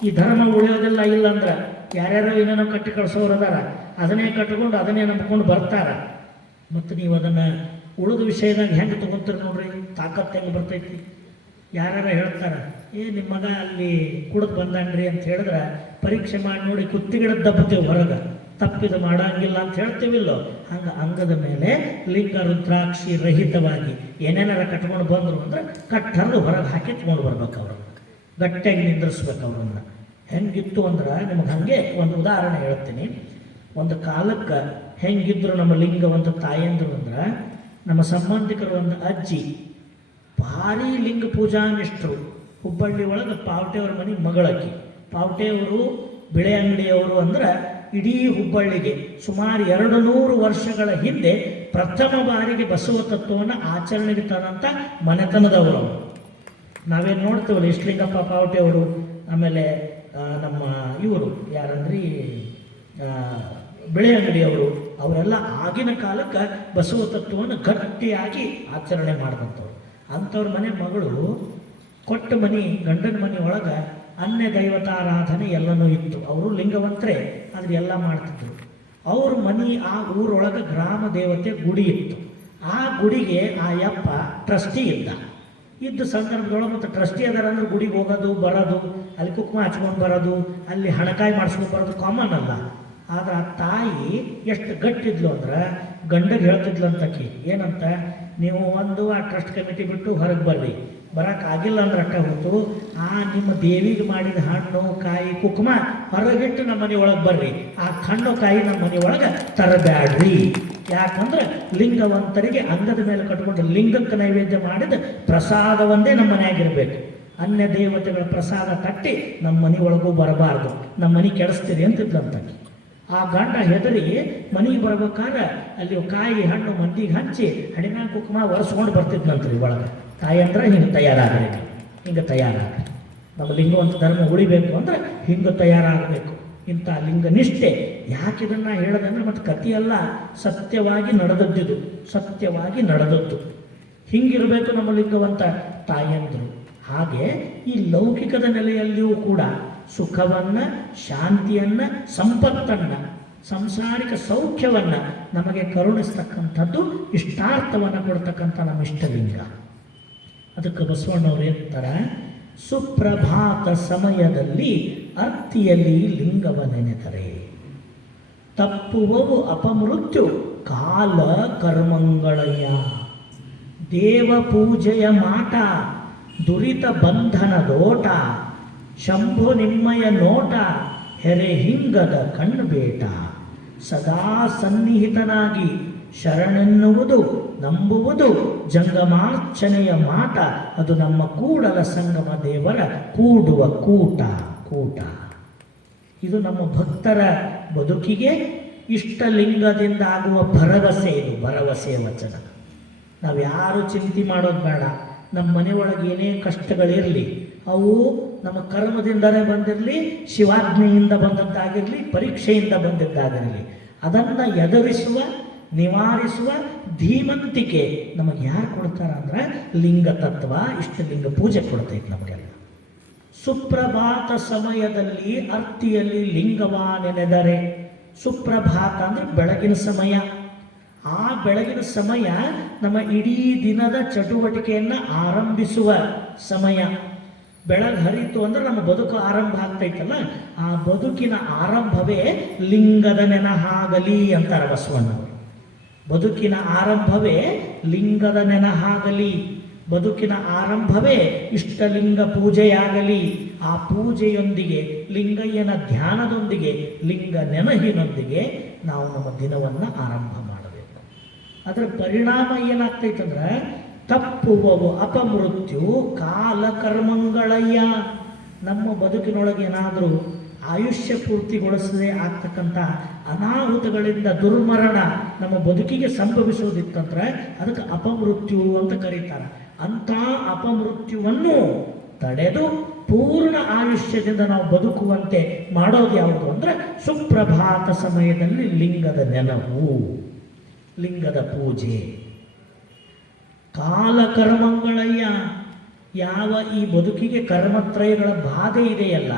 ಈ ಧರ್ಮ ಉಳಿಯೋದಿಲ್ಲ. ಇಲ್ಲಂದ್ರೆ ಯಾರ್ಯಾರೋ ಏನೇನೋ ಕಟ್ಟಿ ಕಳಿಸೋರು ಅದಾರ, ಅದನ್ನೇ ಕಟ್ಕೊಂಡು ಅದನ್ನೇ ನಂಬ್ಕೊಂಡು ಬರ್ತಾರ. ಮತ್ತು ನೀವು ಅದನ್ನು ಉಳಿದ ವಿಷಯದಾಗ ಹೆಂಗೆ ತೊಗೊತೀರಿ ನೋಡ್ರಿ, ತಾಕತ್ತು ಹೆಂಗೆ ಬರ್ತೈತಿ. ಯಾರ್ಯಾರ ಹೇಳ್ತಾರೆ, ನಿಮ್ಮ ಮಗ ಅಲ್ಲಿ ಕುಡಿದು ಬಂದಾನ್ರಿ ಅಂತ ಹೇಳಿದ್ರೆ ಪರೀಕ್ಷೆ ಮಾಡಿ ನೋಡಿ ಕುತ್ತಿಗಿಡದ ದಬ್ಬತೇವೆ ಹೊರಗೆ, ತಪ್ಪಿದು ಮಾಡೋಂಗಿಲ್ಲ ಅಂತ ಹೇಳ್ತೀವಿಲ್ಲೋ? ಹಂಗೆ ಅಂಗದ ಮೇಲೆ ಲಿಂಗ ರುದ್ರಾಕ್ಷಿ ರಹಿತವಾಗಿ ಏನೇನಾರ ಕಟ್ಕೊಂಡು ಬಂದರು ಅಂದ್ರೆ ಕಟ್ಟರ್ದು ಹೊರಗೆ ಹಾಕಿ ತೊಗೊಂಡು ಬರ್ಬೇಕು. ಅವ್ರನ್ನ ಗಟ್ಟಿಯಾಗಿ ನಿಂದ್ರಿಸ್ಬೇಕು. ಅವ್ರನ್ನ ಹೆಂಗಿತ್ತು ಅಂದ್ರೆ ನಿಮಗೆ ಹಾಗೆ ಒಂದು ಉದಾಹರಣೆ ಹೇಳ್ತೀನಿ. ಒಂದು ಕಾಲಕ್ಕೆ ಹೆಂಗಿದ್ರು ನಮ್ಮ ಲಿಂಗವಂತ ತಾಯಂದ್ರು ಅಂದ್ರೆ, ನಮ್ಮ ಸಂಬಂಧಿಕರು ಒಂದು ಅಜ್ಜಿ ಭಾರಿ ಲಿಂಗ ಪೂಜಾ ನಿಷ್ಠರು. ಹುಬ್ಬಳ್ಳಿ ಒಳಗೆ ಪಾವಟೆಯವ್ರ ಮನೆ ಮಗಳಕ್ಕಿ. ಪಾವಟೆಯವರು ಬಿಳೆ ಅಂಗಡಿಯವರು ಅಂದ್ರೆ ಇಡೀ ಹುಬ್ಬಳ್ಳಿಗೆ ಸುಮಾರು 200 ವರ್ಷಗಳ ಹಿಂದೆ ಪ್ರಥಮ ಬಾರಿಗೆ ಬಸವ ತತ್ವವನ್ನು ಆಚರಣೆಗೆ ತಂದಂಥ ಮನೆತನದವರು. ನಾವೇನು ನೋಡ್ತೀವಲ್ಲ, ಇಷ್ಟಲಿಂಗಪ್ಪ ಪಾವಟೆಯವರು, ಆಮೇಲೆ ನಮ್ಮ ಇವರು ಯಾರಂದ್ರಿ ಬಿಳೆ ಅಂಗಡಿಯವರು, ಅವರೆಲ್ಲ ಆಗಿನ ಕಾಲಕ್ಕೆ ಬಸವ ತತ್ವವನ್ನು ಗಟ್ಟಿಯಾಗಿ ಆಚರಣೆ ಮಾಡಿದಂಥವ್ರು. ಅಂಥವ್ರ ಮನೆ ಮಗಳು ಕೊಟ್ಟ ಮನೆ, ಗಂಡನ ಮನೆ ಒಳಗೆ ಅನ್ಯ ದೈವತಾರಾಧನೆ ಎಲ್ಲನೂ ಇತ್ತು. ಅವರು ಲಿಂಗವಂತರೇ, ಆದರೆ ಎಲ್ಲ ಮಾಡ್ತಿದ್ರು. ಅವ್ರ ಮನೆ ಆ ಊರೊಳಗೆ ಗ್ರಾಮ ದೇವತೆ ಗುಡಿ ಇತ್ತು. ಆ ಗುಡಿಗೆ ಆ ಯಪ್ಪ ಟ್ರಸ್ಟಿ ಇದ್ದ ಸಂದರ್ಭದೊಳಗೆ, ಮತ್ತು ಟ್ರಸ್ಟಿ ಅದಾರ ಅಂದ್ರೆ ಗುಡಿಗೆ ಹೋಗೋದು ಬರೋದು, ಅಲ್ಲಿ ಕುಕ್ಮ ಹಚ್ಕೊಂಡು ಬರೋದು, ಅಲ್ಲಿ ಹಣಕಾಯಿ ಮಾಡಿಸ್ಕೊಂಡು ಬರೋದು ಕಾಮನ್ ಅಲ್ಲ. ಆದ್ರೆ ಆ ತಾಯಿ ಎಷ್ಟು ಗಟ್ಟಿದ್ಲು ಅಂದ್ರೆ ಗಂಡಗೆ ಹೇಳ್ತಿದ್ಲು ಅಂತಕಿ ಏನಂತ, ನೀವು ಒಂದು ಆ ಟ್ರಸ್ಟ್ ಕಮಿಟಿ ಬಿಟ್ಟು ಹೊರಗೆ ಬರ್ರಿ, ಬರೋಕ್ಕಾಗಿಲ್ಲ ಅಂದ್ರೆ ಅಟ್ಟ ಹೊತ್ತು ಆ ನಿಮ್ಮ ದೇವಿಗೆ ಮಾಡಿದ ಹಣ್ಣು ಕಾಯಿ ಕುಕುಮ ಹೊರಗಿಟ್ಟು ನಮ್ಮ ಮನೆ ಒಳಗೆ ಬರ್ರಿ, ಆ ಹಣ್ಣು ಕಾಯಿ ನಮ್ಮ ಮನೆ ಒಳಗೆ ತರಬ್ಯಾಡ್ರಿ. ಯಾಕಂದ್ರೆ ಲಿಂಗವಂತರಿಗೆ ಅಂಗದ ಮೇಲೆ ಕಟ್ಕೊಂಡು ಲಿಂಗಕ್ಕೆ ನೈವೇದ್ಯ ಮಾಡಿದ ಪ್ರಸಾದ ಒಂದೇ ನಮ್ಮ ಮನೆಯಾಗಿರ್ಬೇಕು. ಅನ್ಯ ದೇವತೆಗಳ ಪ್ರಸಾದ ತಟ್ಟಿ ನಮ್ಮ ಮನೆ ಒಳಗೂ ಬರಬಾರ್ದು, ನಮ್ಮ ಮನೆ ಕೆಡಿಸ್ತೀರಿ ಅಂತಿದ್ಲಂತಾಗಿ. ಆ ಗಂಡ ಹೆದರಿ ಮನೆಗೆ ಬರ್ಬೇಕಾದ್ರೆ ಅಲ್ಲಿ ಕಾಯಿ ಹಣ್ಣು ಮಂದಿಗೆ ಹಂಚಿ ಹಣಿಮ್ಯಾಗ ಕುಕುಮ ಒರೆಸ್ಕೊಂಡು ಬರ್ತಿದ್ನಂತ್ರಿ ಒಳಗೆ. ತಾಯಿ ಅಂದ್ರೆ ಹಿಂಗೆ ತಯಾರಾಗ್ರಿ, ಹಿಂಗೆ ತಯಾರಾಗ್ರಿ. ನಮ್ಮ ಲಿಂಗವಂತ ಧರ್ಮ ಉಳಿಬೇಕು ಅಂದ್ರೆ ಹಿಂಗೆ ತಯಾರಾಗಬೇಕು. ಇಂಥ ಲಿಂಗನಿಷ್ಠೆ ಯಾಕೆ ಇದನ್ನು ಹೇಳೋದಂದ್ರೆ ಮತ್ತು ಕಥೆಯಲ್ಲ, ಸತ್ಯವಾಗಿ ನಡೆದದ್ದಿದು, ಸತ್ಯವಾಗಿ ನಡೆದದ್ದು. ಹಿಂಗಿರಬೇಕು ನಮ್ಮ ಲಿಂಗವಂತ ತಾಯಿಯಂದರು. ಹಾಗೆ ಈ ಲೌಕಿಕದ ನೆಲೆಯಲ್ಲಿಯೂ ಕೂಡ ಸುಖವನ್ನು, ಶಾಂತಿಯನ್ನು, ಸಂಪತ್ತನ್ನು, ಸಂಸಾರಿಕ ಸೌಖ್ಯವನ್ನು ನಮಗೆ ಕರುಣಿಸ್ತಕ್ಕಂಥದ್ದು, ಇಷ್ಟಾರ್ಥವನ್ನು ಕೊಡ್ತಕ್ಕಂಥ ನಮ್ಮ ಇಷ್ಟಲಿಂಗ. ಅದಕ್ಕೆ ಬಸವಣ್ಣವ್ರು ಹೇಳ್ತಾರೆ, ಸುಪ್ರಭಾತ ಸಮಯದಲ್ಲಿ ಅರ್ತಿಯಲ್ಲಿ ಲಿಂಗವ ನೆನೆದರೆ ತಪ್ಪುವವು ಅಪಮೃತ್ಯು ಕಾಲ ಕರ್ಮಂಗಳಯ್ಯ. ದೇವ ಪೂಜೆಯ ಮಾಟ ದುರಿತ ಬಂಧನದೋಟ ಶಂಭು ನಿಮ್ಮಯ ನೋಟ ಹೆರೆ ಹಿಂಗದ ಕಣ್ಣುಬೇಟ. ಸದಾ ಸನ್ನಿಹಿತನಾಗಿ ಶರಣೆನ್ನುವುದು ನಂಬುವುದು ಜಂಗಮಾರ್ಚನೆಯ ಮಾಟ. ಅದು ನಮ್ಮ ಕೂಡಲ ಸಂಗಮ ದೇವರ ಕೂಡುವ ಕೂಟ. ಇದು ನಮ್ಮ ಭಕ್ತರ ಬದುಕಿಗೆ ಇಷ್ಟಲಿಂಗದಿಂದ ಆಗುವ ಭರವಸೆ. ಇದು ಭರವಸೆಯ ವಚನ. ನಾವು ಯಾರು ಚಿಂತೆ ಮಾಡೋದು ಬೇಡ. ನಮ್ಮ ಮನೆಯೊಳಗೆ ಏನೇ ಕಷ್ಟಗಳಿರಲಿ, ಅವು ನಮ್ಮ ಕರ್ಮದಿಂದಲೇ ಬಂದಿರಲಿ, ಶಿವಾಜ್ಞೆಯಿಂದ ಬಂದದ್ದಾಗಿರಲಿ, ಪರೀಕ್ಷೆಯಿಂದ ಬಂದದ್ದಾಗಿರಲಿ, ಅದನ್ನು ಎದುರಿಸುವ, ನಿವಾರಿಸುವ ಧೀಮಂತಿಕೆ ನಮಗೆ ಯಾರು ಕೊಡ್ತಾರ ಅಂದ್ರೆ ಲಿಂಗ ತತ್ವ, ಇಷ್ಟಲಿಂಗ ಪೂಜೆ ಕೊಡ್ತೈತೆ ನಮಗೆಲ್ಲ. ಸುಪ್ರಭಾತ ಸಮಯದಲ್ಲಿ ಅರ್ತಿಯಲ್ಲಿ ಲಿಂಗವ ನೆನೆದರೆ, ಸುಪ್ರಭಾತ ಅಂದ್ರೆ ಬೆಳಗಿನ ಸಮಯ. ಆ ಬೆಳಗಿನ ಸಮಯ ನಮ್ಮ ಇಡೀ ದಿನದ ಚಟುವಟಿಕೆಯನ್ನು ಆರಂಭಿಸುವ ಸಮಯ. ಬೆಳಗ್ಗೆ ಹರಿತು ಅಂದ್ರೆ ನಮ್ಮ ಬದುಕು ಆರಂಭ ಆಗ್ತೈತಲ್ಲ, ಆ ಬದುಕಿನ ಆರಂಭವೇ ಲಿಂಗದ ನೆನಹಾಗಲಿ ಅಂತಾರೆ ಬಸವಣ್ಣವರು. ಬದುಕಿನ ಆರಂಭವೇ ಲಿಂಗದ ನೆನಹಾಗಲಿ, ಬದುಕಿನ ಆರಂಭವೇ ಇಷ್ಟಲಿಂಗ ಪೂಜೆಯಾಗಲಿ. ಆ ಪೂಜೆಯೊಂದಿಗೆ, ಲಿಂಗಯ್ಯನ ಧ್ಯಾನದೊಂದಿಗೆ, ಲಿಂಗ ನೆನಹಿನೊಂದಿಗೆ ನಾವು ನಮ್ಮ ದಿನವನ್ನು ಆರಂಭ ಮಾಡಬೇಕು. ಅದರ ಪರಿಣಾಮ ಏನಾಗ್ತೈತಂದ್ರೆ ತಪ್ಪುವವು ಅಪಮೃತ್ಯು ಕಾಲ ಕರ್ಮಂಗಳಯ್ಯ. ನಮ್ಮ ಬದುಕಿನೊಳಗೆ ಏನಾದರೂ ಆಯುಷ್ಯ ಪೂರ್ತಿಗೊಳಿಸದೆ ಆಗ್ತಕ್ಕಂಥ ಅನಾಹುತಗಳಿಂದ ದುರ್ಮರಣ ನಮ್ಮ ಬದುಕಿಗೆ ಸಂಭವಿಸೋದಿತ್ತಂದ್ರೆ ಅದಕ್ಕೆ ಅಪಮೃತ್ಯು ಅಂತ ಕರೀತಾರೆ. ಅಂಥ ಅಪಮೃತ್ಯುವನ್ನು ತಡೆದು ಪೂರ್ಣ ಆಯುಷ್ಯದಿಂದ ನಾವು ಬದುಕುವಂತೆ ಮಾಡೋದು ಯಾವುದು ಅಂದರೆ ಸುಪ್ರಭಾತ ಸಮಯದಲ್ಲಿ ಲಿಂಗದ ನೆನಪು, ಲಿಂಗದ ಪೂಜೆ. ಕಾಲ ಕರ್ಮಂಗಳಯ್ಯ. ಯಾವ ಈ ಬದುಕಿಗೆ ಕರ್ಮತ್ರಯಗಳ ಬಾಧೆ ಇದೆಯಲ್ಲ,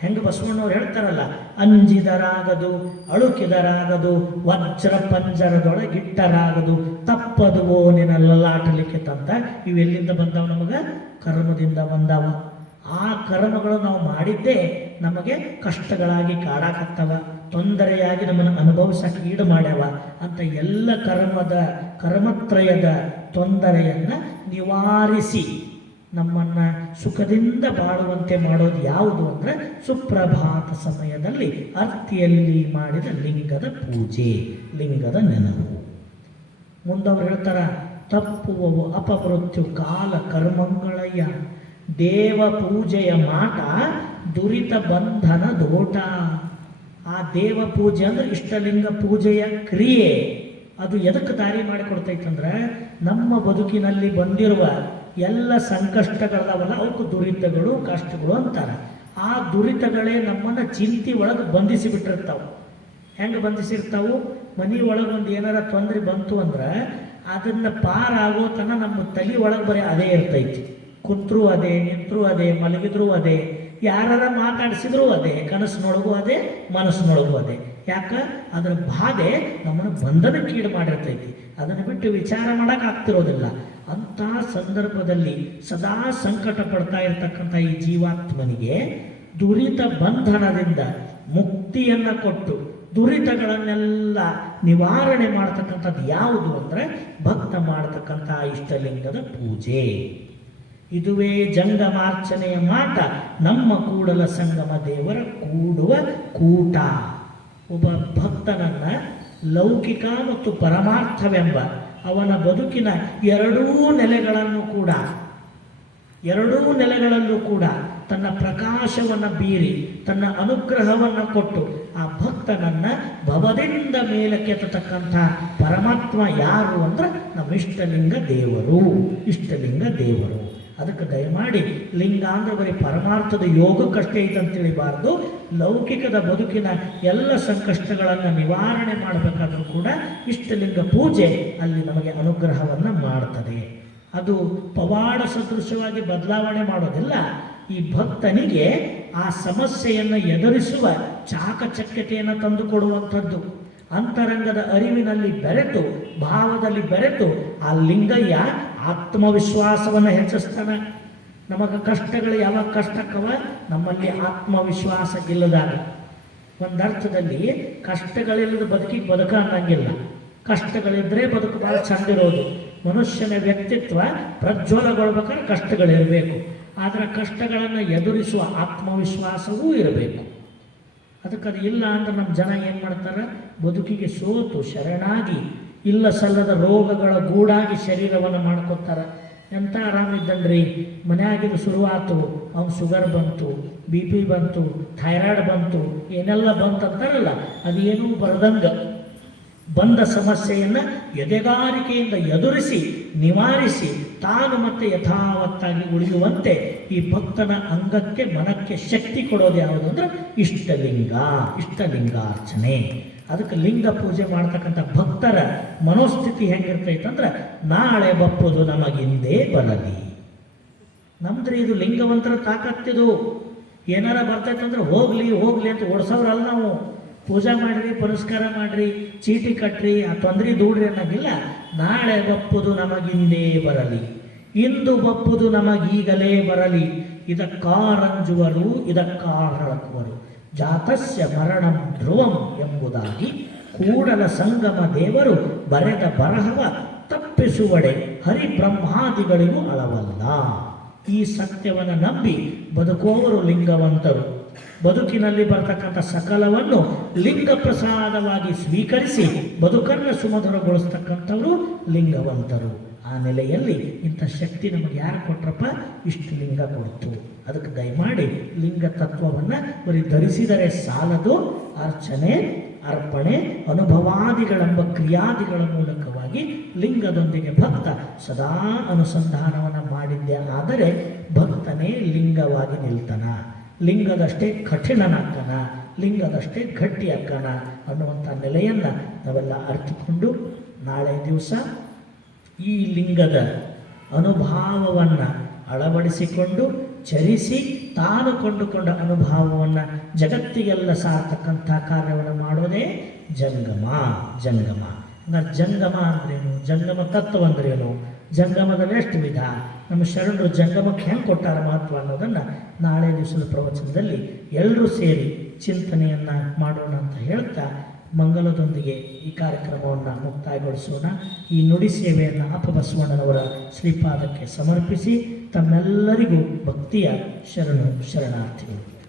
ಹೆಂಗೆ ಬಸವಣ್ಣವ್ರು ಹೇಳ್ತಾರಲ್ಲ, ಅಂಜಿದರಾಗದು, ಅಳುಕಿದರಾಗದು, ವಜ್ರ ಪಂಜರದೊಳಗಿಟ್ಟರಾಗದು, ತಪ್ಪದುವೋ ನಿನ್ನ ಲಲಾಟಲಿಕ್ಕೆ ತಂತ. ಇವೆಲ್ಲಿಂದ ಬಂದಾವ? ನಮಗೆ ಕರ್ಮದಿಂದ ಬಂದಾವ. ಆ ಕರ್ಮಗಳು ನಾವು ಮಾಡಿದ್ದೇ ನಮಗೆ ಕಷ್ಟಗಳಾಗಿ ಕಾಡಾಕತ್ತವ, ತೊಂದರೆಯಾಗಿ ನಮ್ಮನ್ನು ಅನುಭವಿಸಕ್ಕೆ ಈಡು ಮಾಡ್ಯಾವ ಅಂತ ಎಲ್ಲ ಕರ್ಮತ್ರಯದ ತೊಂದರೆಯನ್ನು ನಿವಾರಿಸಿ ನಮ್ಮನ್ನು ಸುಖದಿಂದ ಬಾಳುವಂತೆ ಮಾಡೋದು ಯಾವುದು ಅಂದರೆ ಸುಪ್ರಭಾತ ಸಮಯದಲ್ಲಿ ಅರ್ತಿಯಲ್ಲಿ ಮಾಡಿದ ಲಿಂಗದ ಪೂಜೆ, ಲಿಂಗದ ನೆನಪು. ಮುಂದವರು ಹೇಳ್ತಾರ, ತಪ್ಪುವವು ಅಪಮೃತ್ಯು ಕಾಲ ಕರ್ಮಂಗಳಯ್ಯ. ದೇವ ಪೂಜೆಯ ಮಾಟ ದುರಿತ ಬಂಧನ ದೋಟ. ಆ ದೇವ ಪೂಜೆ ಅಂದರೆ ಇಷ್ಟಲಿಂಗ ಪೂಜೆಯ ಕ್ರಿಯೆ. ಅದು ಎದಕ್ಕೆ ದಾರಿ ಮಾಡಿಕೊಡ್ತೈತಂದ್ರೆ ನಮ್ಮ ಬದುಕಿನಲ್ಲಿ ಬಂದಿರುವ ಎಲ್ಲ ಸಂಕಷ್ಟಗಳವಲ್ಲ, ಅವಕ್ಕೆ ದುರಿತಗಳು, ಕಷ್ಟಗಳು ಅಂತಾರೆ. ಆ ದುರಿತಗಳೇ ನಮ್ಮನ್ನು ಚಿಂತೆ ಒಳಗೆ ಬಂಧಿಸಿ ಬಿಟ್ಟಿರ್ತಾವೆ. ಹೆಂಗೆ ಬಂಧಿಸಿರ್ತಾವು? ಮನೆ ಒಳಗೆ ಒಂದು ಏನಾರ ತೊಂದರೆ ಬಂತು ಅಂದ್ರೆ ಅದನ್ನು ಪಾರಾಗೋ ತನಕ ನಮ್ಮ ತಲೆ ಒಳಗೆ ಬರೀ ಅದೇ ಇರ್ತೈತಿ. ಕುಂತ್ರು ಅದೇ, ನಿಂತರೂ ಅದೇ, ಮಲಗಿದ್ರು ಅದೇ, ಯಾರ ಮಾತಾಡಿಸಿದ್ರು ಅದೇ, ಕನಸಿನೊಳಗೂ ಅದೇ, ಮನಸ್ಸಿನೊಳಗೂ ಅದೇ. ಯಾಕೆ? ಅದರ ಬಾಧೆ ನಮ್ಮನ್ನು ಬಂಧನಕ್ಕೀಡು ಮಾಡಿರ್ತೈತಿ. ಅದನ್ನು ಬಿಟ್ಟು ವಿಚಾರ ಮಾಡೋಕೆ ಆಗ್ತಿರೋದಿಲ್ಲ. ಅಂಥ ಸಂದರ್ಭದಲ್ಲಿ ಸದಾ ಸಂಕಟ ಪಡ್ತಾ ಇರತಕ್ಕಂಥ ಈ ಜೀವಾತ್ಮನಿಗೆ ದುರಿತ ಬಂಧನದಿಂದ ಮುಕ್ತಿಯನ್ನು ಕೊಟ್ಟು ದುರಿತಗಳನ್ನೆಲ್ಲ ನಿವಾರಣೆ ಮಾಡ್ತಕ್ಕಂಥದ್ದು ಯಾವುದು ಅಂದರೆ ಭಕ್ತ ಮಾಡ್ತಕ್ಕಂಥ ಇಷ್ಟಲಿಂಗದ ಪೂಜೆ. ಇದುವೇ ಜಂಗಮಾರ್ಚನೆಯ ಮಾಟ, ನಮ್ಮ ಕೂಡಲ ಸಂಗಮ ದೇವರ ಕೂಡುವ ಕೂಟ. ಒಬ್ಬ ಭಕ್ತನನ್ನ ಲೌಕಿಕ ಮತ್ತು ಪರಮಾರ್ಥವೆಂಬ ಅವನ ಬದುಕಿನ ಎರಡೂ ನೆಲೆಗಳಲ್ಲೂ ಕೂಡ ತನ್ನ ಪ್ರಕಾಶವನ್ನು ಬೀರಿ ತನ್ನ ಅನುಗ್ರಹವನ್ನು ಕೊಟ್ಟು ಆ ಭಕ್ತನನ್ನ ಭವದಿಂದ ಮೇಲಕ್ಕೆ ಎತ್ತತಕ್ಕಂಥ ಪರಮಾತ್ಮ ಯಾರು ಅಂದ್ರೆ ನಮ್ಮ ಇಷ್ಟಲಿಂಗ ದೇವರು. ಅದಕ್ಕೆ ದಯಮಾಡಿ ಲಿಂಗ ಅಂದ್ರೆ ಬರೀ ಪರಮಾರ್ಥದ ಯೋಗಕ್ಕಷ್ಟೇ ಐತಂತ ತಿಳಿಬಾರ್ದು. ಲೌಕಿಕದ ಬದುಕಿನ ಎಲ್ಲ ಸಂಕಷ್ಟಗಳನ್ನು ನಿವಾರಣೆ ಮಾಡಬೇಕಾದ್ರೂ ಕೂಡ ಇಷ್ಟಲಿಂಗ ಪೂಜೆ ಅಲ್ಲಿ ನಮಗೆ ಅನುಗ್ರಹವನ್ನು ಮಾಡ್ತದೆ. ಅದು ಪವಾಡ ಸದೃಶವಾಗಿ ಬದಲಾವಣೆ ಮಾಡೋದಿಲ್ಲ. ಈ ಭಕ್ತನಿಗೆ ಆ ಸಮಸ್ಯೆಯನ್ನು ಎದುರಿಸುವ ಚಾಕಚಕ್ಯತೆಯನ್ನು ತಂದುಕೊಡುವಂಥದ್ದು. ಅಂತರಂಗದ ಅರಿವಿನಲ್ಲಿ ಬೆರೆತು, ಭಾವದಲ್ಲಿ ಬೆರೆತು ಆ ಲಿಂಗಯ್ಯ ಆತ್ಮವಿಶ್ವಾಸವನ್ನು ಹೆಚ್ಚಿಸ್ತಾನೆ. ನಮಗೆ ಕಷ್ಟಗಳು ಯಾವಾಗ ಕಷ್ಟಕ್ಕವ? ನಮ್ಮಲ್ಲಿ ಆತ್ಮವಿಶ್ವಾಸ ಇಲ್ಲದಾಗ. ಒಂದರ್ಥದಲ್ಲಿ ಕಷ್ಟಗಳಿಲ್ಲದ ಬದುಕಿಗೆ ಬದುಕ ಅನ್ನಂಗಿಲ್ಲ. ಕಷ್ಟಗಳಿದ್ರೆ ಬದುಕು ಭಾಳ ಚಂದಿರೋದು. ಮನುಷ್ಯನ ವ್ಯಕ್ತಿತ್ವ ಪ್ರಜ್ವಲಗೊಳ್ಬೇಕಾದ್ರೆ ಕಷ್ಟಗಳಿರಬೇಕು. ಆದರೆ ಕಷ್ಟಗಳನ್ನು ಎದುರಿಸುವ ಆತ್ಮವಿಶ್ವಾಸವೂ ಇರಬೇಕು. ಅದಕ್ಕೆ ಅದು ಇಲ್ಲ ಅಂದ್ರೆ ನಮ್ಮ ಜನ ಏನು ಮಾಡ್ತಾರೆ? ಬದುಕಿಗೆ ಸೋತು ಶರಣಾಗಿ ಇಲ್ಲ ಸಲ್ಲದ ರೋಗಗಳ ಗೂಡಾಗಿ ಶರೀರವನ್ನು ಮಾಡ್ಕೊತಾರೆ. ಎಂಥ ಆರಾಮಿದ್ದನ್ರಿ, ಮನೆಯಾಗಿದ್ದು ಶುರುವಾತು, ಅವ್ನು ಶುಗರ್ ಬಂತು, BP ಬಂತು, ಥೈರಾಯ್ಡ್ ಬಂತು, ಏನೆಲ್ಲ ಬಂತು ಅಂತಾರಲ್ಲ, ಅದೇನೂ ಬರದಂಗೆ ಬಂದ ಸಮಸ್ಯೆಯನ್ನು ಎದೆಗಾರಿಕೆಯಿಂದ ಎದುರಿಸಿ ನಿವಾರಿಸಿ ತಾನು ಮತ್ತೆ ಯಥಾವತ್ತಾಗಿ ಉಳಿಯುವಂತೆ ಈ ಭಕ್ತನ ಅಂಗಕ್ಕೆ ಮನಕ್ಕೆ ಶಕ್ತಿ ಕೊಡೋದು ಯಾವುದು ಅಂದ್ರೆ ಇಷ್ಟಲಿಂಗಾರ್ಚನೆ. ಅದಕ್ಕೆ ಲಿಂಗ ಪೂಜೆ ಮಾಡ್ತಕ್ಕಂಥ ಭಕ್ತರ ಮನೋಸ್ಥಿತಿ ಹೆಂಗಿರ್ತೈತಂದ್ರೆ, ನಾಳೆ ಬಪ್ಪುದು ನಮಗಿಂದೇ ಬರಲಿ. ನಮ್ದ್ರಿ ಇದು ಲಿಂಗವಂತರ ತಾಕತ್ತಿದು. ಏನಾರ ಬರ್ತೈತಂದ್ರೆ ಹೋಗ್ಲಿ ಅಂತ ಓಡಿಸೋರಲ್ಲ ನಾವು. ಪೂಜಾ ಮಾಡ್ರಿ, ಪುರಸ್ಕಾರ ಮಾಡ್ರಿ, ಚೀಟಿ ಕಟ್ರಿ, ಆ ತೊಂದರೆ ದೂಡ್ರಿ ಅನ್ನೋಂಗಿಲ್ಲ. ನಾಳೆ ಬಪ್ಪುದು ನಮಗಿಂದೇ ಬರಲಿ, ಇಂದು ಬಪ್ಪುದು ನಮಗೀಗಲೇ ಬರಲಿ, ಇದಕ್ಕಾರಂಜುವರು ಇದಕ್ಕಾರಳಕುವರು, ಜಾತಸ್ಯ ಮರಣಂ ಧ್ರುವಂ ಎಂಬುದಾಗಿ ಕೂಡಲ ಸಂಗಮ ದೇವರು ಬರೆದ ಬರಹವ ತಪ್ಪಿಸುವಡೆ ಹರಿಬ್ರಹ್ಮಾದಿಗಳಿಗೂ ಅಳವಲ್ಲ. ಈ ಸತ್ಯವನ್ನು ನಂಬಿ ಬದುಕುವವರು ಲಿಂಗವಂತರು. ಬದುಕಿನಲ್ಲಿ ಬರ್ತಕ್ಕಂಥ ಸಕಲವನ್ನು ಲಿಂಗ ಪ್ರಸಾದವಾಗಿ ಸ್ವೀಕರಿಸಿ ಬದುಕನ್ನು ಸುಮಧುರಗೊಳಿಸ್ತಕ್ಕಂಥವರು ಲಿಂಗವಂತರು. ಆ ನೆಲೆಯಲ್ಲಿ ಇಂಥ ಶಕ್ತಿ ನಮಗೆ ಯಾರು ಕೊಟ್ರಪ್ಪ? ಇಷ್ಟು ಲಿಂಗ ಕೊಡ್ತು. ಅದಕ್ಕೆ ದಯಮಾಡಿ ಲಿಂಗ ತತ್ವವನ್ನು ಬರೀ ಧರಿಸಿದರೆ ಸಾಲದು. ಅರ್ಚನೆ, ಅರ್ಪಣೆ, ಅನುಭವಾದಿಗಳೆಂಬ ಕ್ರಿಯಾದಿಗಳ ಮೂಲಕವಾಗಿ ಲಿಂಗದೊಂದಿಗೆ ಭಕ್ತ ಸದಾ ಅನುಸಂಧಾನವನ್ನು ಮಾಡಿದ್ದೇ ಆದರೆ ಭಕ್ತನೇ ಲಿಂಗವಾಗಿ ನಿಲ್ತಾನ. ಲಿಂಗದಷ್ಟೇ ಕಠಿಣನಾಗ್ತಾನ, ಲಿಂಗದಷ್ಟೇ ಗಟ್ಟಿಯಾಗ್ತಾನ ಅನ್ನುವಂಥ ನೆಲೆಯನ್ನು ನಾವೆಲ್ಲ ಅರ್ಥಕೊಂಡು ನಾಳೆ ದಿವಸ ಈ ಲಿಂಗದ ಅನುಭಾವವನ್ನು ಅಳವಡಿಸಿಕೊಂಡು ಚರಿಸಿ ತಾನು ಕೊಂಡುಕೊಂಡ ಅನುಭವವನ್ನು ಜಗತ್ತಿಗೆಲ್ಲ ಸಾರ್ತಕ್ಕಂಥ ಕಾರ್ಯವನ್ನು ಮಾಡೋದೇ ಜಂಗಮ. ಹಂಗಾರೆ ಜಂಗಮ ಅಂದ್ರೇನು? ಜಂಗಮ ತತ್ವ ಅಂದ್ರೇನು? ಜಂಗಮದಲ್ಲಿ ಎಷ್ಟು ವಿಧ? ನಮ್ಮ ಶರಣರು ಜಂಗಮಕ್ಕೆ ಹೆಂಗೆ ಕೊಟ್ಟಾರ ಮಹತ್ವ ಅನ್ನೋದನ್ನು ನಾಳೆ ದಿವಸದ ಪ್ರವಚನದಲ್ಲಿ ಎಲ್ಲರೂ ಸೇರಿ ಚಿಂತನೆಯನ್ನು ಮಾಡೋಣ ಅಂತ ಹೇಳ್ತಾ ಮಂಗಲದೊಂದಿಗೆ ಈ ಕಾರ್ಯಕ್ರಮವನ್ನು ಮುಕ್ತಾಯಗೊಳಿಸೋಣ. ಈ ನುಡಿ ಸೇವೆಯನ್ನು ಅಪ್ಪಬಸವಣ್ಣನವರ ಶ್ರೀಪಾದಕ್ಕೆ ಸಮರ್ಪಿಸಿ ತಮ್ಮೆಲ್ಲರಿಗೂ ಭಕ್ತಿಯ ಶರಣಾರ್ಥಿಗಳು.